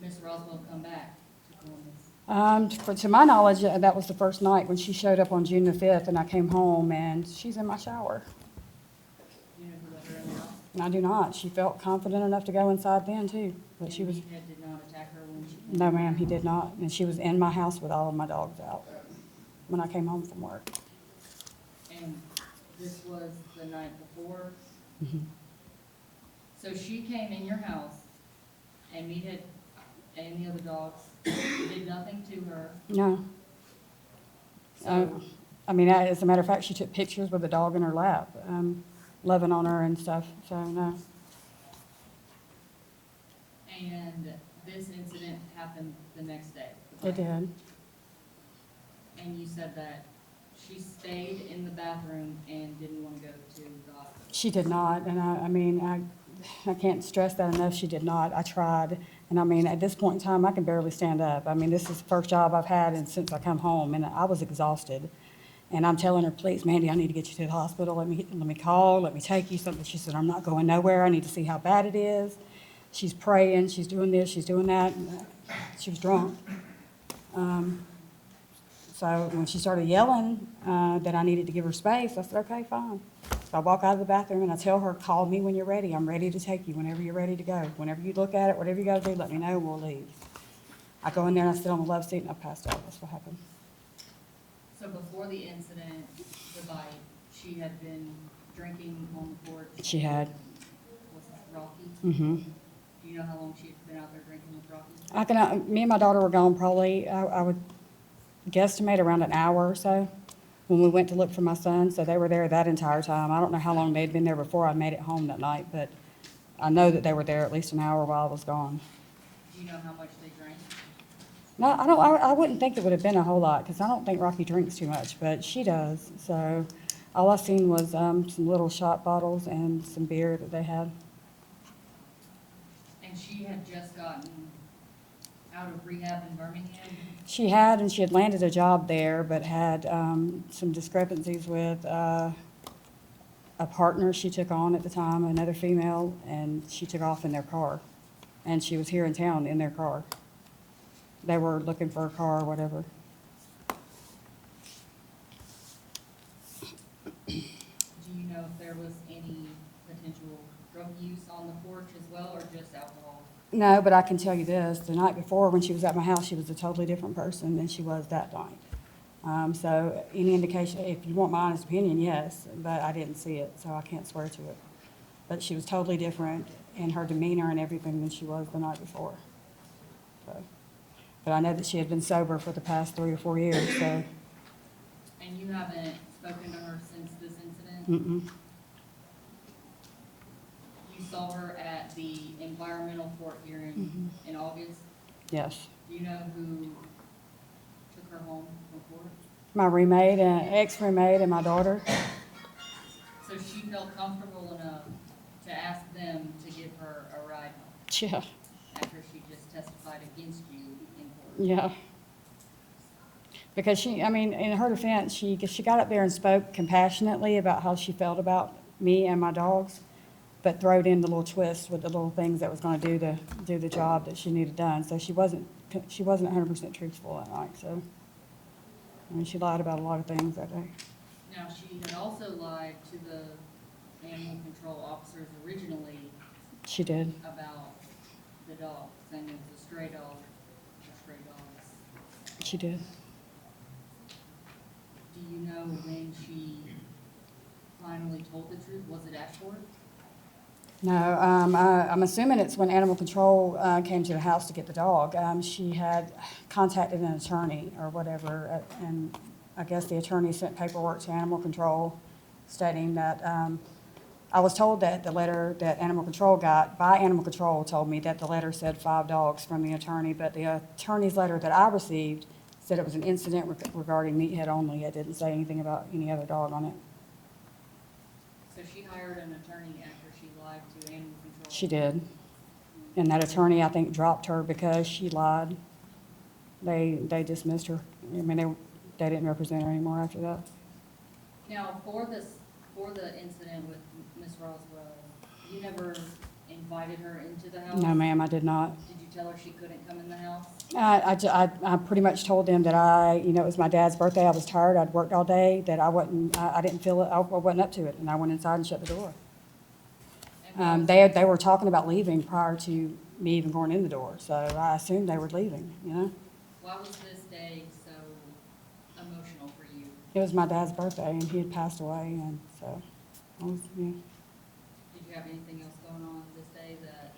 Miss Roswell come back to Columbus? To my knowledge, that was the first night when she showed up on June the 5th, and I came home, and she's in my shower. Do you know who let her in the house? And I do not. She felt confident enough to go inside then, too. But she was, Meathead did not attack her when she came? no, ma'am, he did not. And she was in my house with all of my dogs out when I came home from work. And this was the night before? Mhm. So she came in your house, and Meathead and the other dogs did nothing to her? No. So, I mean, as a matter of fact, she took pictures with the dog in her lap, loving on her and stuff, so no. and this incident happened the next day? It did. And you said that she stayed in the bathroom and didn't want to go to the hospital? She did not, and I mean, I can't stress that enough, she did not. I tried, and I mean, at this point in time, I can barely stand up. I mean, this is the first job I've had and since I come home, and I was exhausted. And I'm telling her, please, Mandy, I need to get you to the hospital. Let me call, let me take you something. She said, I'm not going nowhere. I need to see how bad it is. She's praying, she's doing this, she's doing that. And she was drunk. So when she started yelling that I needed to give her space, I said, okay, fine. So I walk out of the bathroom and I tell her, call me when you're ready. I'm ready to take you whenever you're ready to go. Whenever you look at it, whatever you got to do, let me know and we'll leave. I go in there and I sit on the love seat and I passed out. That's what happened. So before the incident, the bite, she had been drinking on the porch? She had. Was this Rocky? Mm-hmm. Do you know how long she had been out there drinking with Rocky? Me and my daughter were gone probably, I would guesstimate around an hour or so when we went to look for my son, so they were there that entire time. I don't know how long they'd been there before I made it home that night, but I know that they were there at least an hour while I was gone. Do you know how much they drank? No, I wouldn't think it would have been a whole lot, because I don't think Rocky drinks too much, but she does. So all I seen was some little shot bottles and some beer that they had. And she had just gotten out of rehab in Birmingham? She had, and she had landed a job there, but had some discrepancies with a partner she took on at the time, another female, and she took off in their car. And she was here in town in their car. They were looking for a car or whatever. Do you know if there was any potential drug use on the porch as well, or just alcohol? No, but I can tell you this, the night before, when she was at my house, she was a totally different person than she was that night. So any indication, if you want my honest opinion, yes, but I didn't see it, so I can't swear to it. But she was totally different in her demeanor and everything than she was the night before. So, but I know that she had been sober for the past 3 or 4 years, so, And you haven't spoken to her since this incident? mm-mm. You saw her at the environmental court hearing in August? Yes. Do you know who took her home from court? My roommate, and ex-roommate, and my daughter. So she felt comfortable enough to ask them to give her a ride home Yeah, after she just testified against you in court? yeah. Because she, I mean, in her defense, she got up there and spoke compassionately about how she felt about me and my dogs, but throwed in the little twist with the little things that was gonna do the job that she needed done. So she wasn't 100% truthful that night, so. I mean, she lied about a lot of things that day. Now, she had also lied to the animal control officers originally She did. about the dog, saying it was a stray dog or stray dogs. She did. Do you know when she finally told the truth? Was it Ashford? No, I'm assuming it's when animal control came to the house to get the dog. She had contacted an attorney or whatever, and I guess the attorney sent paperwork to animal control stating that, I was told that the letter that animal control got by animal control told me that the letter said 5 dogs from the attorney, but the attorney's letter that I received said it was an incident regarding meathead only. It didn't say anything about any other dog on it. So she hired an attorney after she lied to animal control? She did. And that attorney, I think, dropped her because she lied. They dismissed her. I mean, they didn't represent her anymore after that. Now, for the incident with Miss Roswell, you never invited her into the house? No, ma'am, I did not. Did you tell her she couldn't come in the house? I pretty much told them that it was my dad's birthday, I was tired, I'd worked all day, that I didn't feel it, I wasn't up to it, and I went inside and shut the door. And They were talking about leaving prior to me even going in the door, so I assumed they were leaving, you know? why was this day so emotional for you? It was my dad's birthday, and he had passed away, and so, I was, yeah. Did you have anything else going on this day that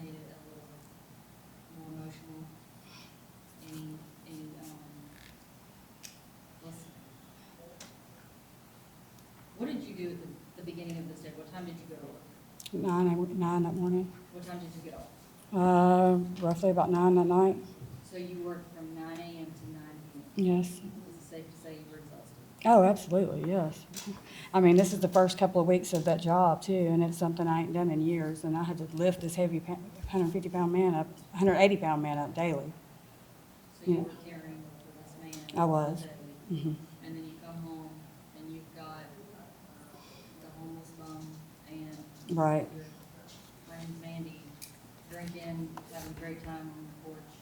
made it a little more emotional? What did you do at the beginning of this day? What time did you go to work? 9 that morning, What time did you get off? roughly about 9 that night, So you worked from 9 a.m. to 9 p.m. yes. Is it safe to say you were exhausted? Oh, absolutely, yes. I mean, this is the first couple of weeks of that job too, and it's something I ain't done in years, and I had to lift this heavy 150-pound man up, 180-pound man up daily. So you Yeah. were caring for this man? I was. all day. Mhm. And then you come home and you've got the homeless bum and Right. your friend Mandy drinking, having a great time on the porch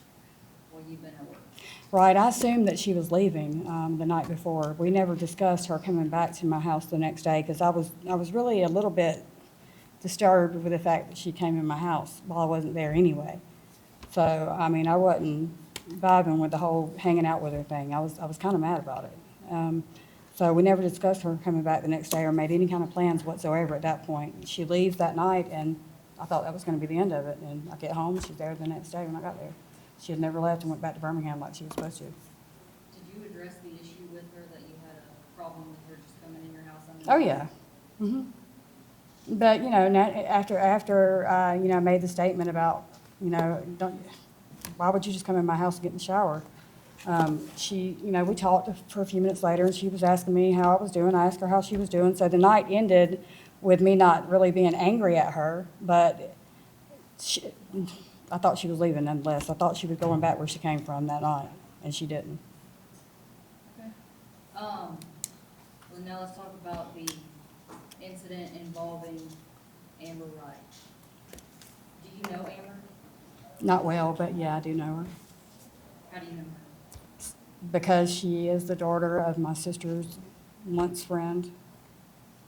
while you've been at work. Right, I assumed that she was leaving the night before. We never discussed her coming back to my house the next day, because I was really a little bit disturbed with the fact that she came in my house while I wasn't there anyway. So, I mean, I wasn't vibing with the whole hanging out with her thing. I was kind of mad about it. So we never discussed her coming back the next day or made any kind of plans whatsoever at that point. She leaves that night, and I thought that was gonna be the end of it, and I get home, she's there the next day when I got there. She had never left and went back to Birmingham like she was supposed to. Did you address the issue with her that you had a problem with her just coming in your house? Oh, yeah. But, you know, after I, you know, made the statement about, you know, why would you just come in my house and get in the shower? She, you know, we talked for a few minutes later, and she was asking me how I was doing. I asked her how she was doing. So the night ended with me not really being angry at her, but I thought she was leaving nonetheless. I thought she was going back where she came from that night, and she didn't. Okay. Well, now let's talk about the incident involving Amber Wright. Do you know Amber? Not well, but yeah, I do know her. How do you know her? Because she is the daughter of my sister's once friend.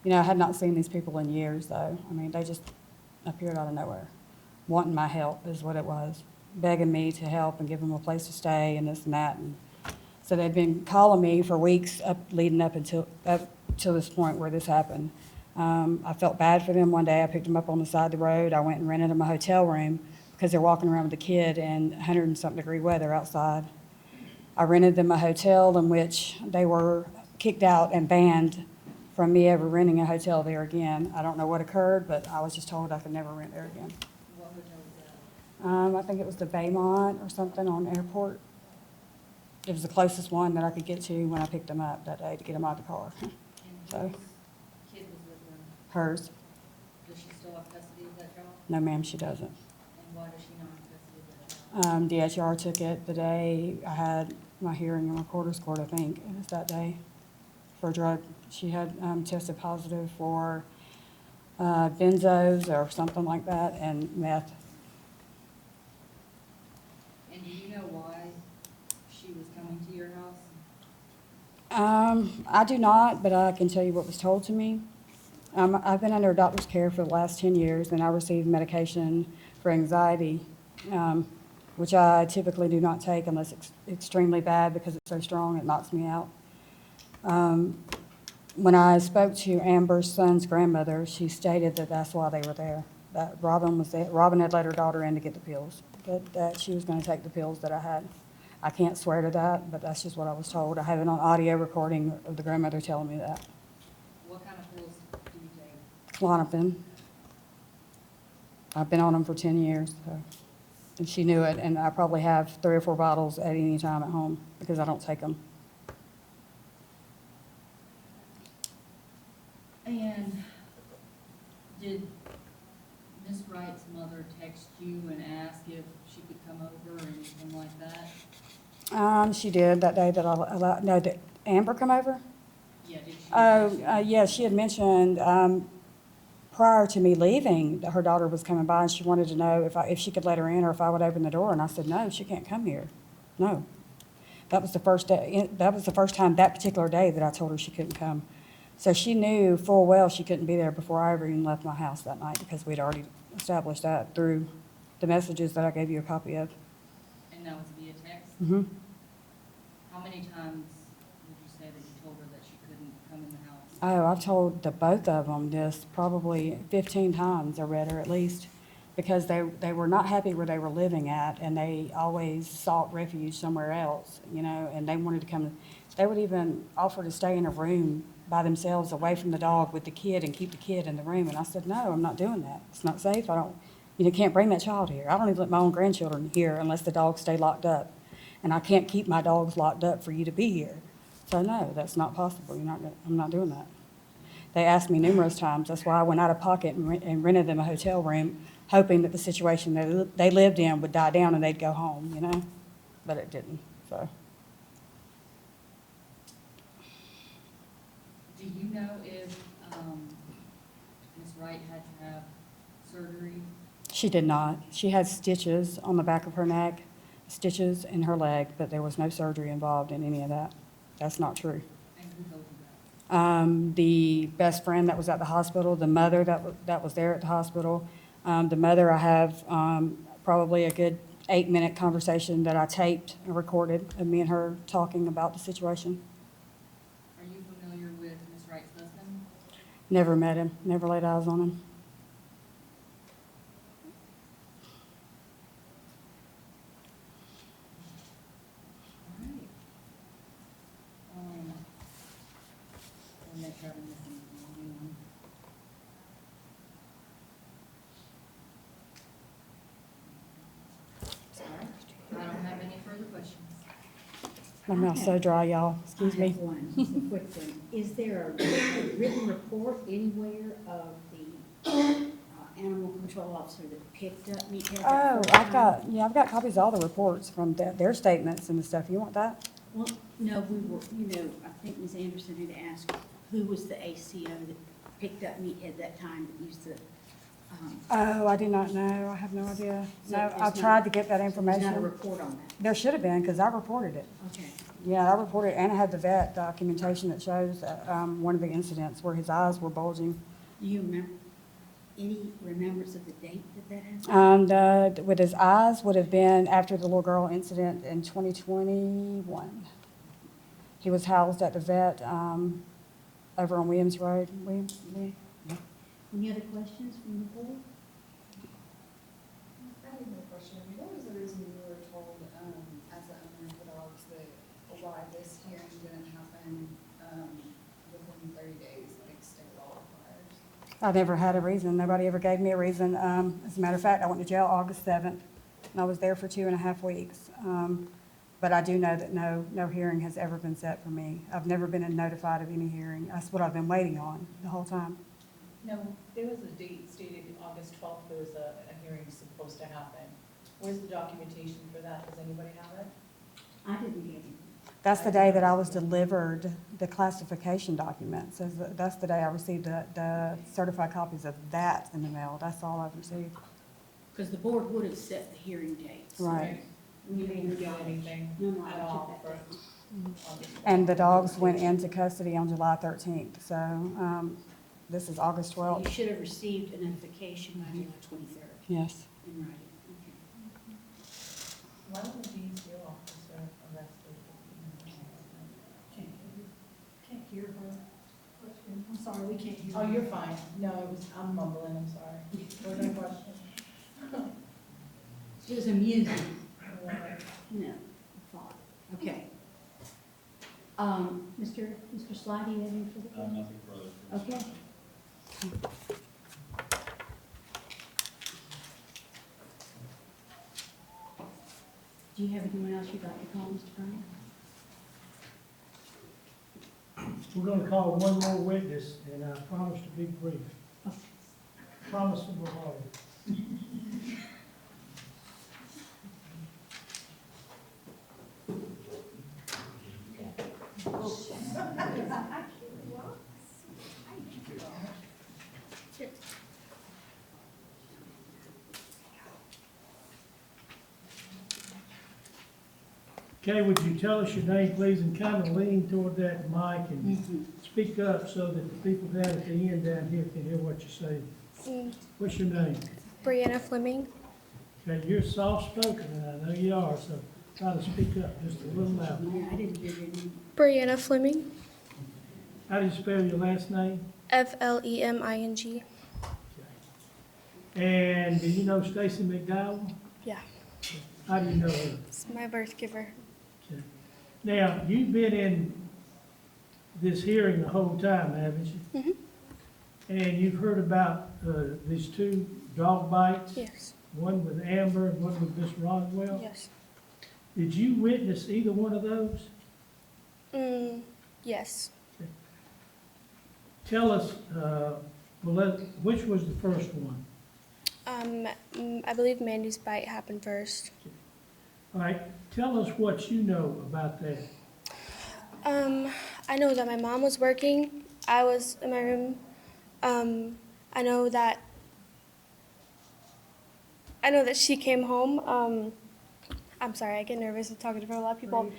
You know, I had not seen these people in years, though. I mean, they just appeared out of nowhere, wanting my help is what it was, begging me to help and give them a place to stay and this and that. And so they'd been calling me for weeks leading up to this point where this happened. I felt bad for them one day. I picked them up on the side of the road. I went and rented them a hotel room because they're walking around with a kid in 100-something degree weather outside. I rented them a hotel in which they were kicked out and banned from me ever renting a hotel there again. I don't know what occurred, but I was just told I could never rent there again. What hotel was that? I think it was the Baymont or something on Airport. It was the closest one that I could get to when I picked them up that day to get them out of the car. And So, whose kid was with them? hers. Does she still have custody of that child? No, ma'am, she doesn't. And why does she not have custody of that child? DHR took it the day I had my hearing in Recorder's Court, I think. It was that day for a drug. She had tested positive for benzos or something like that and meth. And do you know why she was coming to your house? I do not, but I can tell you what was told to me. I've been under doctor's care for the last 10 years, and I receive medication for anxiety, which I typically do not take unless it's extremely bad because it's so strong it knocks me out. When I spoke to Amber's son's grandmother, she stated that that's why they were there. That Robin was there. Robin had let her daughter in to get the pills, that she was going to take the pills that I had. I can't swear to that, but that's just what I was told. I have it on audio recording of the grandmother telling me that. What kind of pills do you take? Klonopin. I've been on them for 10 years, so. And she knew it, and I probably have 3 or 4 bottles at any time at home because I don't take them. And did Miss Wright's mother text you and ask if she could come over or anything like that? She did that day that I allowed, no, did Amber come over? Yeah, did she? Oh, yeah, she had mentioned, prior to me leaving, that her daughter was coming by and she wanted to know if she could let her in or if I would open the door. And I said, no, she can't come here. No. That was the first day, that was the first time that particular day that I told her she couldn't come. So she knew full well she couldn't be there before I ever even left my house that night because we'd already established that through the messages that I gave you a copy of. And that was via text? Mm-hmm. How many times would you say that you told her that she couldn't come in the house? Oh, I've told the both of them this probably 15 times, I read her at least, because they were not happy where they were living at, and they always sought refuge somewhere else, you know, and they wanted to come. They would even offer to stay in a room by themselves away from the dog with the kid and keep the kid in the room. And I said, no, I'm not doing that. It's not safe. Can't bring that child here. I don't even let my own grandchildren here unless the dogs stay locked up. And I can't keep my dogs locked up for you to be here. So no, that's not possible. I'm not doing that. They asked me numerous times. That's why I went out of pocket and rented them a hotel room, hoping that the situation that they lived in would die down and they'd go home, you know? But it didn't, so. Do you know if Ms. Wright had to have surgery? She did not. She had stitches on the back of her neck, stitches in her leg, but there was no surgery involved in any of that. That's not true. And who told you that? The best friend that was at the hospital, the mother that was there at the hospital. The mother, I have probably a good 8-minute conversation that I taped and recorded of me and her talking about the situation. Are you familiar Never met him, never laid eyes on him. I don't have any further questions. My mouth's so dry, y'all, excuse I me. have one, just a quick one. Is there a written report anywhere of the animal control officer that picked up meathead? that Oh, first I've got, time? yeah, I've got copies of all the reports from their statements and the stuff. You want that? Well, no, we were, I think Ms. Anderson had asked, who was the ACO that picked up meathead that time that used the, Oh, I do not know. I have no idea. So No, there's I've not- tried to get that there's not a information. report on that? There should have been, because I reported it. Okay. Yeah, I reported, and I had the vet documentation that shows one of the incidents where his eyes were bulging. Do you remember, any remembrance of the date that happened? With his eyes would have been after the little girl incident in 2021. He was housed at the vet over on Williams Road. Any other questions from the board? I have a question. What was the reason you were told, as the owner of the dogs, that why this hearing didn't happen, within 30 days, like state law requires? I never had a reason. Nobody ever gave me a reason. As a matter of fact, I went to jail August 7th, and I was there for 2.5 weeks. But I do know that no hearing has ever been set for me. I've never been notified of any hearing. That's what I've been waiting on the whole time. No, there was a date stated August 12th, there was a hearing supposed to happen. Where's the documentation for that? Does anybody have it? I didn't get it. That's the day that I was delivered the classification documents. So that's the day I received the certified copies of that in the mail. That's all I've received. Because the board would have set the hearing dates. Right. We didn't get anything No, I at took all that for down. August 12th. And the dogs went into custody on July 13th. So this is August So 12th. you should have received a notification by July 23rd Yes. in writing. Why was the DCO officer arrested? Okay. Can't hear her. I'm sorry, we can't hear Oh, her. you're fine. No, I'm mumbling, I'm sorry. What was my question? She was amusing. No, I thought. Okay. Mr. Slide, do you have any further questions? Nothing further. Okay. Do you have anyone else you'd like to call, Mr. Brown? We're gonna call one more witness, and I promise to be brief. Promise to be hard. Okay, would you tell us your name, please, and kind of lean toward that mic and speak up so that the people down at the end down here can hear what you're saying. What's your name? Brianna Fleming. Okay, you're soft-spoken, and I know you are, so try to speak up just a little louder. I didn't hear your name. Brianna Fleming. How do you spell your last name? Fleming. And do you know Stacy McDowell? Yeah, How do you know her? it's my birth giver. Okay. Now, you've been in this hearing the whole time, haven't you? Mhm. And you've heard about these two dog bites? Yes, One with Amber and one with Miss Roswell? yes. Did you witness either one of those? Yes. Tell us, which was the first one? I believe Mandy's bite happened first. All right, tell us what you know about that. I know that my mom was working. I was in my room. I know that she came home. I'm sorry, I get nervous with talking to a lot of people.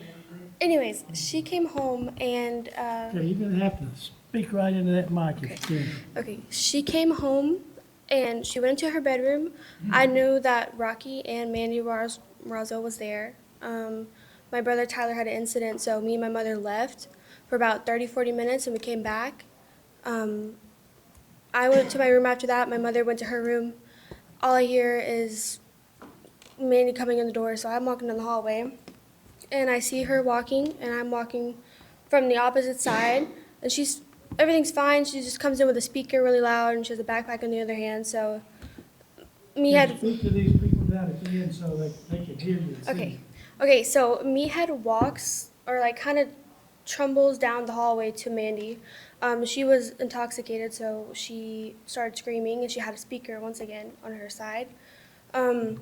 Anyways, she came home and Okay, you're gonna have to speak right into that mic if you can. okay, she came home and she went into her bedroom. I knew that Rocky and Mandy Roswell was there. My brother Tyler had an incident, so me and my mother left for about 30, 40 minutes and we came back. I went to my room after that. My mother went to her room. All I hear is Mandy coming in the door, so I'm walking down the hallway, and I see her walking, and I'm walking from the opposite side, and everything's fine. She just comes in with a speaker really loud, and she has a backpack in the other hand. So Speak to these people down at the end so they can hear you and see you. Okay, so Meathead walks or like kind of trembles down the hallway to Mandy. She was intoxicated, so she started screaming, and she had a speaker once again on her side. And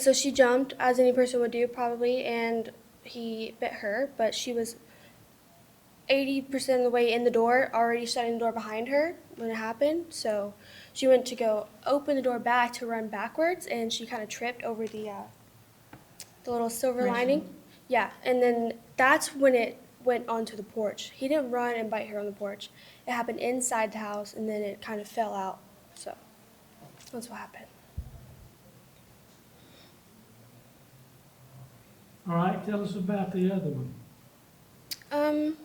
so she jumped, as any person would do probably, and he bit her, but she was 80% of the way in the door, already shutting the door behind her when it happened. So she went to go open the door back to run backwards, and she kind of tripped over the little silver lining. Yeah, and then that's when it went onto the porch. He didn't run and bite her on the porch. It happened inside the house, and then it kind of fell out. So that's what happened. All right, tell us about the other one.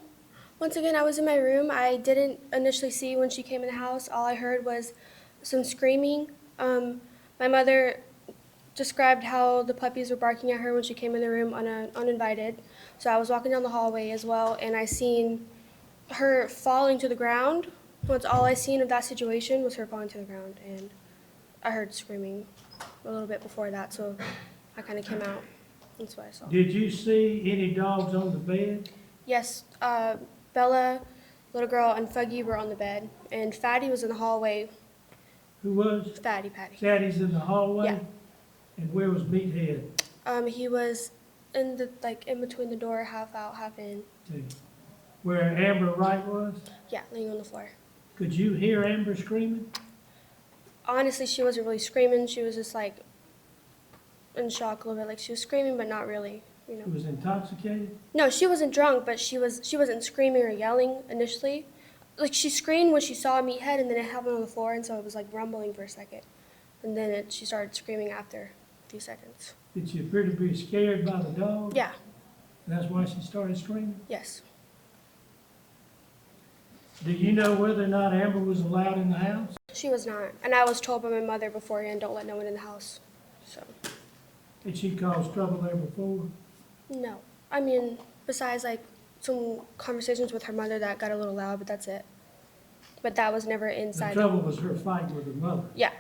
Once again, I was in my room. I didn't initially see when she came in the house. All I heard was some screaming. My mother described how the puppies were barking at her when she came in the room uninvited. So I was walking down the hallway as well, and I seen her falling to the ground. Once all I seen of that situation was her falling to the ground, and I heard screaming a little bit before that, so I kind of came out. That's what I saw. Did you see any dogs on the bed? Yes, Bella, little girl, and Fuggy were on the bed, and Fatty was in the hallway. Who was? Fatty, Patty. Fatty's in the hallway? Yeah. And where was Meathead? He was in the in between the door, half out, half in. See, where Amber Wright was? Yeah, laying on the floor. Could you hear Amber screaming? Honestly, she wasn't really screaming. She was just like in shock a little bit. Like she was screaming, but not really. You know. She was intoxicated? No, she wasn't drunk, but she wasn't screaming or yelling initially. Like she screamed when she saw Meathead, and then it happened on the floor, and so it was like rumbling for a second, and then she started screaming after a few seconds. Did she appear to be scared by the dog? Yeah. That's why she started screaming? Yes. Do you know whether or not Amber was allowed in the house? She was not, and I was told by my mother beforehand, don't let no one in the house. So. Did she cause trouble there before? No. I mean, besides like some conversations with her mother that got a little loud, but that's it. But that was never The inside. trouble was her fight with her mother. Yeah.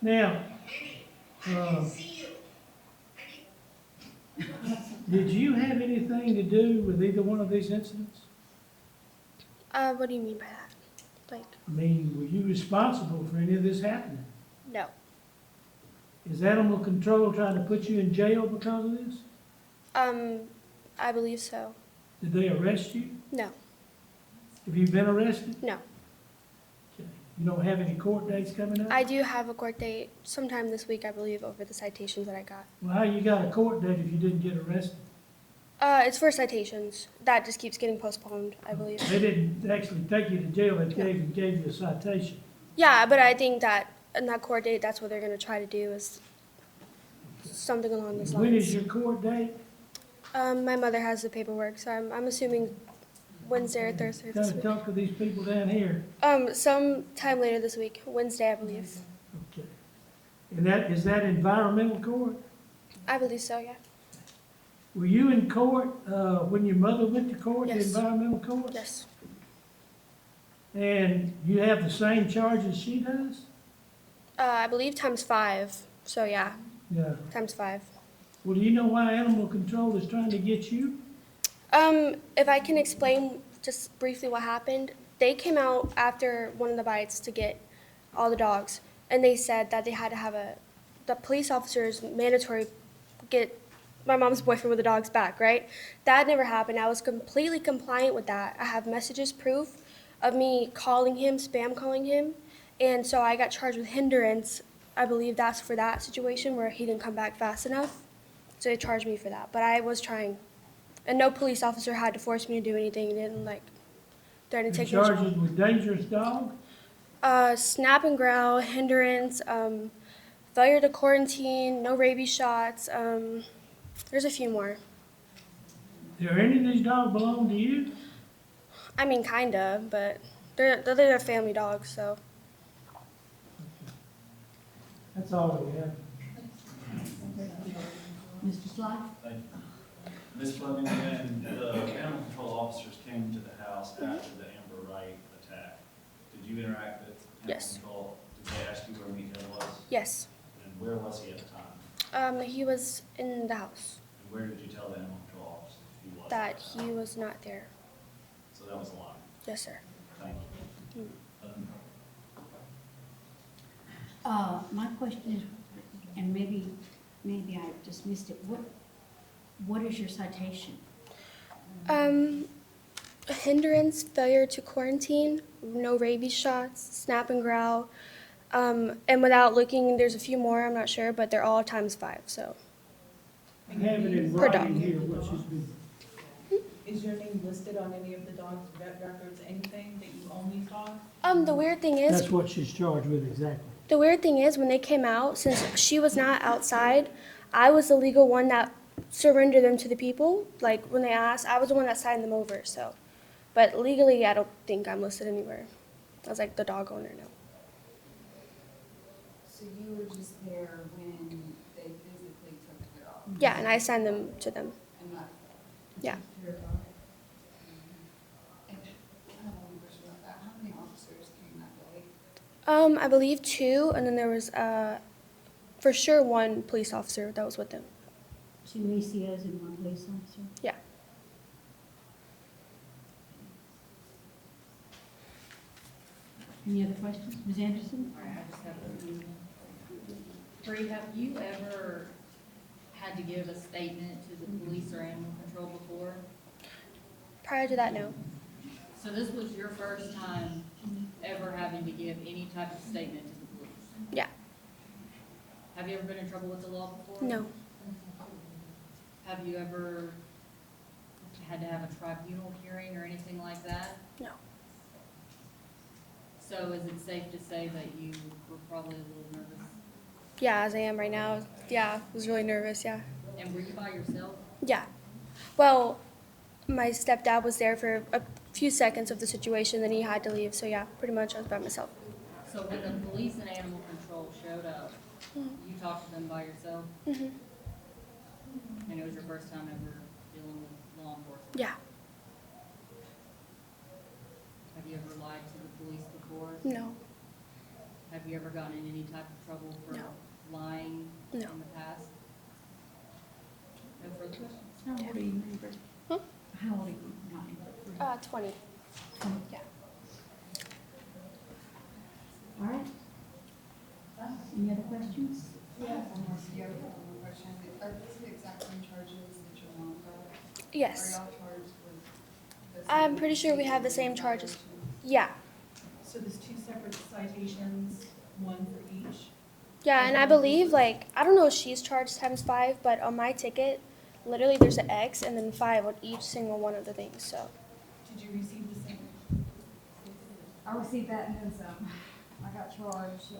Now, did you have anything to do with either one of these incidents? What do you mean by that? Like, I mean, were you responsible for any of this happening? no. Is animal control trying to put you in jail because of this? I believe so. Did they arrest you? No. Have you been arrested? No. Okay. You don't have any court dates coming up? I do have a court date sometime this week, I believe, over the citations that I got. Well, how you got a court date if you didn't get arrested? It's for citations. That just keeps getting postponed, I believe. They didn't actually take you to jail, they gave you a citation. Yeah, but I think that in that court date, that's what they're going to try to do is something along those lines. When is your court date? My mother has the paperwork, so I'm assuming Wednesday or Thursday this Gotta week. talk to these people down here. Sometime later this week, Wednesday, I believe. Okay. And is that environmental court? I believe so, yeah. Were you in court, when your mother went to court, the Yes. environmental court? Yes. And you have the same charges she does? I believe times 5. So yeah, Yeah. times 5. Well, do you know why animal control is trying to get you? If I can explain just briefly what happened, they came out after one of the bites to get all the dogs, and they said that they had to have the police officers mandatory get my mom's boyfriend with the dogs back, right? That never happened. I was completely compliant with that. I have messages, proof of me calling him, spam calling him, and so I got charged with hindrance. I believe that's for that situation where he didn't come back fast enough. So they charged me for that. But I was trying. And no police officer had to force me to do anything. They didn't threaten to The take me to charges with dangerous dog? snap and growl, hindrance, failure to quarantine, no rabies shots. There's a few more. Do any of these dogs belong to you? I mean, kinda, but they're family dogs, so. That's all we have. Mr. Sly? Thank you. Ms. Fleming, when the animal control officers came to the house after the Amber Wright attack, did you interact with Yes. animal control? Did they ask you where Mikael was? Yes. And where was he at the time? He was in the house, And where did you tell the animal control officers he was? that he was not there. So that was a lie. Yes, sir. Thank you. My question is, and maybe I just missed it, what is your citation? Hindrance, failure to quarantine, no rabies shots, snap and growl. And without looking, there's a few more, I'm not sure, but they're all *5, so. I have it in Per dog. writing here, what she's been. Is your name listed on any of the dog's vet records, anything that you own these dogs? The weird thing is, That's what she's charged with exactly. the weird thing is when they came out, since she was not outside, I was the legal one that surrendered them to the people. Like when they asked, I was the one that signed them over, so. But legally, I don't think I'm listed anywhere. I was like the dog owner now. So you were just there when they physically took the dog? Yeah, and I signed them to them. And left? Yeah. And I have one question about that. How many officers came that day? I believe 2, and then there was, for sure 1 police officer that was with them. 2 ACOs and 1 police officer? Yeah. Any other questions? Ms. Anderson? All right, I just have a few. Bree, have you ever had to give a statement to the police or animal control before? Prior to that, no. So this was your first time ever having to give any type of statement to the police? Yeah. Have you ever been in trouble with the law before? No. Have you ever had to have a tribunal hearing or anything like that? No. So is it safe to say that you were probably a little nervous? Yeah, as I am right now. Yeah, I was really nervous, yeah. And were you by yourself? Yeah. Well, my stepdad was there for a few seconds of the situation, then he had to leave, so yeah, pretty much I was by myself. So when the police and animal control showed up, you talked to them by yourself? Mm-hmm. And it was your first time ever dealing with law enforcement? Yeah. Have you ever lied to the police before? No. Have you ever gotten in any type of trouble for No. lying No. in the past? No further questions? How old are you, neighbor? Huh? How old are you? Not neighbor. 20. Yeah. All right. Any other questions? Yeah. Unless you have one more question. Are these the exact same charges that your mom got? Yes. Are y'all charged with the I'm same pretty sure we have the same charges. Yeah. So there's 2 separate citations, one for each? Yeah, and I believe, like, I don't know if she's charged *5, but on my ticket, literally there's an X and then 5 on each single one of the things, so. Did you receive the same? I received that and then some. I got charged,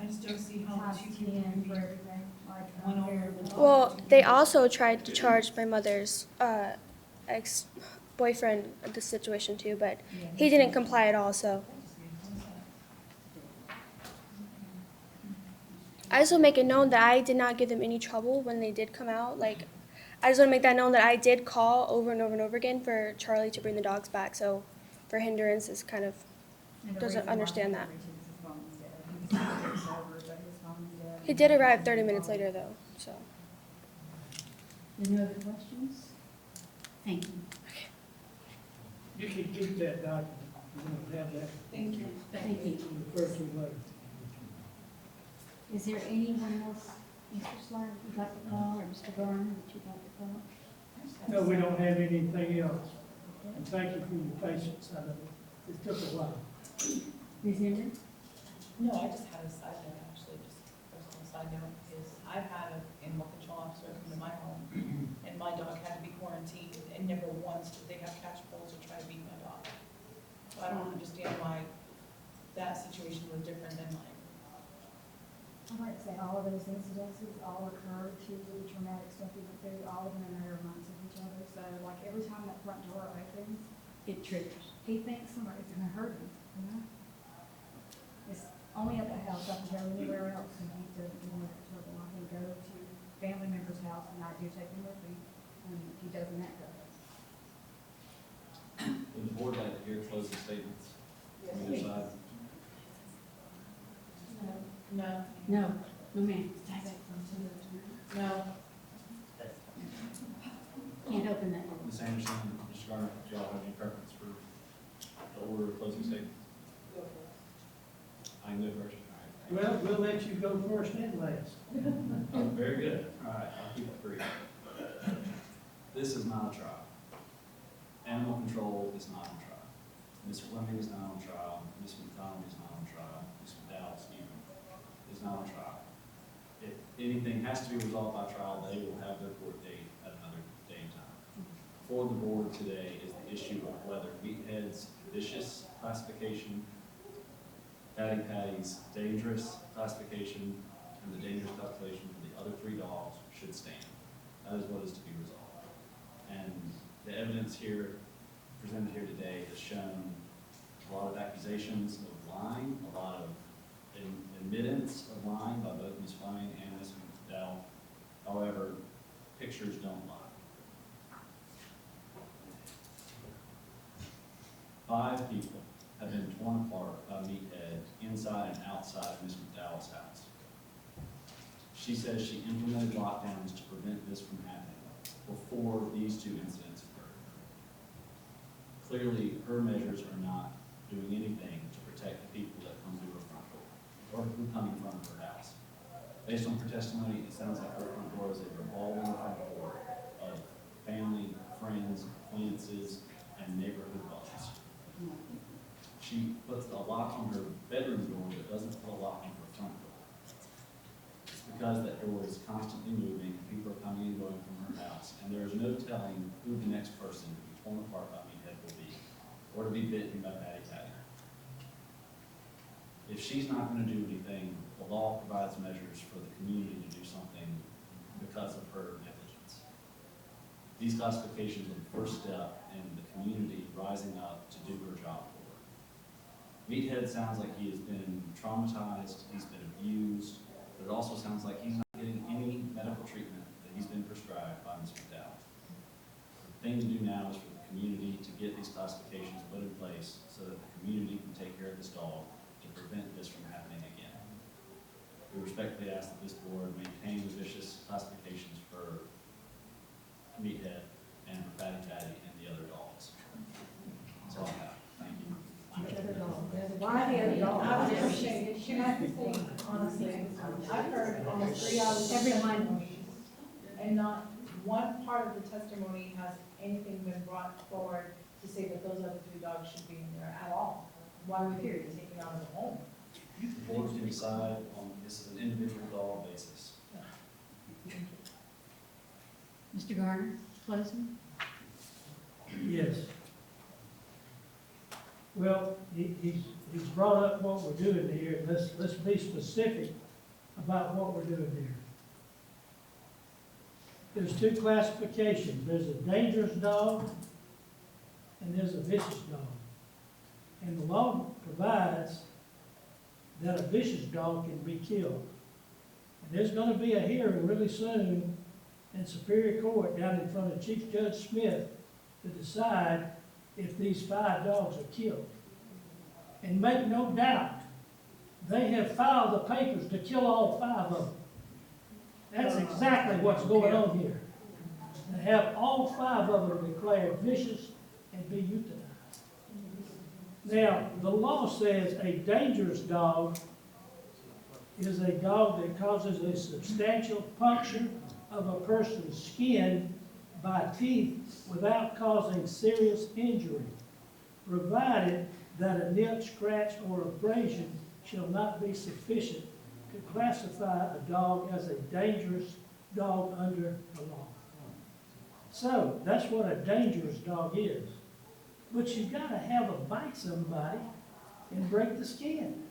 I just don't see how times 2 people 10 can for be everything, like, one over the dog. Well, they also tried to charge my mother's ex-boyfriend of the situation too, but he didn't comply at all, so. I just want to make it known that I did not give them any trouble when they did come out. Like, I just want to make that known that I did call over and over and over again for Charlie to bring the dogs back. So, for Hindrance is kind of doesn't understand that. He did arrive 30 minutes later though. So. Any other questions? Thank you. You can keep that document, you don't have that. Thank you. Thank you. Refer to later. Is there anyone else, Mr. Sly, you'd like to call, or Mr. Garner, that you'd like to call? No, we don't have anything else. And thank you for your patience. I know it took a while. Ms. Henry? No, I just had a side note, actually, just a personal side note, is I've had an animal control officer come to my home, and my dog had to be quarantined, and never once did they have catch poles or try to beat my dog. So I don't understand why that situation was different than mine. I'd like to say all of those incidences all occurred to the traumatic stuff we went through, all within a matter of months of each other. So like every time that front door opens, It triggers. he thinks somebody's gonna hurt him, you know? It's only at the house, I can go anywhere else and he doesn't get in trouble. I can go to family member's house and I do take him with me, and he doesn't act up. Would the board like to hear closing statements from either side? No, No, no ma'am. no. Can't open that. Ms. Anderson, Mr. Garner, do y'all have any preference for the order of closing statements? I can go first. All right. Well, we'll let you go first and last. Oh, very good. All right, I'll keep it brief. This is not a trial. Animal control is not on trial. Ms. Fleming is not on trial. Ms. McDonald is not on trial. Ms. McDowell, excuse me, is not on trial. If anything has to be resolved by trial, they will have their court date at another day and time. For the board today is the issue of whether Meathead's vicious classification, Patty Patty's dangerous classification, and the dangerous classification for the other 3 dogs should stand. That is what is to be resolved. And the evidence here, presented here today, has shown a lot of accusations of lying, a lot of admittance of lying by both Ms. Fleming and Ms. McDowell. However, pictures don't lie. 5 people have been torn apart by Meathead inside and outside of Ms. McDowell's house. She says she implemented lockdowns to prevent this from happening before these 2 incidents occurred. Clearly, her measures are not doing anything to protect the people that come through her front door, or who come in front of her house. Based on her testimony, it sounds like her front door is a revolving front door of family, friends, acquaintances, and neighborhood buddies. She puts a lock on her bedroom door, but doesn't put a lock on her front door. It's because that door is constantly moving, and people are coming and going from her house, and there is no telling who the next person to be torn apart by Meathead will be, or to be bitten by Patty Patty. If she's not going to do anything, the law provides measures for the community to do something because of her negligence. These classifications are the first step in the community rising up to do her job for her. Meathead sounds like he has been traumatized, he's been abused, but it also sounds like he's not getting any medical treatment that he's been prescribed by Ms. McDowell. The thing to do now is for the community to get these classifications put in place so that the community can take care of this dog to prevent this from happening again. We respectfully ask that this board maintain the vicious classifications for Meathead and for Patty Patty and the other dogs. That's all I have. Thank you. Why the other dog? I would appreciate it, honestly. I've heard almost 3 hours. Everyone. And not one part of the testimony has anything been brought forward to say that those other 3 dogs should be in there at all. Why would they be taken out of the home? The board can decide on, this is an individual dog basis. Mr. Garner, closing? Yes. Well, he's brought up what we're doing here. Let's be specific about what we're doing here. There's 2 classifications. There's a dangerous dog and there's a vicious dog. And the law provides that a vicious dog can be killed. And there's going to be a hearing really soon in Superior Court down in front of Chief Judge Smith to decide if these 5 dogs are killed. And make no doubt, they have filed the papers to kill all 5 of them. That's exactly what's going on here. They have all 5 of them declared vicious and be euthanized. Now, the law says a dangerous dog is a dog that causes a substantial puncture of a person's skin by teeth without causing serious injury, provided that a nip, scratch, or abrasion shall not be sufficient to classify a dog as a dangerous dog under the law. So, that's what a dangerous dog is. But you've got to have a bite somebody and break the skin.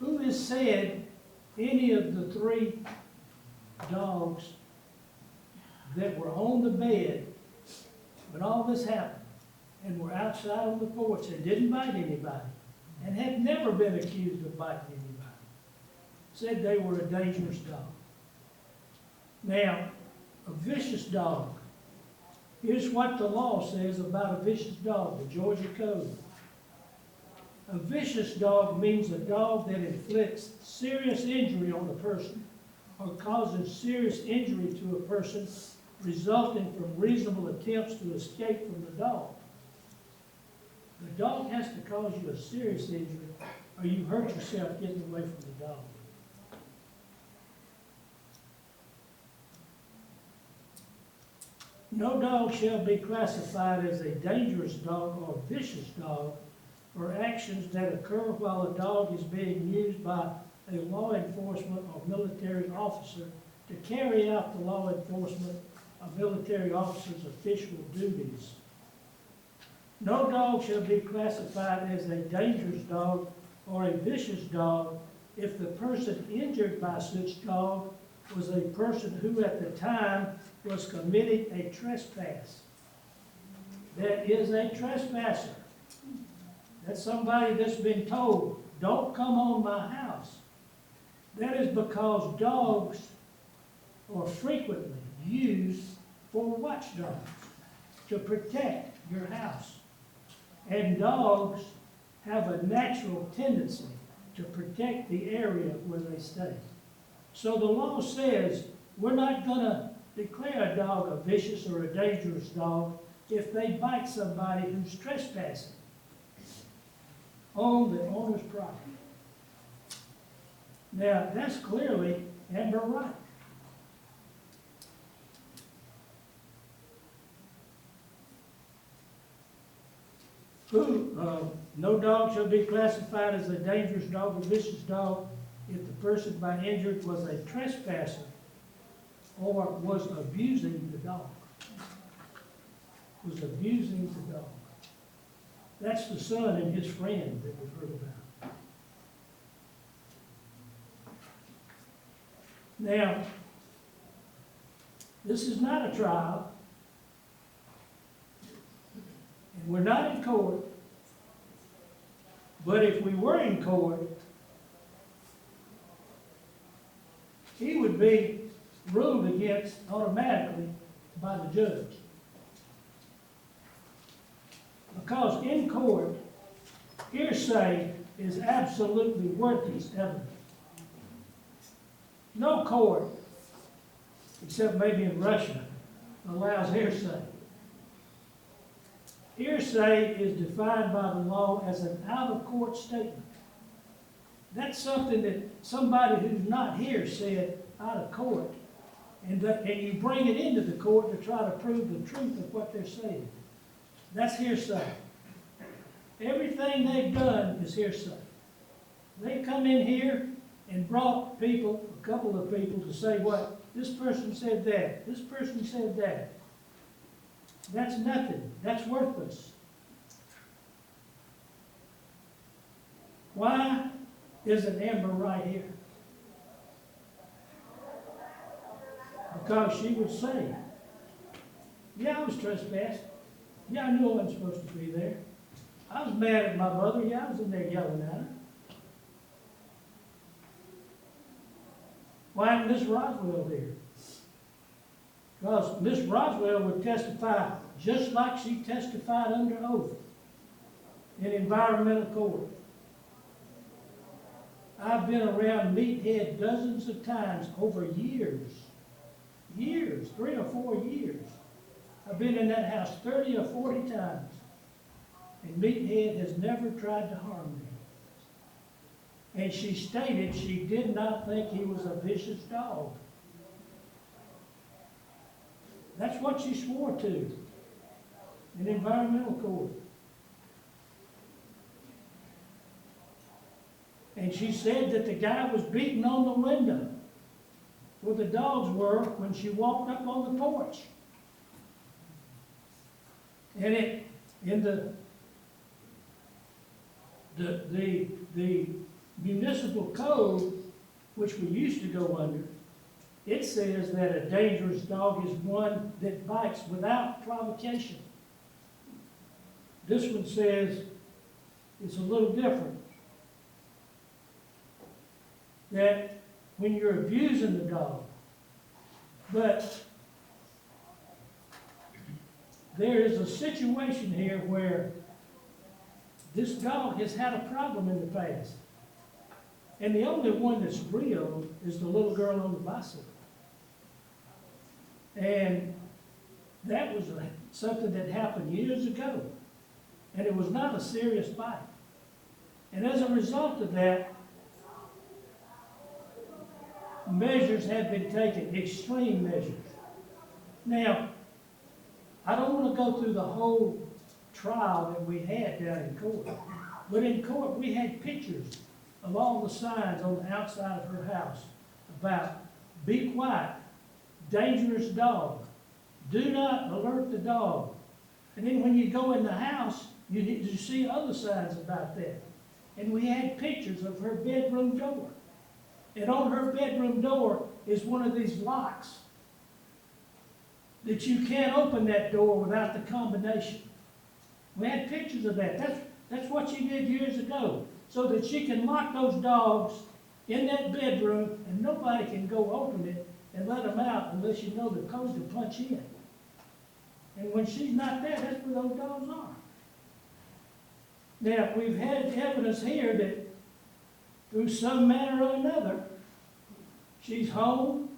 Who has said any of the 3 dogs that were on the bed when all this happened and were outside on the porch and didn't bite anybody, and had never been accused of biting anybody, said they were a dangerous dog. Now, a vicious dog. Here's what the law says about a vicious dog, the Georgia Code. A vicious dog means a dog that inflicts serious injury on a person or causes serious injury to a person resulting from reasonable attempts to escape from the dog. The dog has to cause you a serious injury or you hurt yourself getting away from the dog. No dog shall be classified as a dangerous dog or vicious dog for actions that occur while a dog is being used by a law enforcement or military officer to carry out the law enforcement of military officers' official duties. No dog shall be classified as a dangerous dog or a vicious dog if the person injured by such dog was a person who at the time was committing a trespass. That is a trespasser. That's somebody that's been told, don't come on my house. That is because dogs are frequently used for watchdogs to protect your house. And dogs have a natural tendency to protect the area where they stay. So the law says we're not going to declare a dog a vicious or a dangerous dog if they bite somebody who's trespassing on the owner's property. Now, that's clearly Amber Wright. No dog shall be classified as a dangerous dog or vicious dog if the person by injured was a trespasser or was abusing the dog. Was abusing the dog. That's the son and his friend that we've heard about. Now, this is not a trial, and we're not in court, but if we were in court, he would be ruled against automatically by the judge. Because in court, hearsay is absolutely worthless evidence. No court, except maybe in Russia, allows hearsay. Hearsay is defined by the law as an out-of-court statement. That's something that somebody who's not here said out of court, and you bring it into the court to try to prove the truth of what they're saying. That's hearsay. Everything they've done is hearsay. They come in here and brought people, a couple of people, to say what? This person said that. This person said that. That's nothing. That's worthless. Why isn't Amber right here? Because she would say, yeah, I was trespassed. Yeah, I knew I wasn't supposed to be there. I was mad at my mother. Yeah, I was in there yelling at her. Why isn't Miss Roswell here? Because Miss Roswell would testify just like she testified under oath in environmental court. I've been around Meathead dozens of times over years. 3 or 4 years. I've been in that house 30 or 40 times. And Meathead has never tried to harm me. And she stated she did not think he was a vicious dog. That's what she swore to in environmental court. And she said that the guy was beating on the window where the dogs were when she walked up on the porch. And in the municipal code, which we used to go under, it says that a dangerous dog is one that bites without provocation. This one says it's a little different. That when you're abusing the dog, but there is a situation here where this dog has had a problem in the past. And the only one that's real is the little girl on the bicycle. And that was something that happened years ago. And it was not a serious bite. And as a result of that, measures have been taken, extreme measures. Now, I don't want to go through the whole trial that we had down in court. But in court, we had pictures of all the signs on the outside of her house about be quiet, dangerous dog, do not alert the dog. And then when you go in the house, you see other signs about that. And we had pictures of her bedroom door. And on her bedroom door is one of these locks that you can't open that door without the combination. We had pictures of that. That's what she did years ago, so that she can lock those dogs in that bedroom and nobody can go open it and let them out unless you know the code to punch in. And when she's not there, that's where those dogs are. Now, we've had evidence here that through some manner or another, she's home,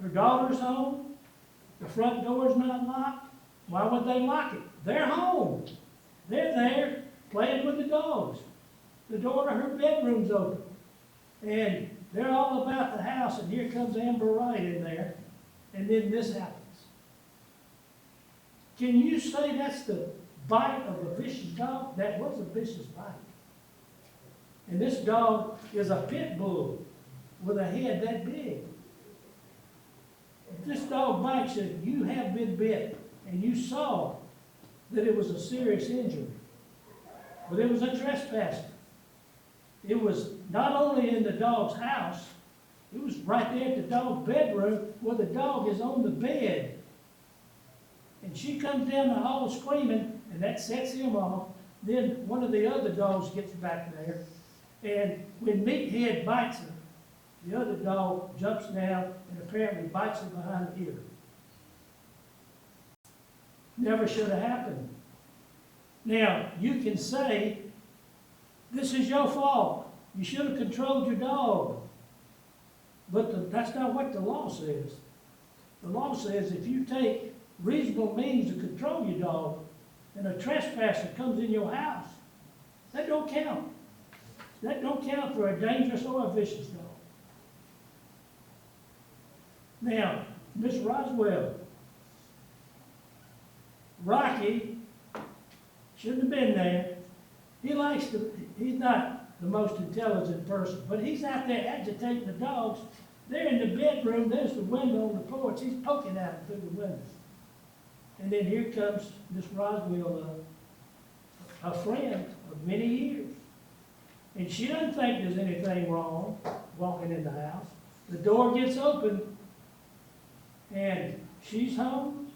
her daughter's home, the front door's not locked. Why would they lock it? They're home. They're there playing with the dogs. The door to her bedroom's open. And they're all about the house, and here comes Amber Wright in there, and then this happens. Can you say that's the bite of a vicious dog? That was a vicious bite. And this dog is a pit bull with a head that big. If this dog bites you, you have been bit, and you saw that it was a serious injury. But it was a trespass. It was not only in the dog's house, it was right there at the dog's bedroom where the dog is on the bed. And she comes down the hall screaming, and that sets him off. Then one of the other dogs gets back there, and when Meathead bites her, the other dog jumps down and apparently bites her behind the ear. Never should have happened. Now, you can say, this is your fault. You should have controlled your dog. But that's not what the law says. The law says if you take reasonable means to control your dog, and a trespasser comes in your house, that don't count. That don't count for a dangerous or a vicious dog. Now, Miss Roswell, Rocky shouldn't have been there. He's not the most intelligent person, but he's out there agitating the dogs. They're in the bedroom, there's the window on the porch, he's poking at them through the window. And then here comes Miss Roswell, a friend of many years. And she doesn't think there's anything wrong walking in the house. The door gets open, and she's home.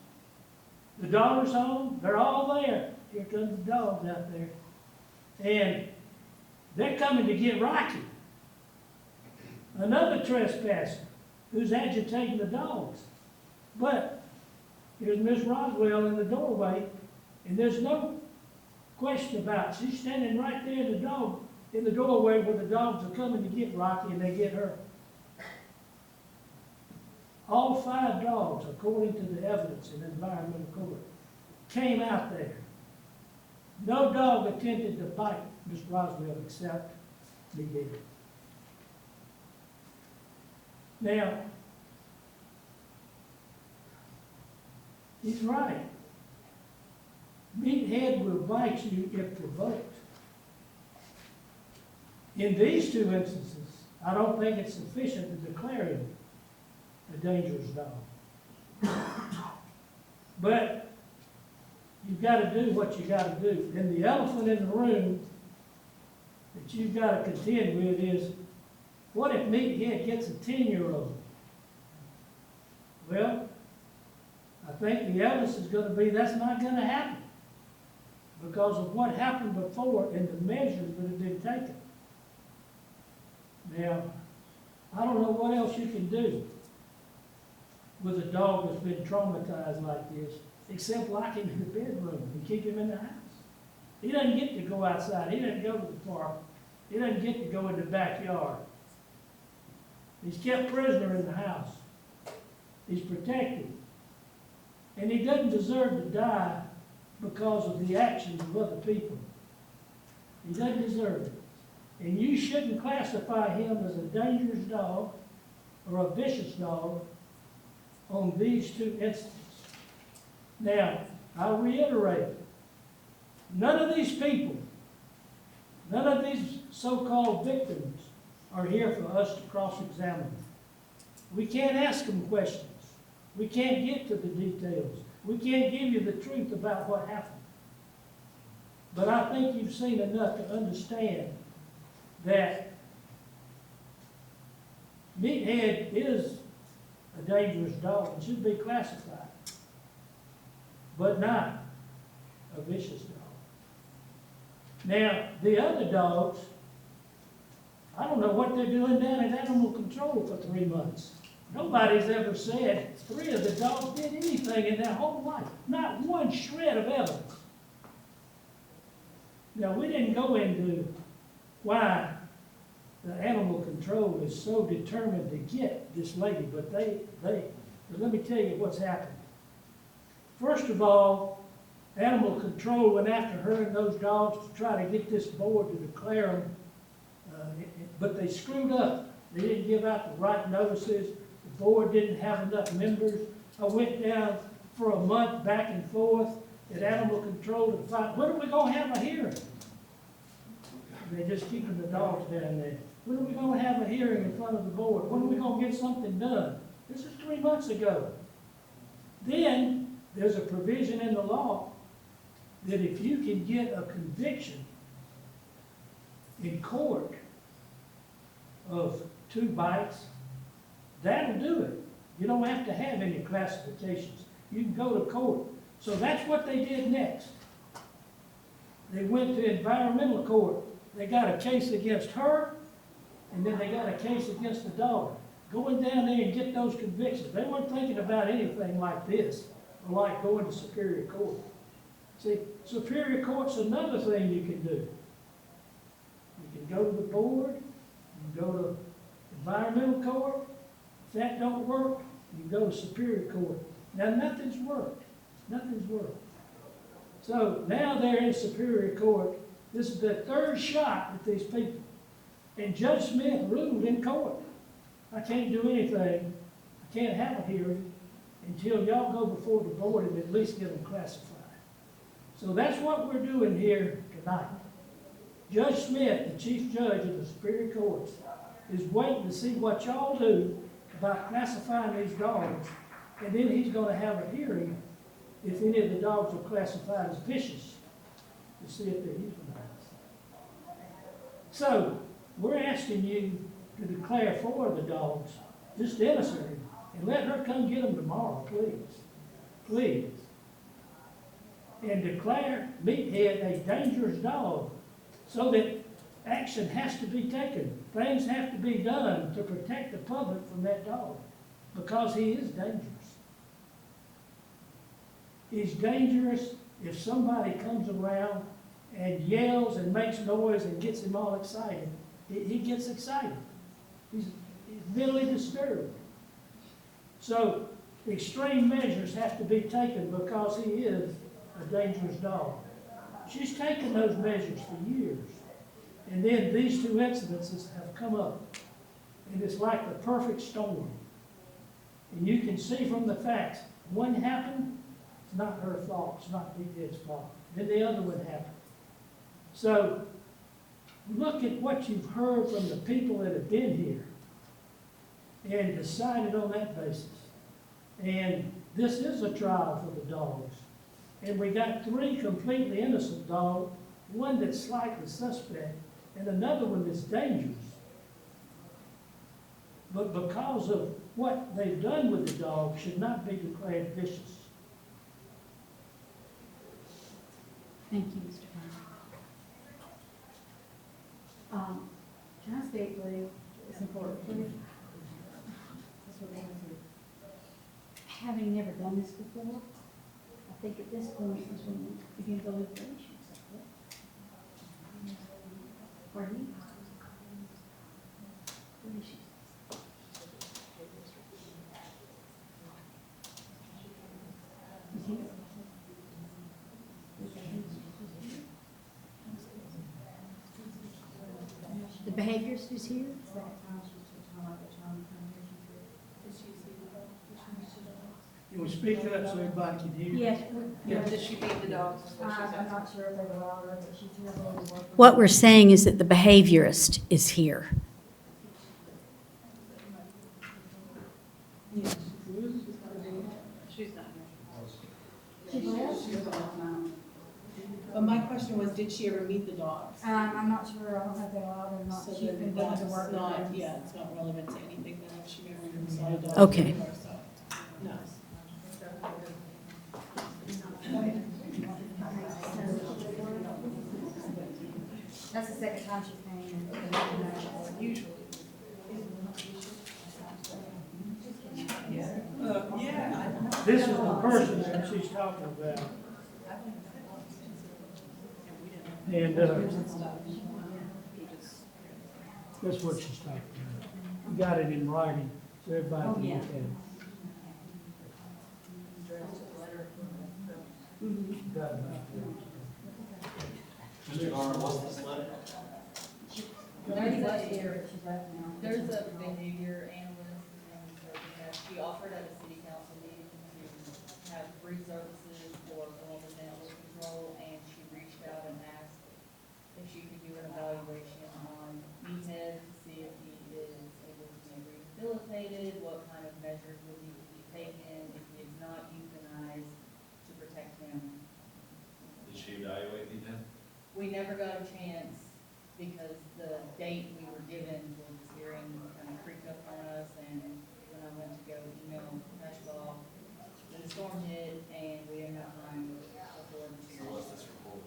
The daughter's home. They're all there. Here comes the dogs out there. And they're coming to get Rocky, another trespasser who's agitating the dogs. But here's Miss Roswell in the doorway, and there's no question about it. She's standing right there in the doorway where the dogs are coming to get Rocky, and they get her. All 5 dogs, according to the evidence in the environmental court, came out there. No dog attempted to bite Miss Roswell except Miguel. Now, he's right. Meathead will bite you if provoked. In these 2 instances, I don't think it's sufficient to declare him a dangerous dog. But you've got to do what you got to do. And the elephant in the room that you've got to contend with is, what if Meathead gets a 10-year-old? Well, I think the evidence is going to be that's not going to happen. because of what happened before and the measures that have been taken. Now, I don't know what else you can do with a dog that's been traumatized like this, except lock him in the bedroom and keep him in the house. He doesn't get to go outside, he doesn't go to the park, he doesn't get to go in the backyard. He's kept prisoner in the house. He's protected. And he doesn't deserve to die because of the actions of other people. He doesn't deserve it. And you shouldn't classify him as a dangerous dog or a vicious dog on these two instances. Now, I'll reiterate, none of these people, none of these so-called victims are here for us to cross-examine. We can't ask them questions. We can't get to the details. We can't give you the truth about what happened. But I think you've seen enough to understand that Meathead is a dangerous dog and should be classified, but not a vicious dog. Now, the other dogs, I don't know what they're doing down at animal control for 3 months. Nobody's ever said 3 of the dogs did anything in their whole life. Not one shred of evidence. Now, we didn't go into why the animal control is so determined to get this lady, but let me tell you what's happened. First of all, animal control went after her and those dogs to try to get this board to declare them, but they screwed up. They didn't give out the right notices. The board didn't have enough members. I went down for a month back and forth at animal control to find, when are we going to have a hearing? They're just keeping the dogs down there. When are we going to have a hearing in front of the board? When are we going to get something done? This is 3 months ago. Then, there's a provision in the law that if you can get a conviction in court of 2 bites, that'll do it. You don't have to have any classifications. You can go to court. So that's what they did next. They went to environmental court. They got a case against her, and then they got a case against the dog. Going down there and get those convictions. They weren't thinking about anything like this, or like going to Superior Court. See, Superior Court's another thing you can do. You can go to the board, you can go to environmental court. If that don't work, you go to Superior Court. Now, nothing's worked. Nothing's worked. So now they're in Superior Court. This is their 3rd shot at these people. And Judge Smith ruled in court, I can't do anything, I can't have a hearing until y'all go before the board and at least get them classified. So that's what we're doing here tonight. Judge Smith, the chief judge of the Superior Court, is waiting to see what y'all do about classifying these dogs, and then he's going to have a hearing if any of the dogs are classified as vicious, to see if they're euthanized. So, we're asking you to declare 4 of the dogs just innocent, and let her come get them tomorrow, please. Please. And declare Meathead a dangerous dog, so that action has to be taken. Things have to be done to protect the public from that dog, because he is dangerous. He's dangerous if somebody comes around and yells and makes noise and gets him all excited. He gets excited. He's mentally disturbed. So extreme measures have to be taken because he is a dangerous dog. She's taken those measures for years. And then these 2 incidences have come up. And it's like the perfect storm. And you can see from the facts, one happened, it's not her fault, it's not Meathead's fault. Then the other one happened. So, look at what you've heard from the people that have been here and decided on that basis. And this is a trial for the dogs. And we got 3 completely innocent dogs, one that's slightly suspect, and another one that's dangerous. But because of what they've done with the dog, should not be declared vicious. Thank you, Mr. Brown. Can I speak, please? It's important, please. That's what I want to do. Having never done this before, I think at this point is when we begin deliberations. Pardon me? Where is she? Is he? The behaviorist is here? You will speak up so everybody can hear you. Yes. Does she feed the dogs? Is what she I'm said. not sure if they were all right, but she's here to work. What we're saying is that the behaviorist is here. She's not She's left? But my question was, did she ever meet the dogs? I'm not sure, I don't know if they're allowed or not. So She's been then going that's to work. not, yeah, it's not relevant to anything then if she never even saw a dog. Okay. before, so, No. That's the second time she's paying. Usually. This is the person that she's talking about. And, that's what she's talking about. We got it in writing, so everybody Oh, can yeah. look at it. Got it. Mr. Garner, what's this letter? Lady was here, but she's left now. There's a behavior analyst, and she offered at a city council meeting to have free services for someone with animal control, and she reached out and asked if she could do an evaluation on Meathead to see if he is able to be rehabilitated, what kind of measures would need to be taken if he is not euthanized to protect him. Did she evaluate me then? We never got a chance because the date we were given for this hearing kind of creeped up on us, and when I went to go email Nashville, the storm hit and we didn't have time before the So hearing. what's this report?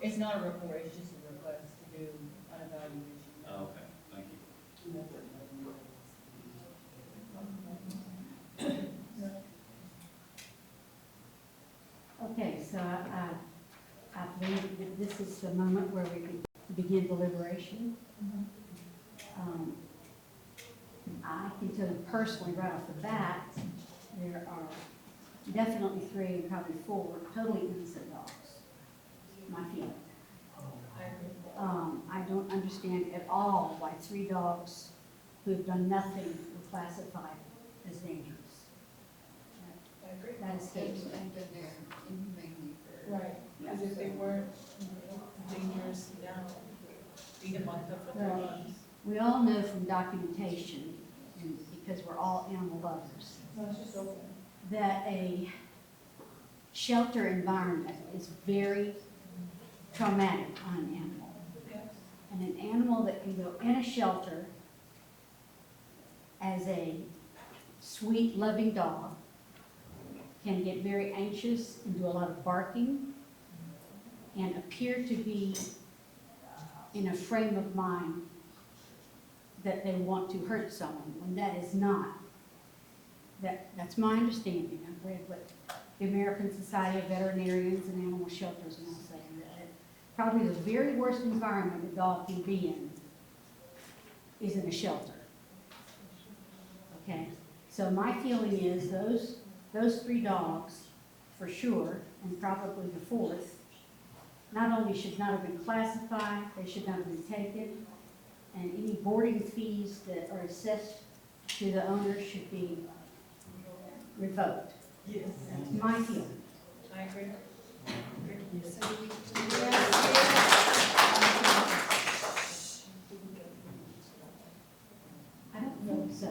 It's not a report, it's just a request to do an evaluation. Oh, okay, thank you. Okay, so I believe that this is the moment where we can begin deliberation. I can tell you personally, right off the bat, there are definitely 3 and probably 4 totally innocent dogs. My feeling. I don't understand at all why 3 dogs who have done nothing were classified as dangerous. I agree. That escapes me. And been there inhumanely for. Right, because if they weren't dangerous now, be the month up for 3 Right. months. We all know from documentation, and because we're all animal lovers, No, it's just open. that a shelter environment is very traumatic on an animal. And an animal that can go in a shelter as a sweet, loving dog can get very anxious and do a lot of barking and appear to be in a frame of mind that they want to hurt someone, when that is not. That's my understanding. I've read what the American Society of Veterinarians and Animal Shelters and all say, that probably the very worst environment a dog can be in is in a shelter. Okay? So my feeling is those 3 dogs, for sure, and probably the 4th, not only should not have been classified, they should not have been taken, and any boarding fees that are assessed to the owner should be revoked. Yes. That's my feeling. I agree. I don't think so.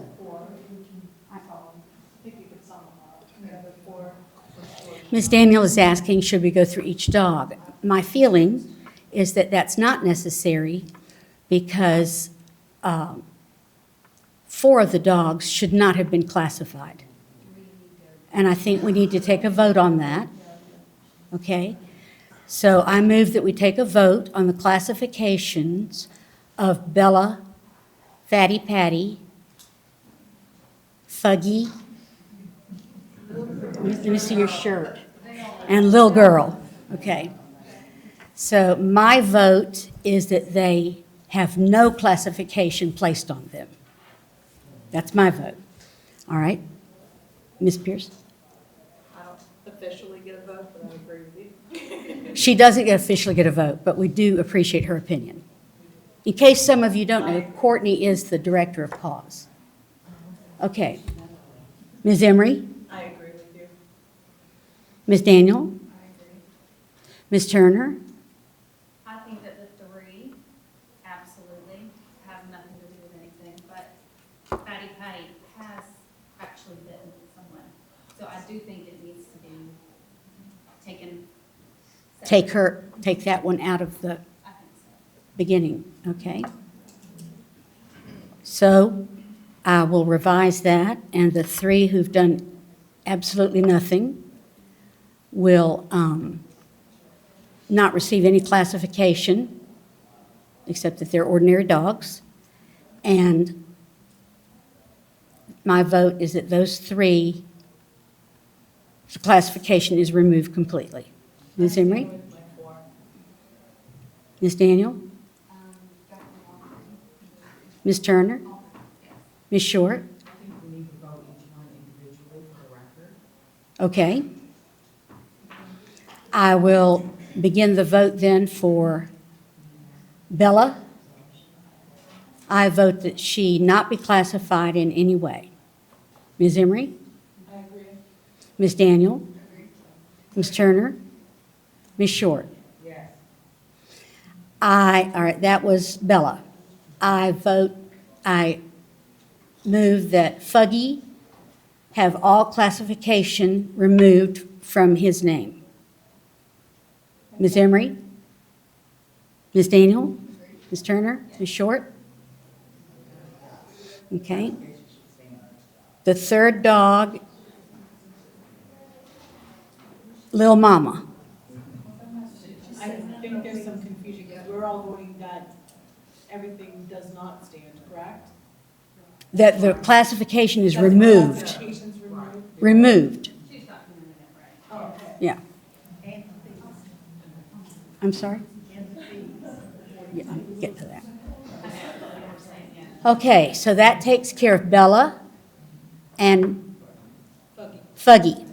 I follow. I think you could sum them up. We have the 4 for sure. Ms. Daniel is asking, should we go through each dog? My feeling is that that's not necessary because 4 of the dogs should not have been classified. And I think we need to take a vote on that, okay? So I move that we take a vote on the classifications of Bella, Fatty Patty, Fuggy, let me see your shirt, and Lil Girl. Okay. So my vote is that they have no classification placed on them. That's my vote. All right? Ms. Pierce? I don't officially get a vote, but I agree with you. She doesn't officially get a vote, but we do appreciate her opinion. In case some of you don't know, Courtney is the director of PAWS. Okay. Ms. Emery? I agree with you. Ms. Daniel? Ms. Turner? I think that the three absolutely have nothing to do with anything, but Fatty Patty has actually bitten someone. So I do think it needs to be taken. Take that one out of the I think so. beginning, okay? So I will revise that, and the three who've done absolutely nothing will not receive any classification, except that they're ordinary dogs. And my vote is that those three, the classification is removed completely. Ms. Emery? With my four. Ms. Daniel? Dr. Walker. Ms. Turner? Yes. Ms. Short? I think we need to vote each one individually for the record. Okay. I will begin the vote then for Bella. I vote that she not be classified in any way. Ms. Emery? I agree. Ms. Daniel? Ms. Turner? Ms. Short? Yes. All right, that was Bella. I move that Fuggy have all classification removed from his name. Ms. Emery? Ms. Daniel? Ms. Turner? Ms. Short? Okay. The third dog, Lil Mama. I think there's some confusion, because we're all voting that everything does not stand, correct? That the classification is That's the removed. classification's removed? Removed, She's documenting it right. Oh, okay. yeah. I'm sorry? Yeah, I'll get to that. Okay, so that takes care of Bella and Fuggy.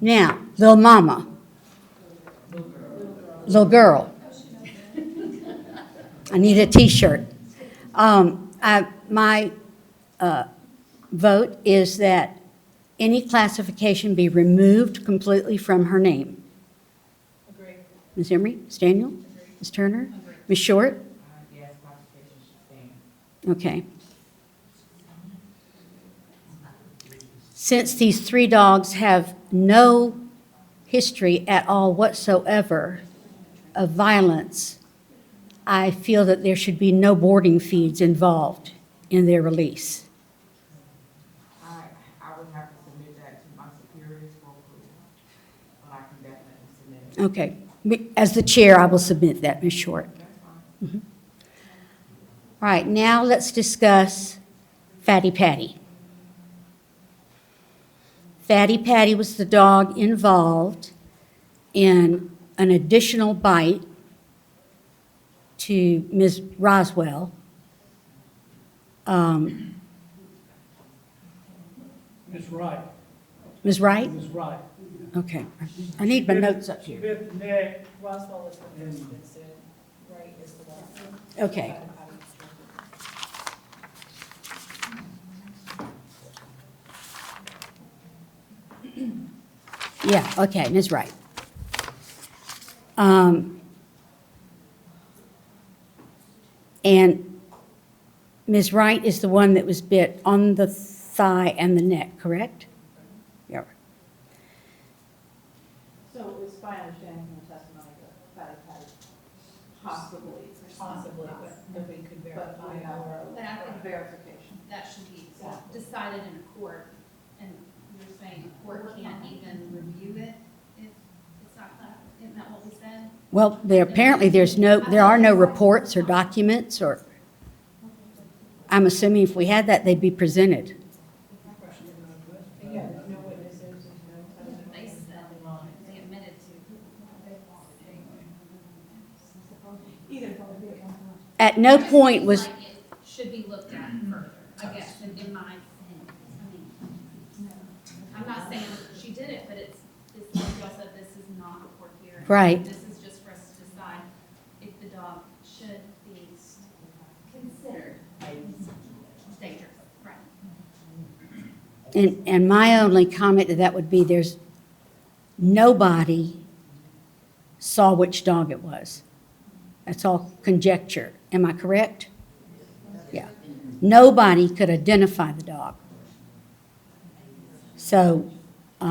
Now, Lil Mama. Little girl. I need a T-shirt. My vote is that any classification be removed completely from her name. Agree. Ms. Emery, Ms. Daniel, Ms. Turner, Ms. Short? Yes, classification should stand. Okay. Since these three dogs have no history at all whatsoever of violence, I feel that there should be no boarding feeds involved in their release. I would have to submit that to my superiors for approval, but I can definitely submit it. Okay. As the chair, I will submit that, Ms. Short. That's fine. All right, now let's discuss Fatty Patty. Fatty Patty was the dog involved in an additional bite to Ms. Roswell. Ms. Wright. Ms. Wright? Ms. Wright. Okay. I need my notes up She here. bit the neck. Roswell is the first incident, right, is the one. Okay. Yeah, okay, Ms. Wright. And Ms. Wright is the one that was bit on the thigh and the neck, correct? Yeah. So it's my understanding from the testimony that Fatty Patty possibly, but nobody could verify or. But I think Verification. that should be decided in a court, and you're saying the court can't even review it if it's not, isn't that what we said? Well, apparently there are no reports or documents, or, I'm assuming if we had that, they'd be presented. Yeah, there's no witnesses, there's no They said they admitted to. Either. At no point was, Like it should be looked at further, I guess, in my opinion. I mean, I'm not saying she did it, but it's, like y'all said, this is not a court hearing. Right. This is just for us to decide if the dog should be considered dangerous, right? and my only comment to that would be nobody saw which dog it was. That's all conjecture. Am I correct? Yeah. Nobody could identify the dog. So, But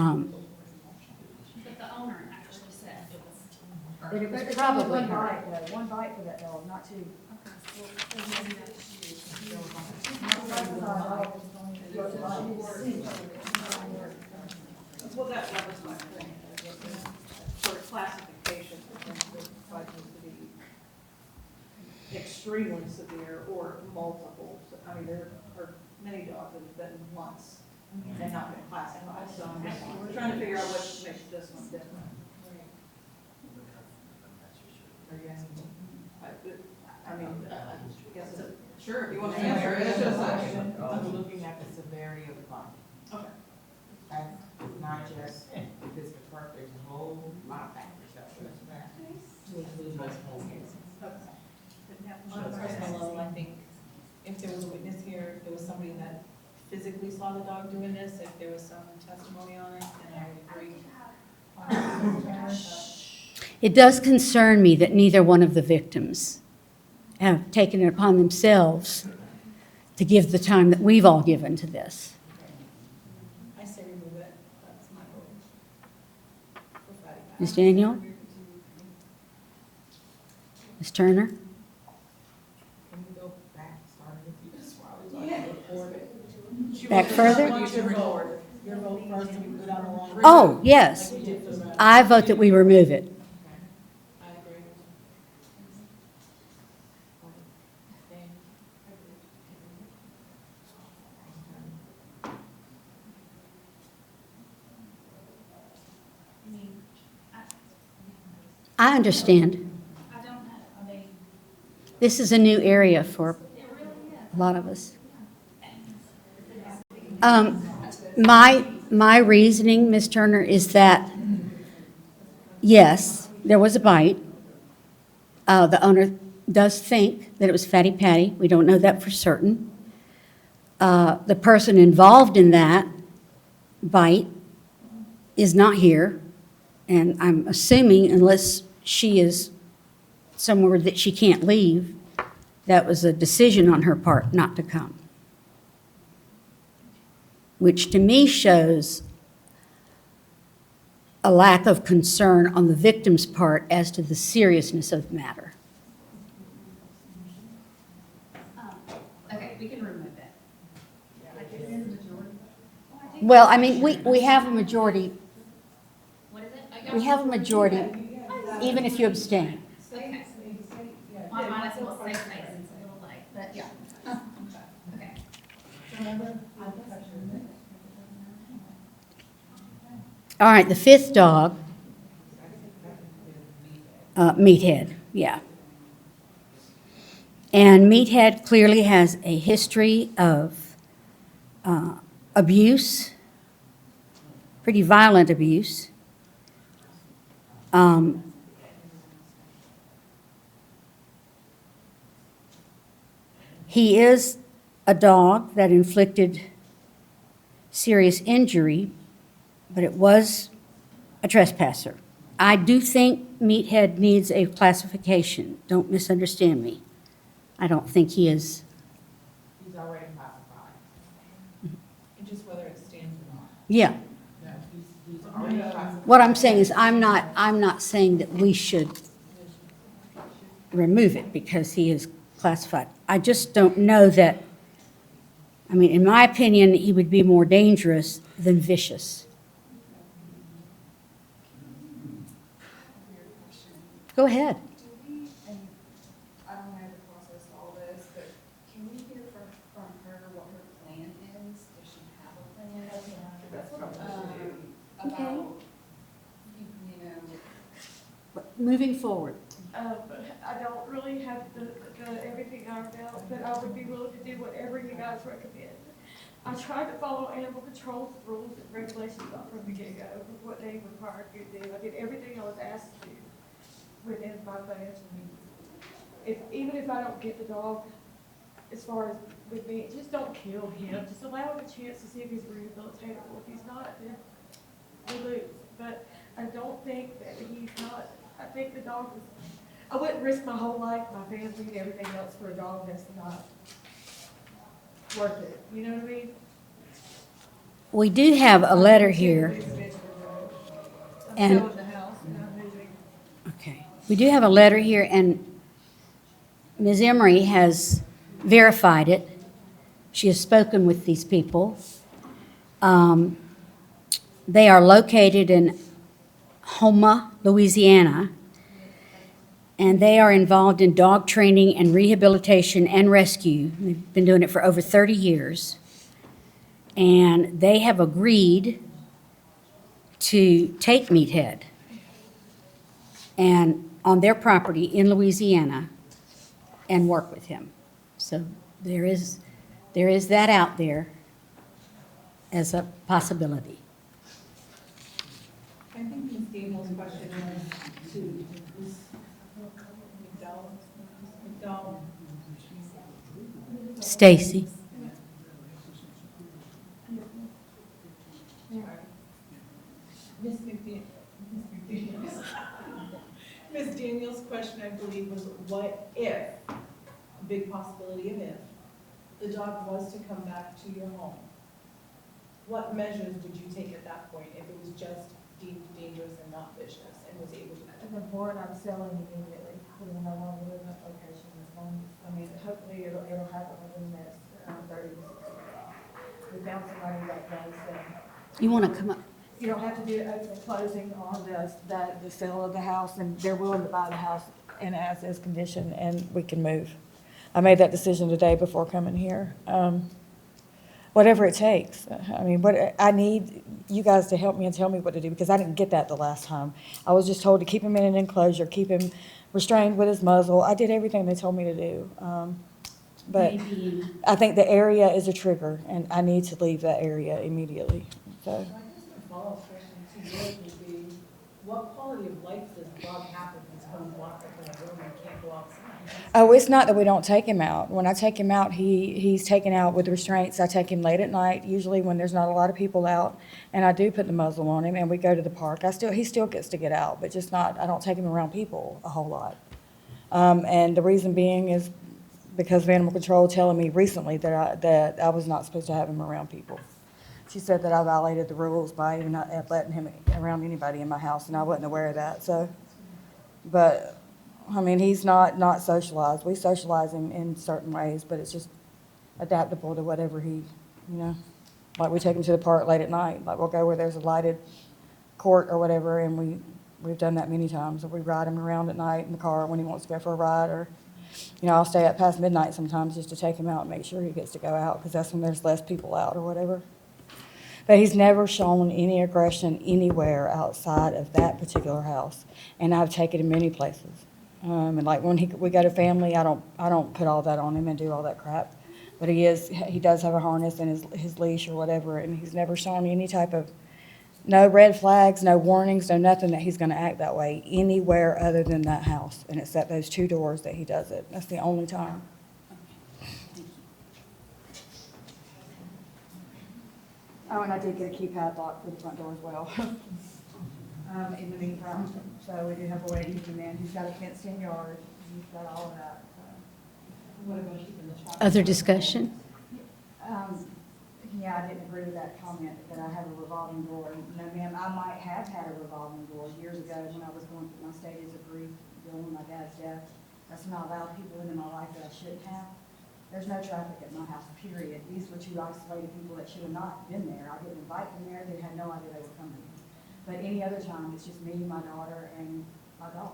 the owner actually said it was. it was It's probably only one her. bite, though, one bite for that dog, not two. Well, that was my point, for classification, I think the bite needs to be extremely severe or multiple. I mean, there are many dogs that have bitten once and not been classified, so we're trying to figure out what makes this one different. Are you asking? I mean, I guess, sure, if you want to answer it, it's just a. I'm looking at the severity of the bite. Okay. That's not just disrespect, there's a whole lot of factors that should to include multiple cases. On a personal level, I think if there was a witness here, if there was somebody that physically saw the dog doing this, if there was some testimony on it, then I would agree. It does concern me that neither one of the victims have taken it upon themselves to give the time that we've all given to this. I say remove it, that's my vote. For fatty fat. Ms. Daniel? Ms. Turner? Can we go back, starting with you, just while we're talking about it? Back further? Your vote first, and we go down the line. Oh, yes. Like we did for the rest. I vote that we remove it. I agree. I mean, I understand. I don't know, I mean, This is a new area for it really is. a lot of us. My reasoning, Ms. Turner, is that, yes, there was a bite. The owner does think that it was Fatty Patty. We don't know that for certain. The person involved in that bite is not here, and I'm assuming unless she is somewhere that she can't leave, that was a decision on her part not to come. Which to me shows a lack of concern on the victim's part as to the seriousness of the matter. Okay, we can remove it. Like, it is a majority. Well, I mean, we have a majority, What is it? we have a majority, even if you abstain. Okay. Well, I might as well say things, it's a little late, but yeah. Okay. All right, the fifth dog, Meathead, yeah. And Meathead clearly has a history of abuse, pretty violent abuse. He is a dog that inflicted serious injury, but it was a trespasser. I do think Meathead needs a classification. Don't misunderstand me. I don't think he is. He's already classified. And just whether it stands or not. Yeah. No, he's already classified. What I'm saying is I'm not saying that we should remove it because he is classified. I just don't know that, I mean, in my opinion, he would be more dangerous than vicious. Go ahead. Do we, and I don't know the process to all this, but can we hear from her what her plan is? Does she have a plan? That's what I wanted to do. About, you know, Moving forward. I don't really have everything ironed out, but I would be willing to do whatever you guys recommend. I tried to follow animal control's rules and regulations from the get-go, with what they required me to do. I did everything I was asked to do within my financial means. Even if I don't get the dog, as far as with me, just don't kill him. Just allow him a chance to see if he's rehabilitatable. If he's not, then we lose. But I don't think that he's not. I think the dog is, I wouldn't risk my whole life, my family, and everything else for a dog that's not worth it. You know what I mean? We do have a letter here. I'm And- selling the house and I'm moving. Okay. We do have a letter here, and Ms. Emery has verified it. She has spoken with these people. They are located in Houma, Louisiana, and they are involved in dog training and rehabilitation and rescue. They've been doing it for over 30 years. And they have agreed to take Meathead and on their property in Louisiana and work with him. So there is that out there as a possibility. I think Ms. Daniel's question was to Ms. McDowell. Stacy. Ms. Ms. Daniel's question, I believe, was what if, big possibility of if, the dog was to come back to your home? What measures would you take at that point if it was just deemed dangerous and not vicious and was able to? The board I'm selling immediately. We will no longer live in that location as long as, I mean, hopefully it'll happen within the next 30 to 60 days. We found somebody that does, You want to come up? you don't have to do open and closing on the sale of the house, and they're willing to buy the house in as-is condition, and we can move. I made that decision today before coming here. Whatever it takes. I mean, I need you guys to help me and tell me what to do, because I didn't get that the last time. I was just told to keep him in an enclosure, keep him restrained with his muzzle. I did everything they told me to do. But I think the area is a trigger, and I need to leave that area immediately. So. I guess my follow-up question to you would be, what quality of life does the dog have if he's home locked up in a room and can't go outside? Oh, it's not that we don't take him out. When I take him out, he's taken out with restraints. I take him late at night, usually when there's not a lot of people out, and I do put the muzzle on him, and we go to the park. He still gets to get out, but just not, I don't take him around people a whole lot. And the reason being is because of animal control telling me recently that I was not supposed to have him around people. She said that I violated the rules by even not letting him around anybody in my house, and I wasn't aware of that, so. But, I mean, he's not socialized. We socialize him in certain ways, but it's just adaptable to whatever he, like we take him to the park late at night. Like we'll go where there's a lighted court or whatever, and we've done that many times. We ride him around at night in the car when he wants to go for a ride, or, I'll stay up past midnight sometimes just to take him out and make sure he gets to go out, because that's when there's less people out or whatever. But he's never shown any aggression anywhere outside of that particular house, and I've taken him many places. And like when we go to family, I don't put all that on him and do all that crap. But he does have a harness and his leash or whatever, and he's never shown any type of, no red flags, no warnings, no nothing that he's gonna act that way anywhere other than that house. And it's at those 2 doors that he does it. That's the only time. Oh, and I did get a key padlock for the front door as well. In the meantime, so we do have a way to keep him in. He's got a fenced-in yard. He's got all of that, so. What about keeping the traffic? Other discussion? Yeah, I didn't agree with that comment that I have a revolving door. No, ma'am, I might have had a revolving door years ago when I was going through my stages of grief, dealing with my dad's death. That's when I allowed people into my life that I shouldn't have. There's no traffic at my house, period. These were 2 isolated people that should have not been there. I didn't invite them there. They had no idea they were coming. But any other time, it's just me, my daughter, and my dog.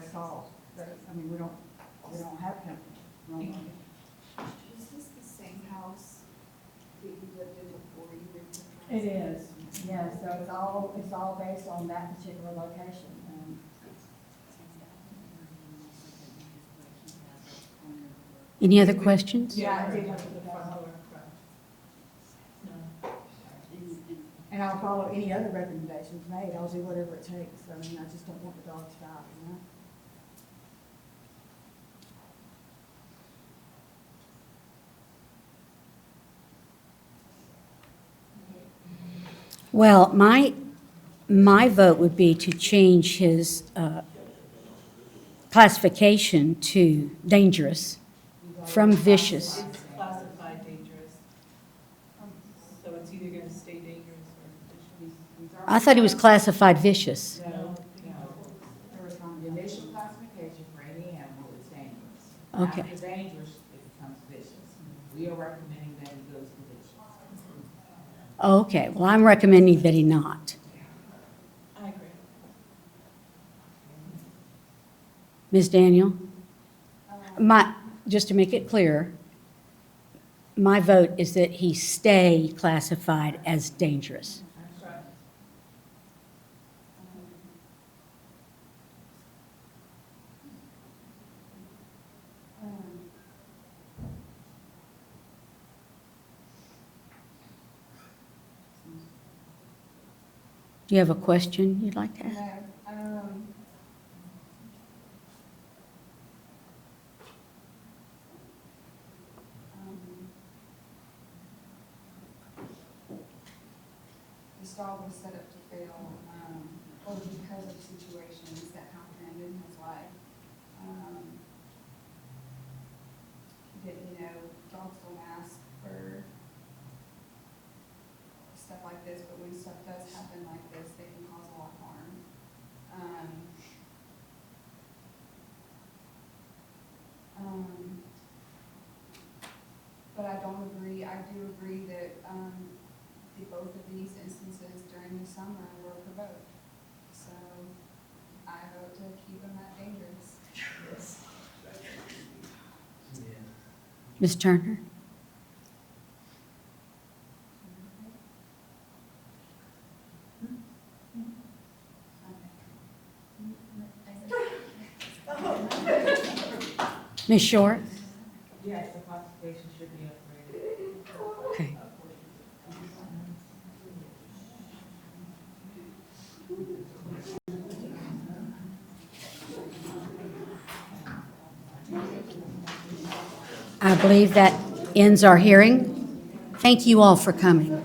that's all. I mean, we don't have him. Is this the same house that you lived in before you moved to? It is, yeah, so it's all based on that particular location. Any other questions? Yeah, I did have to put that on. And I'll follow any other recommendations made, I'll do whatever it takes, I mean, I just don't want the dog to die, you know? Well, my vote would be to change his classification to dangerous from vicious. It's classified dangerous. So it's either gonna stay dangerous or vicious. I thought he was classified vicious. No, no. The initial classification for any animal is dangerous. Okay. After dangerous, it becomes vicious. We are recommending that he goes to vicious. Okay, well, I'm recommending that he not. I agree. Ms. Daniel? Just to make it clear, my vote is that he stay classified as dangerous. That's right. Do you have a question you'd like to ask? No, this dog was set up to fail, or because of situations that happened in his life. Dogs don't ask for stuff like this, but when stuff does happen like this, they can cause a lot of harm. But I don't agree, I do agree that, both of these instances during the summer were provoked. So I vote to keep them that dangerous. Ms. Turner? Ms. Short? Yes, the classification should be upgraded. Okay. I believe that ends our hearing. Thank you all for coming.